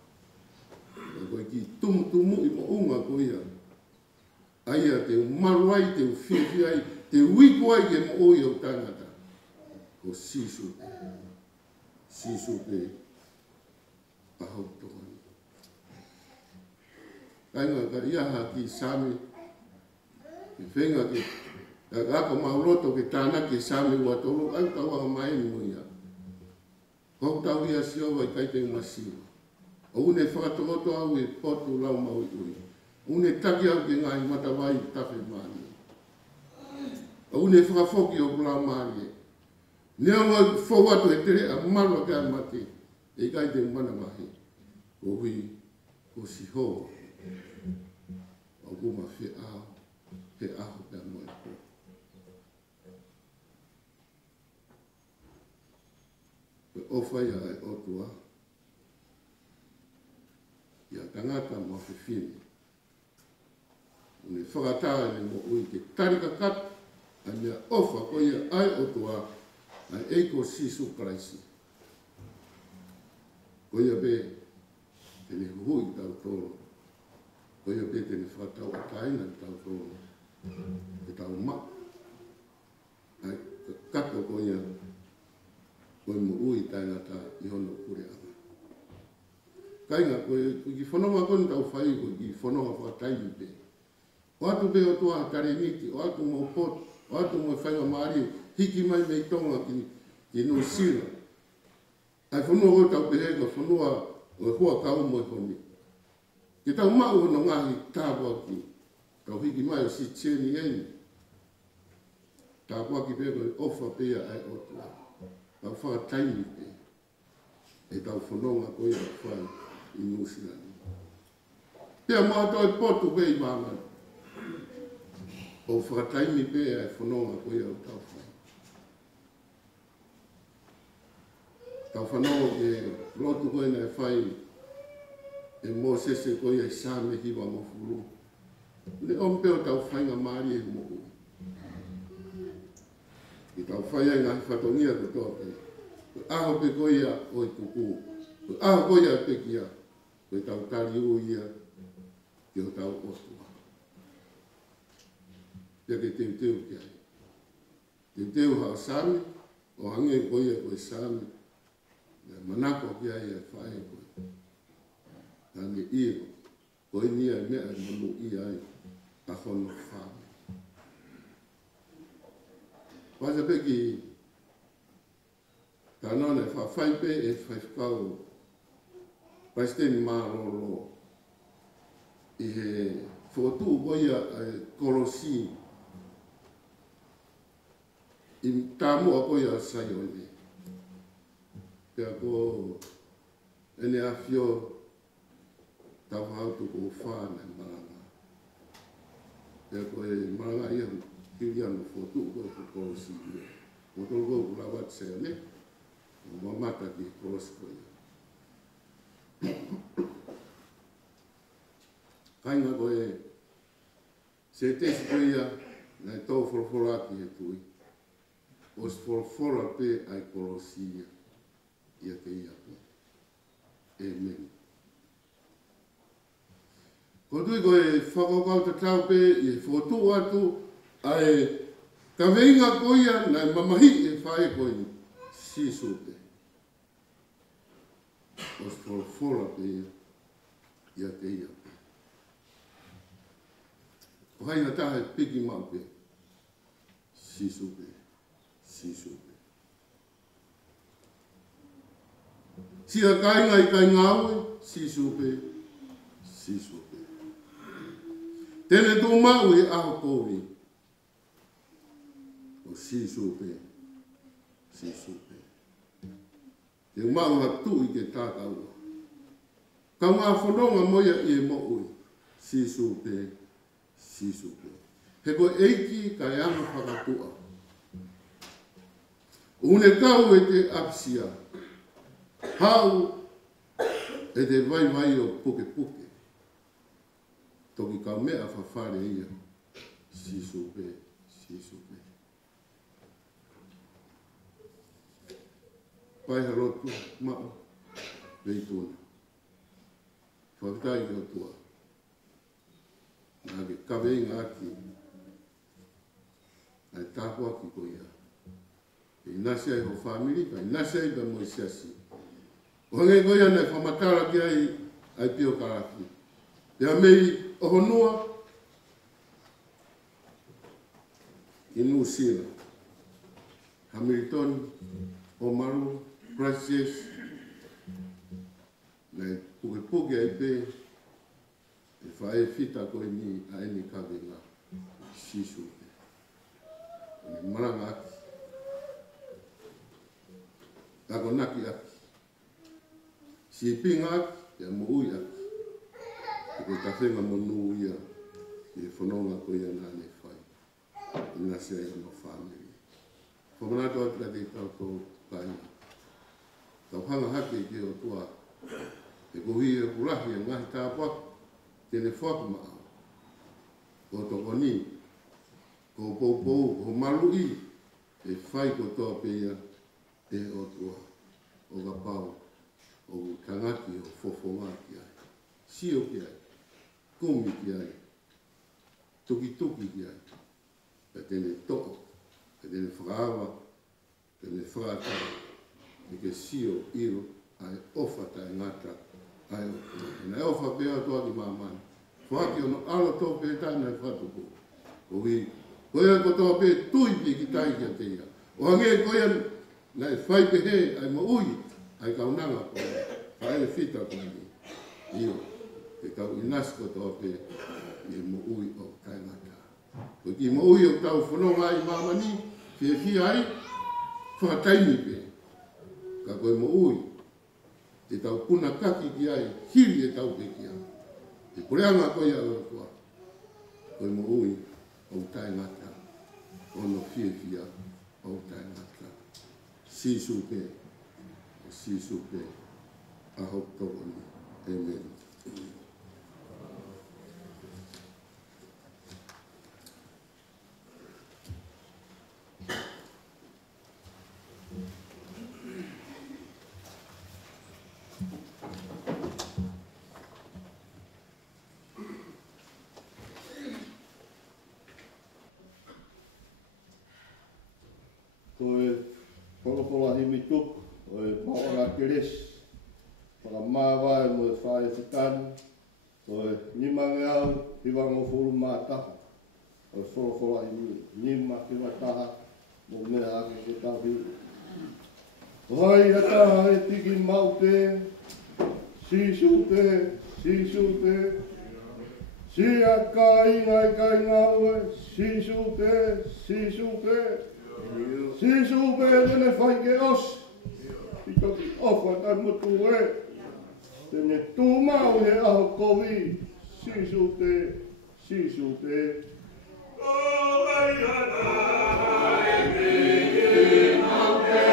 Koe ki tumu i mo unga ko ia. Aia te maruai, te whiwhi ai, te wiku ai ke mo oi o tangata. Ko sisu pe. Sisu pe. Ahau tokoni. Kainga ka iaha ki sami. Ki whenga ki. Ka ako mauroto ke tāna ki sami ua tolu. Au tawa mai mo ia. Kau tau ia siowa i kaite masiwa. O une whakatoroto au e potu lau maui ui. Une taki au ke ngai matawai tafe mani. au ne whakafoki o kula maari e. Nea ngā whawatu e tere a marua kia mate, e kai te mana mahi, o hui, o si hoa, o kuma whi ao, he aho pia moe ko. Pe ofai ai o tua, ia tangata ma whiwhine, ne whakataa ne mo ui ke tarika kat, a mea ofa ko ia ai o tua, ai eiko sisu karaisi. Ko ia be, tene hui tau toro, ko ia be tene whakatau a taina tau toro, e tau ma. Ai kato ko ia, ko i mo ui taina ta i hono kure anga. Kainga, ko i whanonga koni tau whai, ko i whanonga whakataini be. O atu be o tua kare miti, o atu mo pot, o atu mo whainga maari, hiki mai mei tonga ki no sira. Ai whanua o tau pehega, whanua o hua kau mo i honi. Ki tau mau hono ngahi tāpua ki, tau hiki mai o si tieni eni. Tāpua ki pehega i ofa pea ai o tua. Tau whakataini pe. E tau whanonga ko ia whai i no sira. Pea maa tau i potu pe i māmani. O whakataimi pe e whanonga ko ia o tau whai. Tau whanonga ke lotu koe nei whai e mō sese ko ia i sāme hiwa mo furu. Ne ompeo tau whainga maari e mo ui. I tau whai ai ngahi whatongia ko toa pe. Ko aho pe ko ia o i kuku. Ko aho ko ia pe kia. Ko i tau tari o ia ki o tau otua. Ia ke teu ki ai. Teu hao sāme, o hange ko ia ko i sāme. Manako ki ai e whae koe. Tange iro, koe nia mea e manu i ai, a whono whame. Wasa peki, ka nona e whawhai pe e whaifkau, paisteni māroro, i he whotu koia e korosi, i tāmua koia saione. Pea ko ene awhio tau hautu ko whāna e maranga. Pea ko e maranga ia kiri anu whotu ko e korosi ia. Ko tolu ko kula wat se ane, o mamata ki korosi ko ia. Kainga ko e se tesi ko ia na e tau whorofora ki e tui. O se whorofora pe ai korosi ia. Ia te ia pe. Amen. Ko tui ko e whakakau ta tau pe i e whotu atu ai ka veinga ko ia na mamahi e whae ko i sisu pe. O whora pe ia te ia pe. Ko haina taha e piki mau pe. Sisu pe. Sisu pe. Sia kainga I kai ngawe, sisu pe, sisu pe. Tene tō mau e aho kōri. O sisu pe, sisu pe. Te mau hatu I ke tātau. Ka ngā whanonga moia I e mo ui. Sisu pe, sisu pe. He ko eiki ka e anga whakatua. Une kau e te apsia. Hau e te vai o puke puke. Toki kau mea whawhare ia. Sisu pe, sisu pe. Pai harotu, mao, veituna. Whakatai o tua. Nā ke kawei ngā ki. Ai tāpua ki ko ia. I nasi ai ho family, kai nasi ai ba mo siasi. O hange ko ia nei whamatara ki ai pio karaki. Ia mei o honua I Nusira. Hamilton, Omaru, Christchurch, nei puke ai pe, e whae fita ko ni a eni kawenga sisu. maranga aki. Kako naki aki. Si pinga aki, ia mo ui aki. E koe tawhenga mo nuu ia, i e whanonga ko ia nā ne whai. I nā sea ia no whāneri. Whamanatu atu ka te tau tō kainga. Tau hanga hake ki o tua. E kohi e kurahi e ngahi tāpua, tēne whaku maa. Ko toko ni, ko poupou, ko malui, e whai ko toa peia e o tua. O ka pau, o tangati, o fofonga ki ai. Sio ki ai, kumi ki ai, tuki ki ai. E tēne toko, e tēne whakaawa, tēne whakatara, e ke sio iro, ai ofa tai ngata, ai o tua. Nai ofa pēa toa ki mamani. Whaki ono alo tō pē tāna e whatuko. O hi, koea ko tō pē tui pi ki tai kia teia. O hange koea nai whai pe he, ai mo ui, ai kaunanga koea. Whae whita koea ni. Io, te kau inas ko tō pē, i mo ui o tai ngata. Ko ki mo ui o tau whanonga i mamani, fie ai, whakataini pē. Ka koe mo ui, te tau puna kaki ki ai, hiri e tau pe ki ai. Te kureanga koe a kua, koe mo ui o tai ngata, ono fia o tai ngata. Sisu pe, aho toko ni. Amen. Whakapola himi tuku, o e paora keres, whakamāwai mo e whae whitani, o e nimange au, hiwango furu mātaha, o e whakapola himi, nima ki wataha, mo mea ake ke tawhi. O hai hataha e tiki mau te, sisu te, sia ka inga i ka inga ue, sisu te, sisu pe tene whai ke os, i toki ofa tai mutu e, tene tūmau he aho kovi, sisu te. O mai hana e tiki mau te,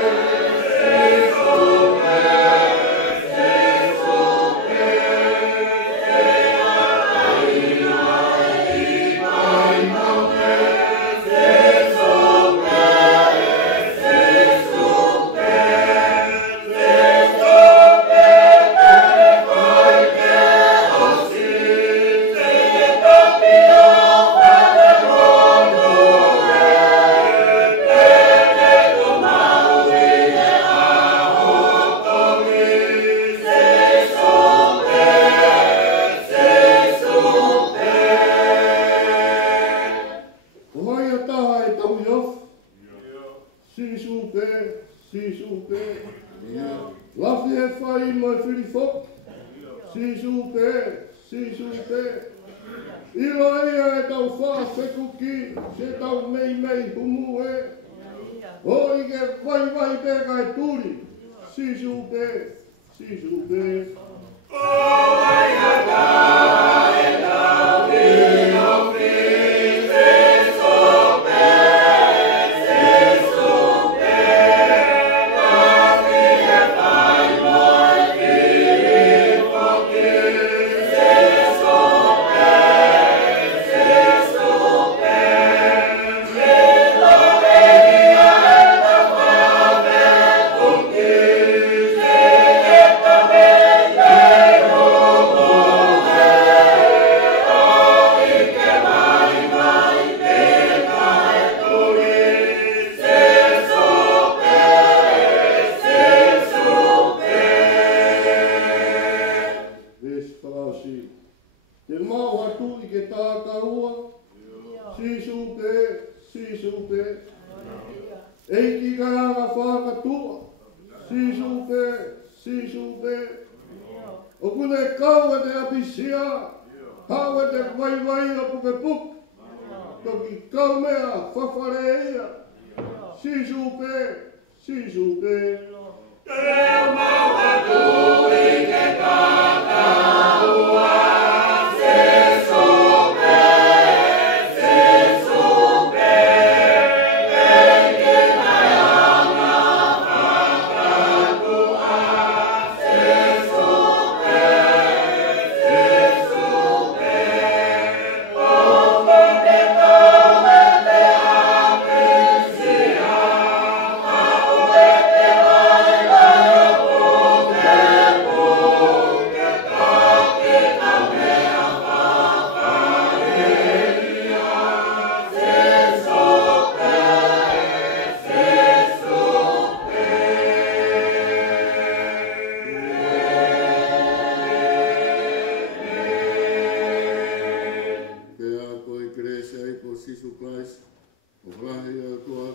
Sisu Christ, o rahi a tua